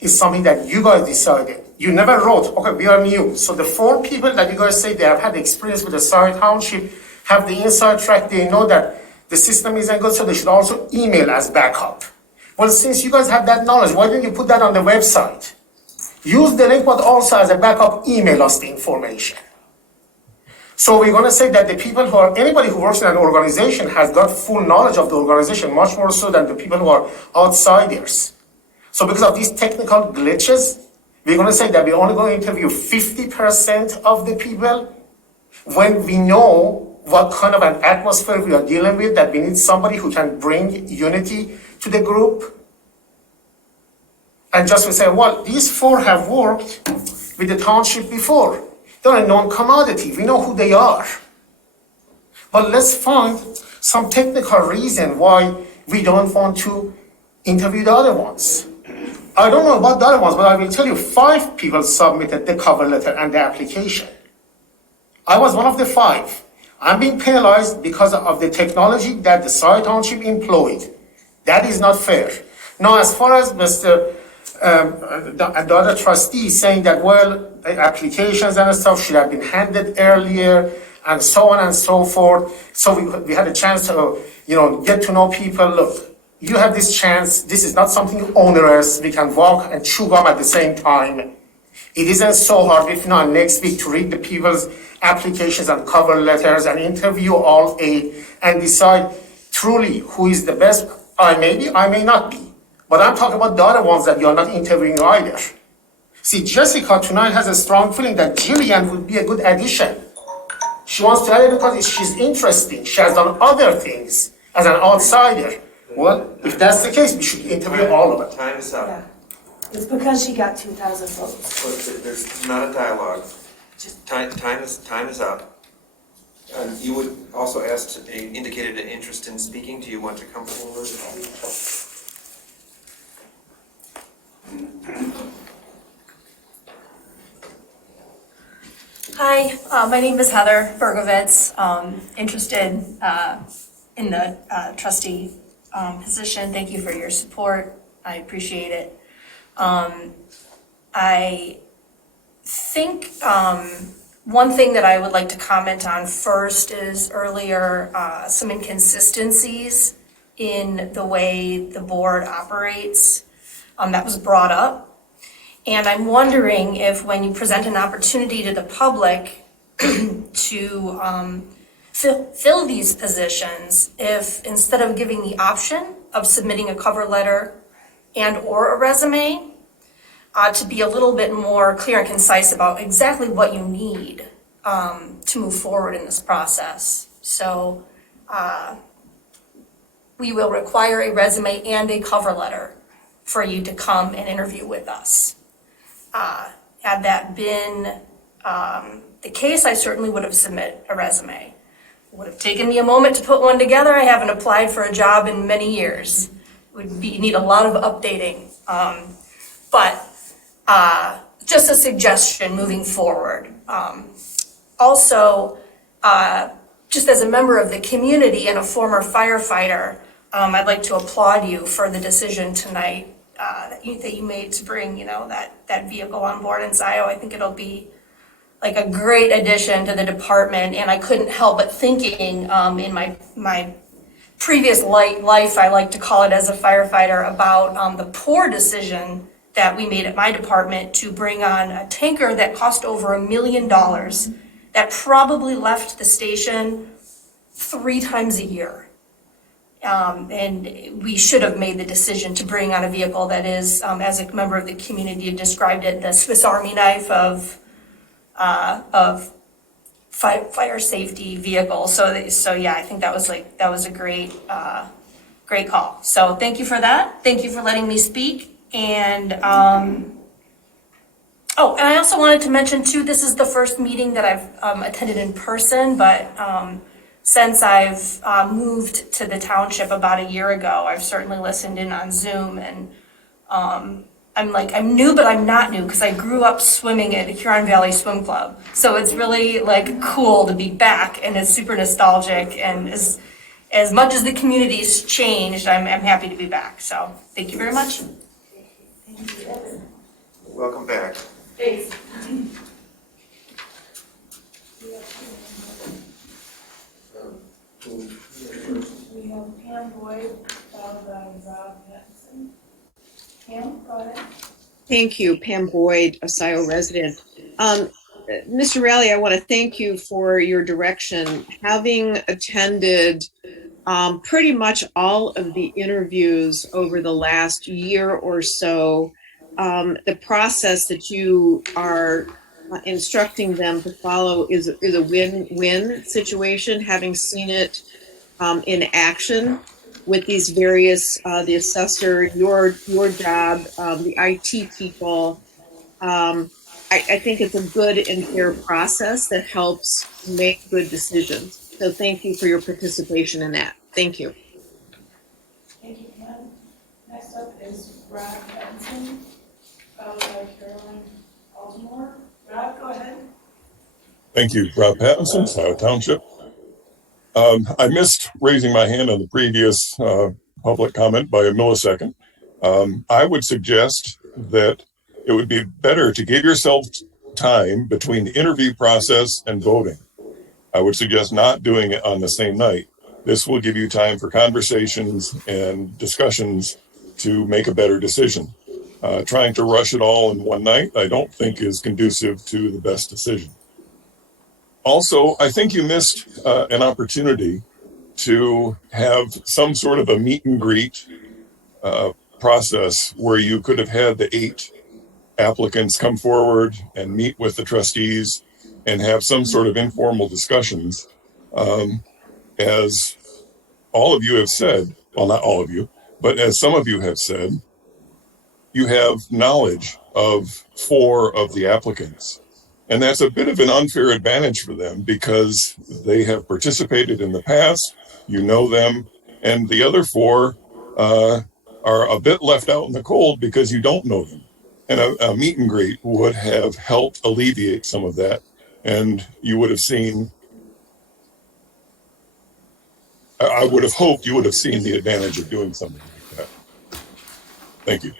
is something that you guys decided. You never wrote, okay, we are new. So the 4 people that you guys say they have had experience with the Scio Township have the inside track, they know that the system isn't good, so they should also email as backup. Well, since you guys have that knowledge, why didn't you put that on the website? Use the link, but also as a backup, email us the information. So we're going to say that the people who are, anybody who works in an organization has got full knowledge of the organization, much more so than the people who are outsiders. So because of these technical glitches, we're going to say that we're only going to interview 50% of the people when we know what kind of an atmosphere we are dealing with, that we need somebody who can bring unity to the group. And just we say, well, these 4 have worked with the township before. They're a non-commodity. We know who they are. But let's find some technical reason why we don't want to interview the other ones. I don't know about the other ones, but I will tell you 5 people submitted the cover letter and the application. I was one of the 5. I'm being penalized because of the technology that the Scio Township employed. That is not fair. Now, as far as the other trustees saying that, well, applications and stuff should have been handed earlier, and so on and so forth. So we had a chance to, get to know people. Look, you have this chance. This is not something onerous. We can walk and chew gum at the same time. It isn't so hard, if not next week, to read the people's applications and cover letters and interview all 8 and decide truly who is the best. I may be, I may not be. But I'm talking about the other ones that you're not interviewing either. See, Jessica tonight has a strong feeling that Jillian would be a good addition. She wants to add it because she's interesting. She has done other things as an outsider. Well, if that's the case, we should interview all of them. Time is up. Yeah. It's because she got 2,000 votes. So there's not a dialogue. Time is up. You would also indicated an interest in speaking. Do you want to come forward? Hi, my name is Heather Bergovitz. Interested in the trustee position. Thank you for your support. I appreciate it. I think one thing that I would like to comment on first is earlier some inconsistencies in the way the board operates that was brought up. And I'm wondering if when you present an opportunity to the public to fill these positions, if instead of giving the option of submitting a cover letter and or a resume, to be a little bit more clear and concise about exactly what you need to move forward in this process. So we will require a resume and a cover letter for you to come and interview with us. Had that been the case, I certainly would have submitted a resume. It would have taken me a moment to put one together. I haven't applied for a job in many years. It would need a lot of updating. But just a suggestion moving forward. Also, just as a member of the community and a former firefighter, I'd like to applaud you for the decision tonight that you made to bring, that vehicle on board in Scio. I think it'll be like a great addition to the department, and I couldn't help but thinking in my previous life, I like to call it as a firefighter, about the poor decision that we made at my department to bring on a tanker that cost over $1 million that probably left the station 3 times a year. And we should have made the decision to bring on a vehicle that is, as a member of the community described it, the Swiss Army knife of fire safety vehicle. So yeah, I think that was a great call. So thank you for that. Thank you for letting me speak. And oh, and I also wanted to mention too, this is the first meeting that I've attended in person, but since I've moved to the township about a year ago, I've certainly listened in on Zoom, and I'm new, but I'm not new because I grew up swimming at Huron Valley Swim Club. So it's really like cool to be back, and it's super nostalgic, and as much as the community's changed, I'm happy to be back. So thank you very much. Welcome back. Thanks. We have Pam Boyd, followed by Rob Pattinson. Pam, go ahead. Thank you, Pam Boyd, a Scio resident. Mr. Raleigh, I want to thank you for your direction. Having attended pretty much all of the interviews over the last year or so, the process that you are instructing them to follow is a win-win situation, having seen it in action with these various, the assessor, your job, the IT people. I think it's a good and fair process that helps make good decisions. So thank you for your participation in that. Thank you. Thank you, Pam. Next up is Rob Pattinson, followed by Caroline Altamore. Rob, go ahead. Thank you, Rob Pattinson, Scio Township. I missed raising my hand on the previous public comment by a millisecond. I would suggest that it would be better to give yourself time between the interview process and voting. I would suggest not doing it on the same night. This will give you time for conversations and discussions to make a better decision. Trying to rush it all in one night, I don't think is conducive to the best decision. Also, I think you missed an opportunity to have some sort of a meet and greet process where you could have had the 8 applicants come forward and meet with the trustees and have some sort of informal discussions. As all of you have said, well, not all of you, but as some of you have said, you have knowledge of 4 of the applicants. And that's a bit of an unfair advantage for them because they have participated in the past, you know them, and the other 4 are a bit left out in the cold because you don't know them. And a meet and greet would have helped alleviate some of that. And you would have seen, I would have hoped you would have seen the advantage of doing something like that. Thank you.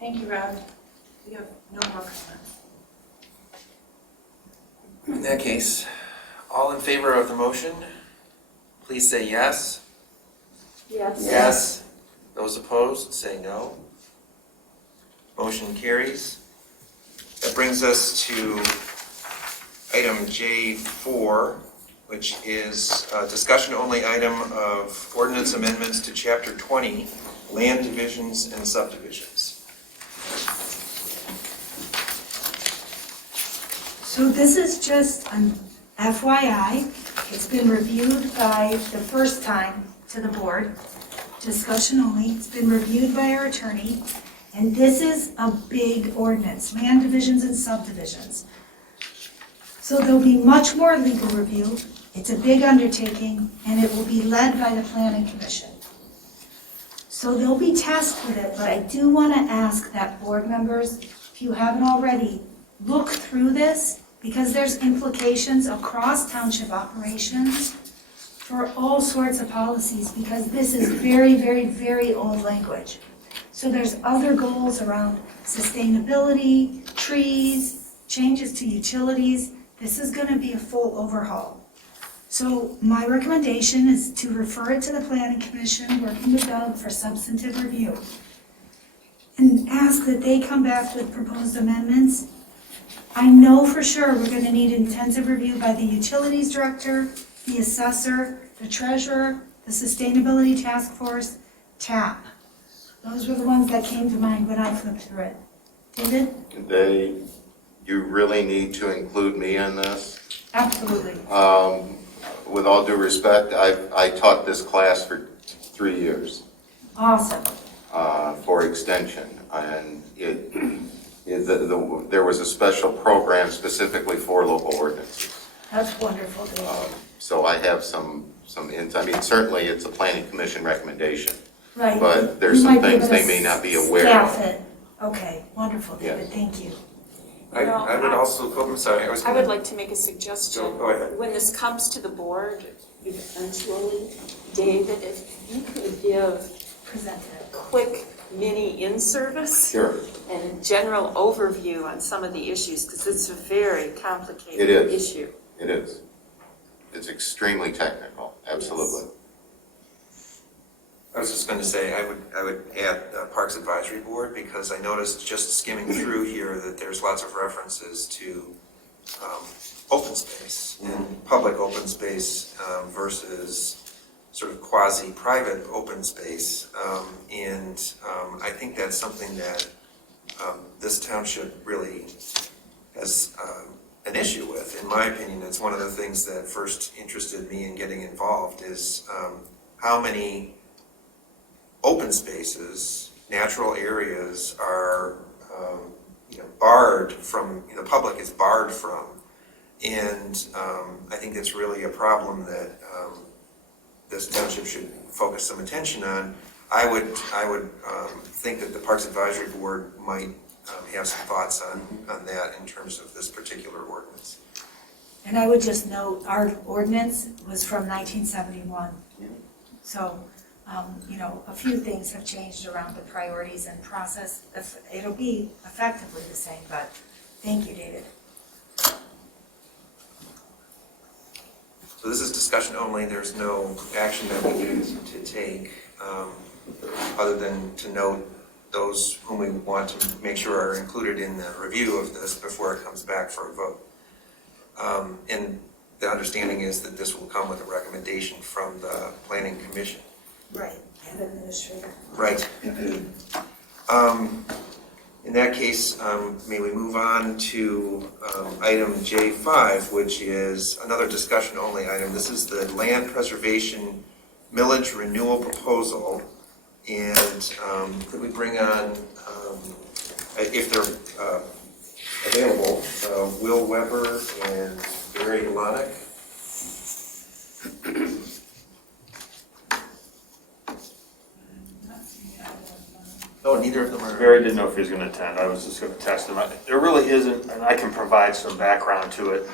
Thank you, Rob. We have no more comments. In that case, all in favor of the motion, please say yes. Yes. Yes. Those opposed, say no. Motion carries. That brings us to item J4, which is a discussion only item of ordinance amendments to Chapter 20, Land Divisions and Subdivisions. So this is just an FYI. It's been reviewed by the first time to the board, discussion only. It's been reviewed by our attorney, and this is a big ordinance, land divisions and subdivisions. So there'll be much more legal review. It's a big undertaking, and it will be led by the Planning Commission. So they'll be tasked with it, but I do want to ask that board members, if you haven't already, look through this, because there's implications across township operations for all sorts of policies, because this is very, very, very old language. So there's other goals around sustainability, trees, changes to utilities. This is going to be a full overhaul. So my recommendation is to refer it to the Planning Commission, working with Doug for substantive review, and ask that they come back with proposed amendments. I know for sure we're going to need intensive review by the Utilities Director, the Assessor, the Treasurer, the Sustainability Task Force, TAP. Those were the ones that came to mind when I flipped through it. David? you really need to include me in this. Absolutely. With all due respect, I taught this class for 3 years Awesome. for extension, and there was a special program specifically for local ordinances. That's wonderful, David. So I have some I mean, certainly it's a planning commission recommendation, Right. but there's You some might be things able they to may not be aware staff of. it. Okay, wonderful, David, Yes. thank you. I would also, I'm sorry, I would like to make a suggestion. Go ahead. When this comes to the board eventually, David, if you could give Present a it. quick mini in-service Sure. and a general overview on some of the issues, because it's a very It complicated is. issue. It is. It's extremely technical, absolutely. I was just going to say, I would add Parks Advisory Board, because I noticed just skimming through here that there's lots of references to open space and public open space versus sort of quasi-private open space. And I think that's something that this township really has an issue with. In my opinion, it's one of the things that first interested me in getting involved is how many open spaces, natural areas are barred from, the public is barred from. And I think that's really a problem that this township should focus some attention on. I would think that the Parks Advisory Board might have some thoughts on that in terms of this particular ordinance. And I would just note, our ordinance was from 1971. So, a few things have changed around the priorities and process. It'll be effectively the same, but thank you, David. So this is discussion only. There's no action that we need to take other than to note those whom we want to make sure are included in the review of this before it comes back for a vote. And the understanding is that this will come with a recommendation from the Planning Commission. Right, and administrator. Right. In that case, may we move on to item J5, which is another discussion only item. This is the land preservation millage renewal proposal. And could we bring on, if they're available, Will Weber and Barry Lonick? Oh, neither of them are. Barry didn't know if he was going to attend. I was just going to text him. There really isn't, and I can provide some background to it.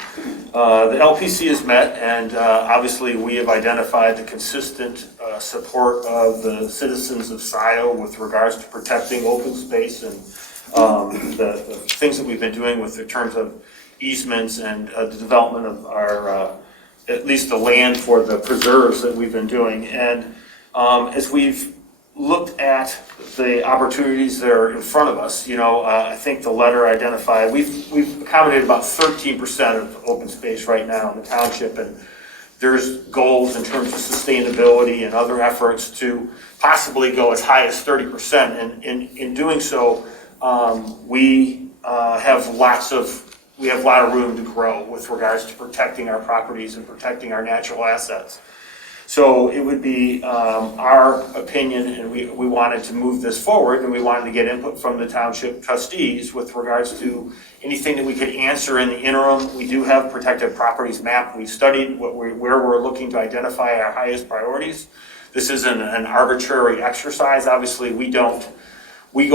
The LPC has met, and obviously we have identified the consistent support of the citizens of Scio with regards to protecting open space and the things that we've been doing with in terms of easements and the development of our, at least the land for the preserves that we've been doing. And as we've looked at the opportunities that are in front of us, I think the letter identified, we've accommodated about 13% of open space right now in the township, and there's goals in terms of sustainability and other efforts to possibly go as high as 30%. And in doing so, we have a lot of room to grow with regards to protecting our properties and protecting our natural assets. So it would be our opinion, and we wanted to move this forward, and we wanted to get input from the township trustees with regards to anything that we could answer in the interim. We do have protected properties map. We studied where we're looking to identify our highest priorities. This isn't an arbitrary exercise. Obviously, we go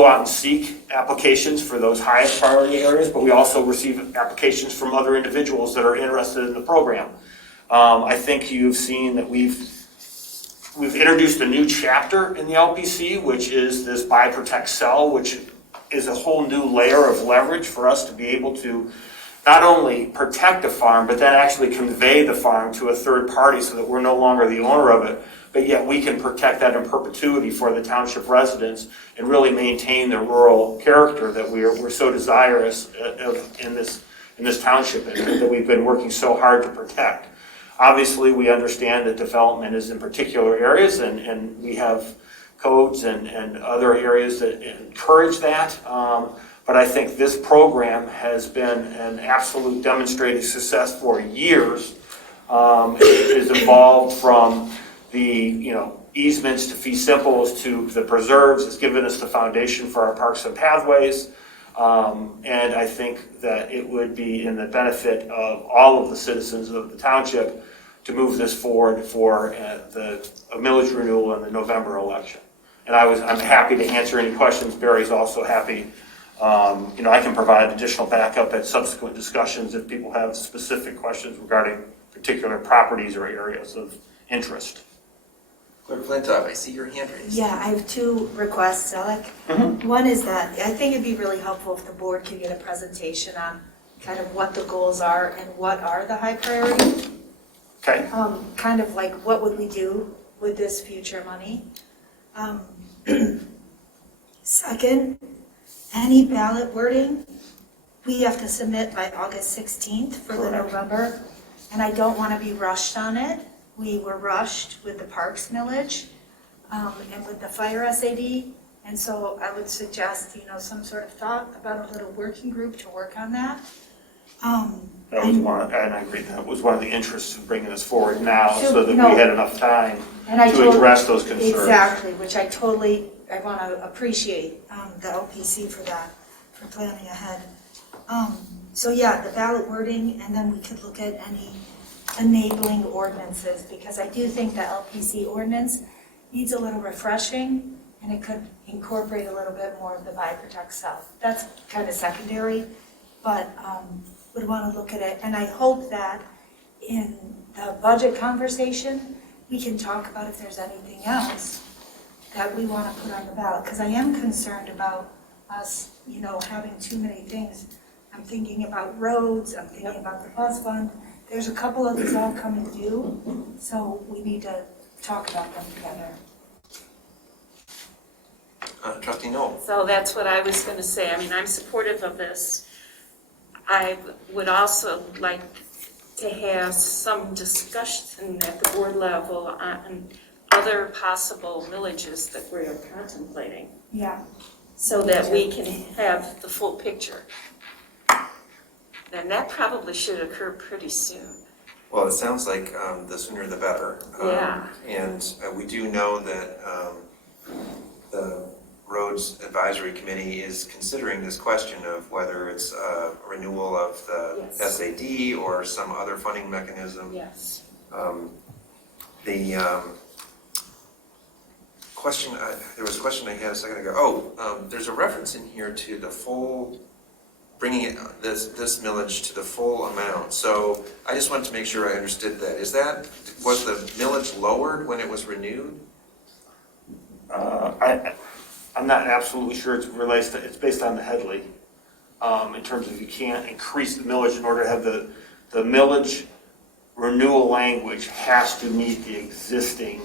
out and seek applications for those highest priority areas, but we also receive applications from other individuals that are interested in the program. I think you've seen that we've introduced a new chapter in the LPC, which is this Buy, Protect, Sell, which is a whole new layer of leverage for us to be able to not only protect a farm, but then actually convey the farm to a third party so that we're no longer the owner of it, but yet we can protect that in perpetuity for the township residents and really maintain the rural character that we're so desirous of in this township and that we've been working so hard to protect. Obviously, we understand that development is in particular areas, and we have codes and other areas that encourage that. But I think this program has been an absolute demonstrated success for years. It has evolved from the, easements to fee simples to the preserves. It's given us the foundation for our parks and pathways. And I think that it would be in the benefit of all of the citizens of the township to move this forward for the millage renewal in the November election. And I'm happy to answer any questions. Barry's also happy. I can provide additional backup at subsequent discussions if people have specific questions regarding particular properties or areas of interest. Clerk Flintoff, I see your hand raised. Yeah, I have two requests, Alec. One is that I think it'd be really helpful if the board could get a presentation on kind of what the goals are and what are the high priorities. Okay. Kind of like what would we do with this future money? Second, any ballot wording we have to submit by August 16th for the November, and I don't want to be rushed on it. We were rushed with the parks millage and with the fire SAD, and so I would suggest, some sort of thought about a little working group to work on that. That was and I agree, that was one of the interests of bringing this forward now so that we had enough time to address those concerns. Exactly, which I want to appreciate the LPC for that, for planning ahead. So yeah, the ballot wording, and then we could look at any enabling ordinances, because I do think the LPC ordinance needs a little refreshing, and it could incorporate a little bit more of the Buy Protect South. That's kind of secondary, but would want to look at it. And I hope that in the budget conversation, we can talk about if there's anything else that we want to put on the ballot, because I am concerned about us, having too many things. I'm thinking about roads, I'm thinking about the bus fund. There's a couple of these all coming due, so we need to talk about them together. Trustee Noel. So that's what I was going to say. I mean, I'm supportive of this. I would also like to have some discussion at the board level on other possible villages that we're contemplating. Yeah. So that we can have the full picture. And that probably should occur pretty soon. Well, it sounds like the sooner the better. Yeah. And we do know that the Roads Advisory Committee is considering this question of whether it's a renewal of the SAD or some other funding mechanism. Yes. The question, there was a question I had a second ago. There's a reference in here to the full, bringing it, this millage to the full amount. So I just wanted to make sure I understood that. Was the millage lowered when it was renewed? I'm not absolutely sure it's based on the Headley, in terms of you can't increase the millage in order to have the millage renewal language has to meet the existing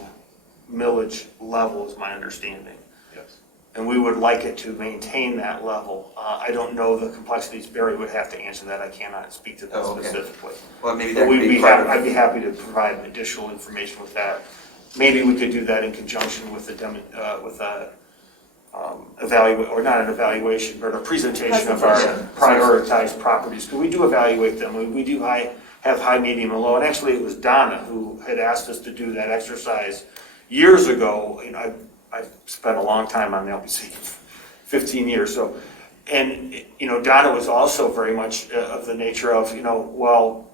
millage level, is my understanding. Yes. And we would like it to maintain that level. I don't know the complexities. Barry would have to answer that. I cannot speak to that specifically. Well, maybe But that could be part of I'd be happy to provide additional information with that. Maybe we could do that in conjunction with or not an evaluation, but a presentation of our prioritized properties. Because we do evaluate them. We do have high, medium, and low. And actually, it was Donna who had asked us to do that exercise years ago. I've spent a long time on the LPC, 15 years. So, and Donna was also very much of the nature of, well,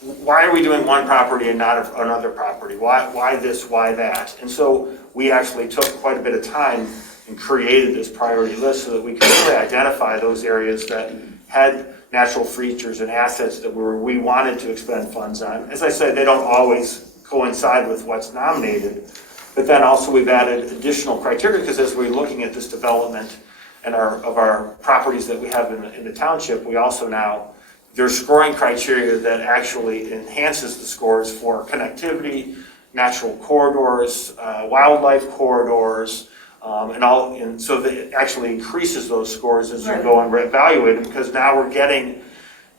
why are we doing one property and not another property? Why this? Why that? And so we actually took quite a bit of time and created this priority list so that we could really identify those areas that had natural features and assets that we wanted to expend funds on. As I said, they don't always coincide with what's nominated, but then also we've added additional criteria, because as we're looking at this development and of our properties that we have in the township, we also now, there's scoring criteria that actually enhances the scores for connectivity, natural corridors, wildlife corridors, and so that it actually increases those scores as you go and evaluate them, because now we're getting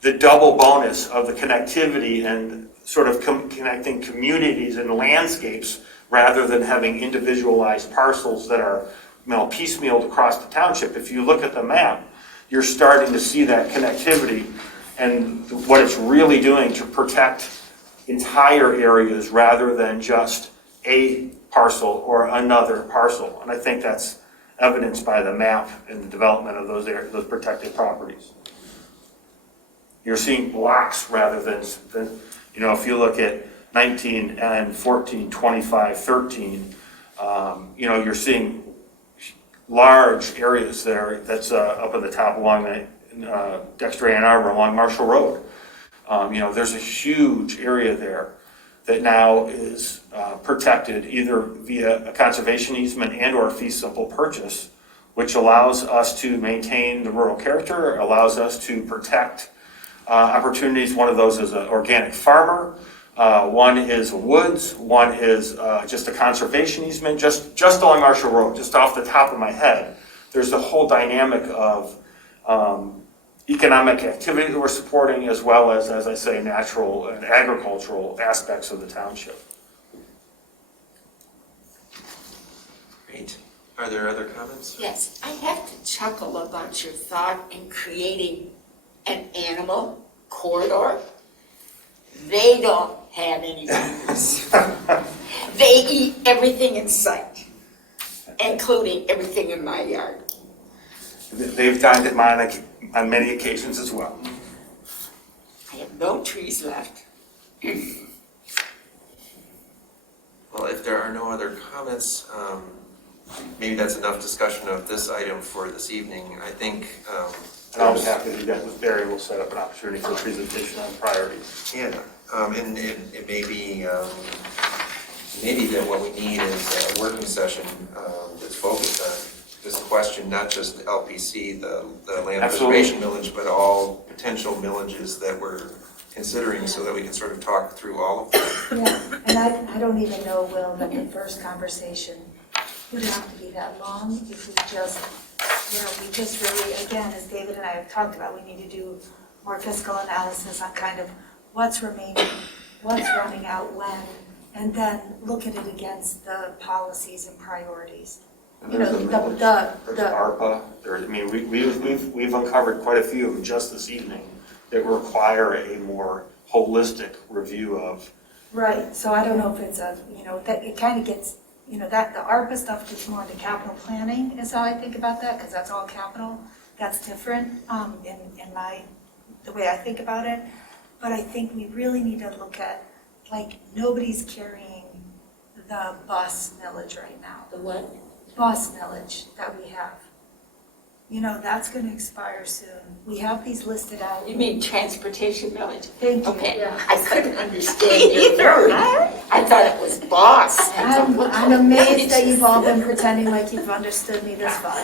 the double bonus of the connectivity and sort of connecting communities and landscapes rather than having individualized parcels that are piecemealed across the township. If you look at the map, you're starting to see that connectivity and what it's really doing to protect entire areas rather than just a parcel or another parcel. And I think that's evidenced by the map and the development of those protected properties. You're seeing blocks rather than, if you look at 19 and 14, 25, 13, you're seeing large areas there that's up at the top along the Dexter Ann Arbor along Marshall Road. There's a huge area there that now is protected either via a conservation easement and or a fee simple purchase, which allows us to maintain the rural character, allows us to protect opportunities. One of those is an organic farmer. One is woods. One is just a conservation easement, just along Marshall Road, just off the top of my head. There's a whole dynamic of economic activity that we're supporting, as well as I say, natural and agricultural aspects of the township. Great. Are there other comments? Yes, I have to chuckle about your thought in creating an animal corridor. They don't have any views. They eat everything in sight, including everything in my yard. They've dined at mine on many occasions as well. I have no trees left. Well, if there are no other comments, maybe that's enough discussion of this item for this evening. I think. And I'll be happy to do that with Barry. We'll set up an opportunity for presentation on priorities. Yeah, and it may be maybe that what we need is a working session that's focused on this question, not just the LPC, the land preservation millage, but all potential millages that we're considering, so that we can sort of talk through all of them. Yeah, and I don't even know, Will, that the first conversation would have to be that long if we just really, again, as David and I have talked about, we need to do more fiscal analysis on kind of what's remaining, what's running out when, and then look at it against the policies and priorities. And there's ARPA. We've uncovered quite a few of them just this evening that require a more holistic review of. Right, so I don't know if it's that it kind of gets, that the ARPA stuff gets more into capital planning is how I think about that, because that's all capital. That's different in the way I think about it. But I think we really need to look at, nobody's carrying the bus millage right now. The what? Bus millage that we have. That's going to expire soon. We have these listed out. You mean transportation millage? Thank you. Okay, I couldn't understand either. I thought it was boss. I'm amazed that you've all been pretending like you've understood me this far.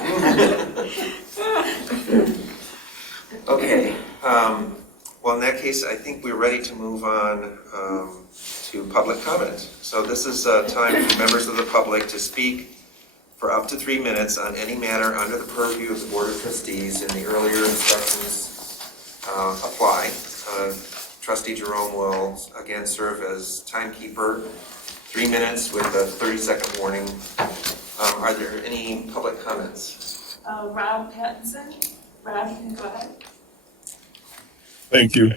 Okay, well, in that case, I think we're ready to move on to public comment. So this is time for members of the public to speak for up to 3 minutes on any matter under the purview of the Board of Trustees, and the earlier instructions apply. Trustee Jerome will again serve as timekeeper, 3 minutes with a 30-second warning. Are there any public comments? Rob Pattinson. Rob, you can go ahead. Thank you.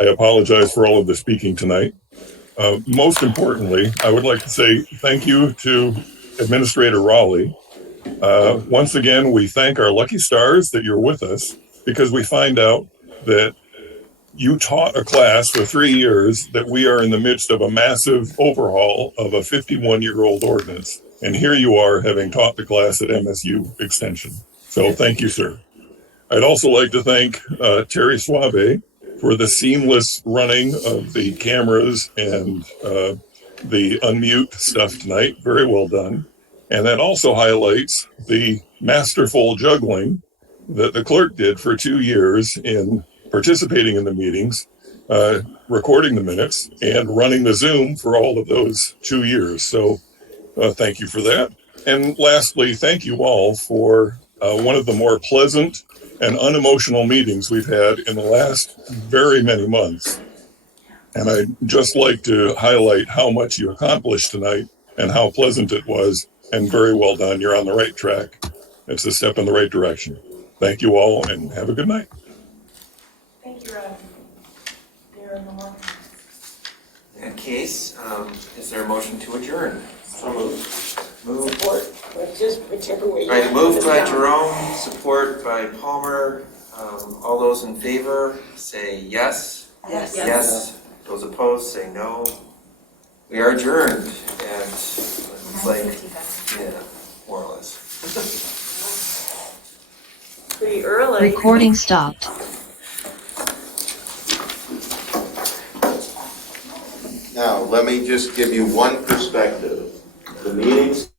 I apologize for all of the speaking tonight. Most importantly, I would like to say thank you to Administrator Raleigh. Once again, we thank our lucky stars that you're with us, because we find out that you taught a class for 3 years that we are in the midst of a massive overhaul of a 51-year-old ordinance. And here you are, having taught the class at MSU Extension. So thank you, sir. I'd also like to thank Terry Suave for the seamless running of the cameras and the unmute stuff tonight. Very well done. And that also highlights the masterful juggling that the clerk did for 2 years in participating in the meetings, recording the minutes, and running the Zoom for all of those 2 years. So thank you for that. And lastly, thank you all for one of the more pleasant and unemotional meetings we've had in the last very many months. And I'd just like to highlight how much you accomplished tonight and how pleasant it was, and very well done. You're on the right track. It's a step in the right direction. Thank you all and have a good night. Thank you, Rob. There are no more. In that case, is there a motion to adjourn? So moved. Moved. Support, but just whichever way. All right, moved by Jerome, support by Palmer. All those in favor, say yes. Yes. Yes. Those opposed, say no. We are adjourned at, it's like, 9:55. yeah, more or less. Pretty early. Recording stopped. Now, let me just give you one perspective. The meetings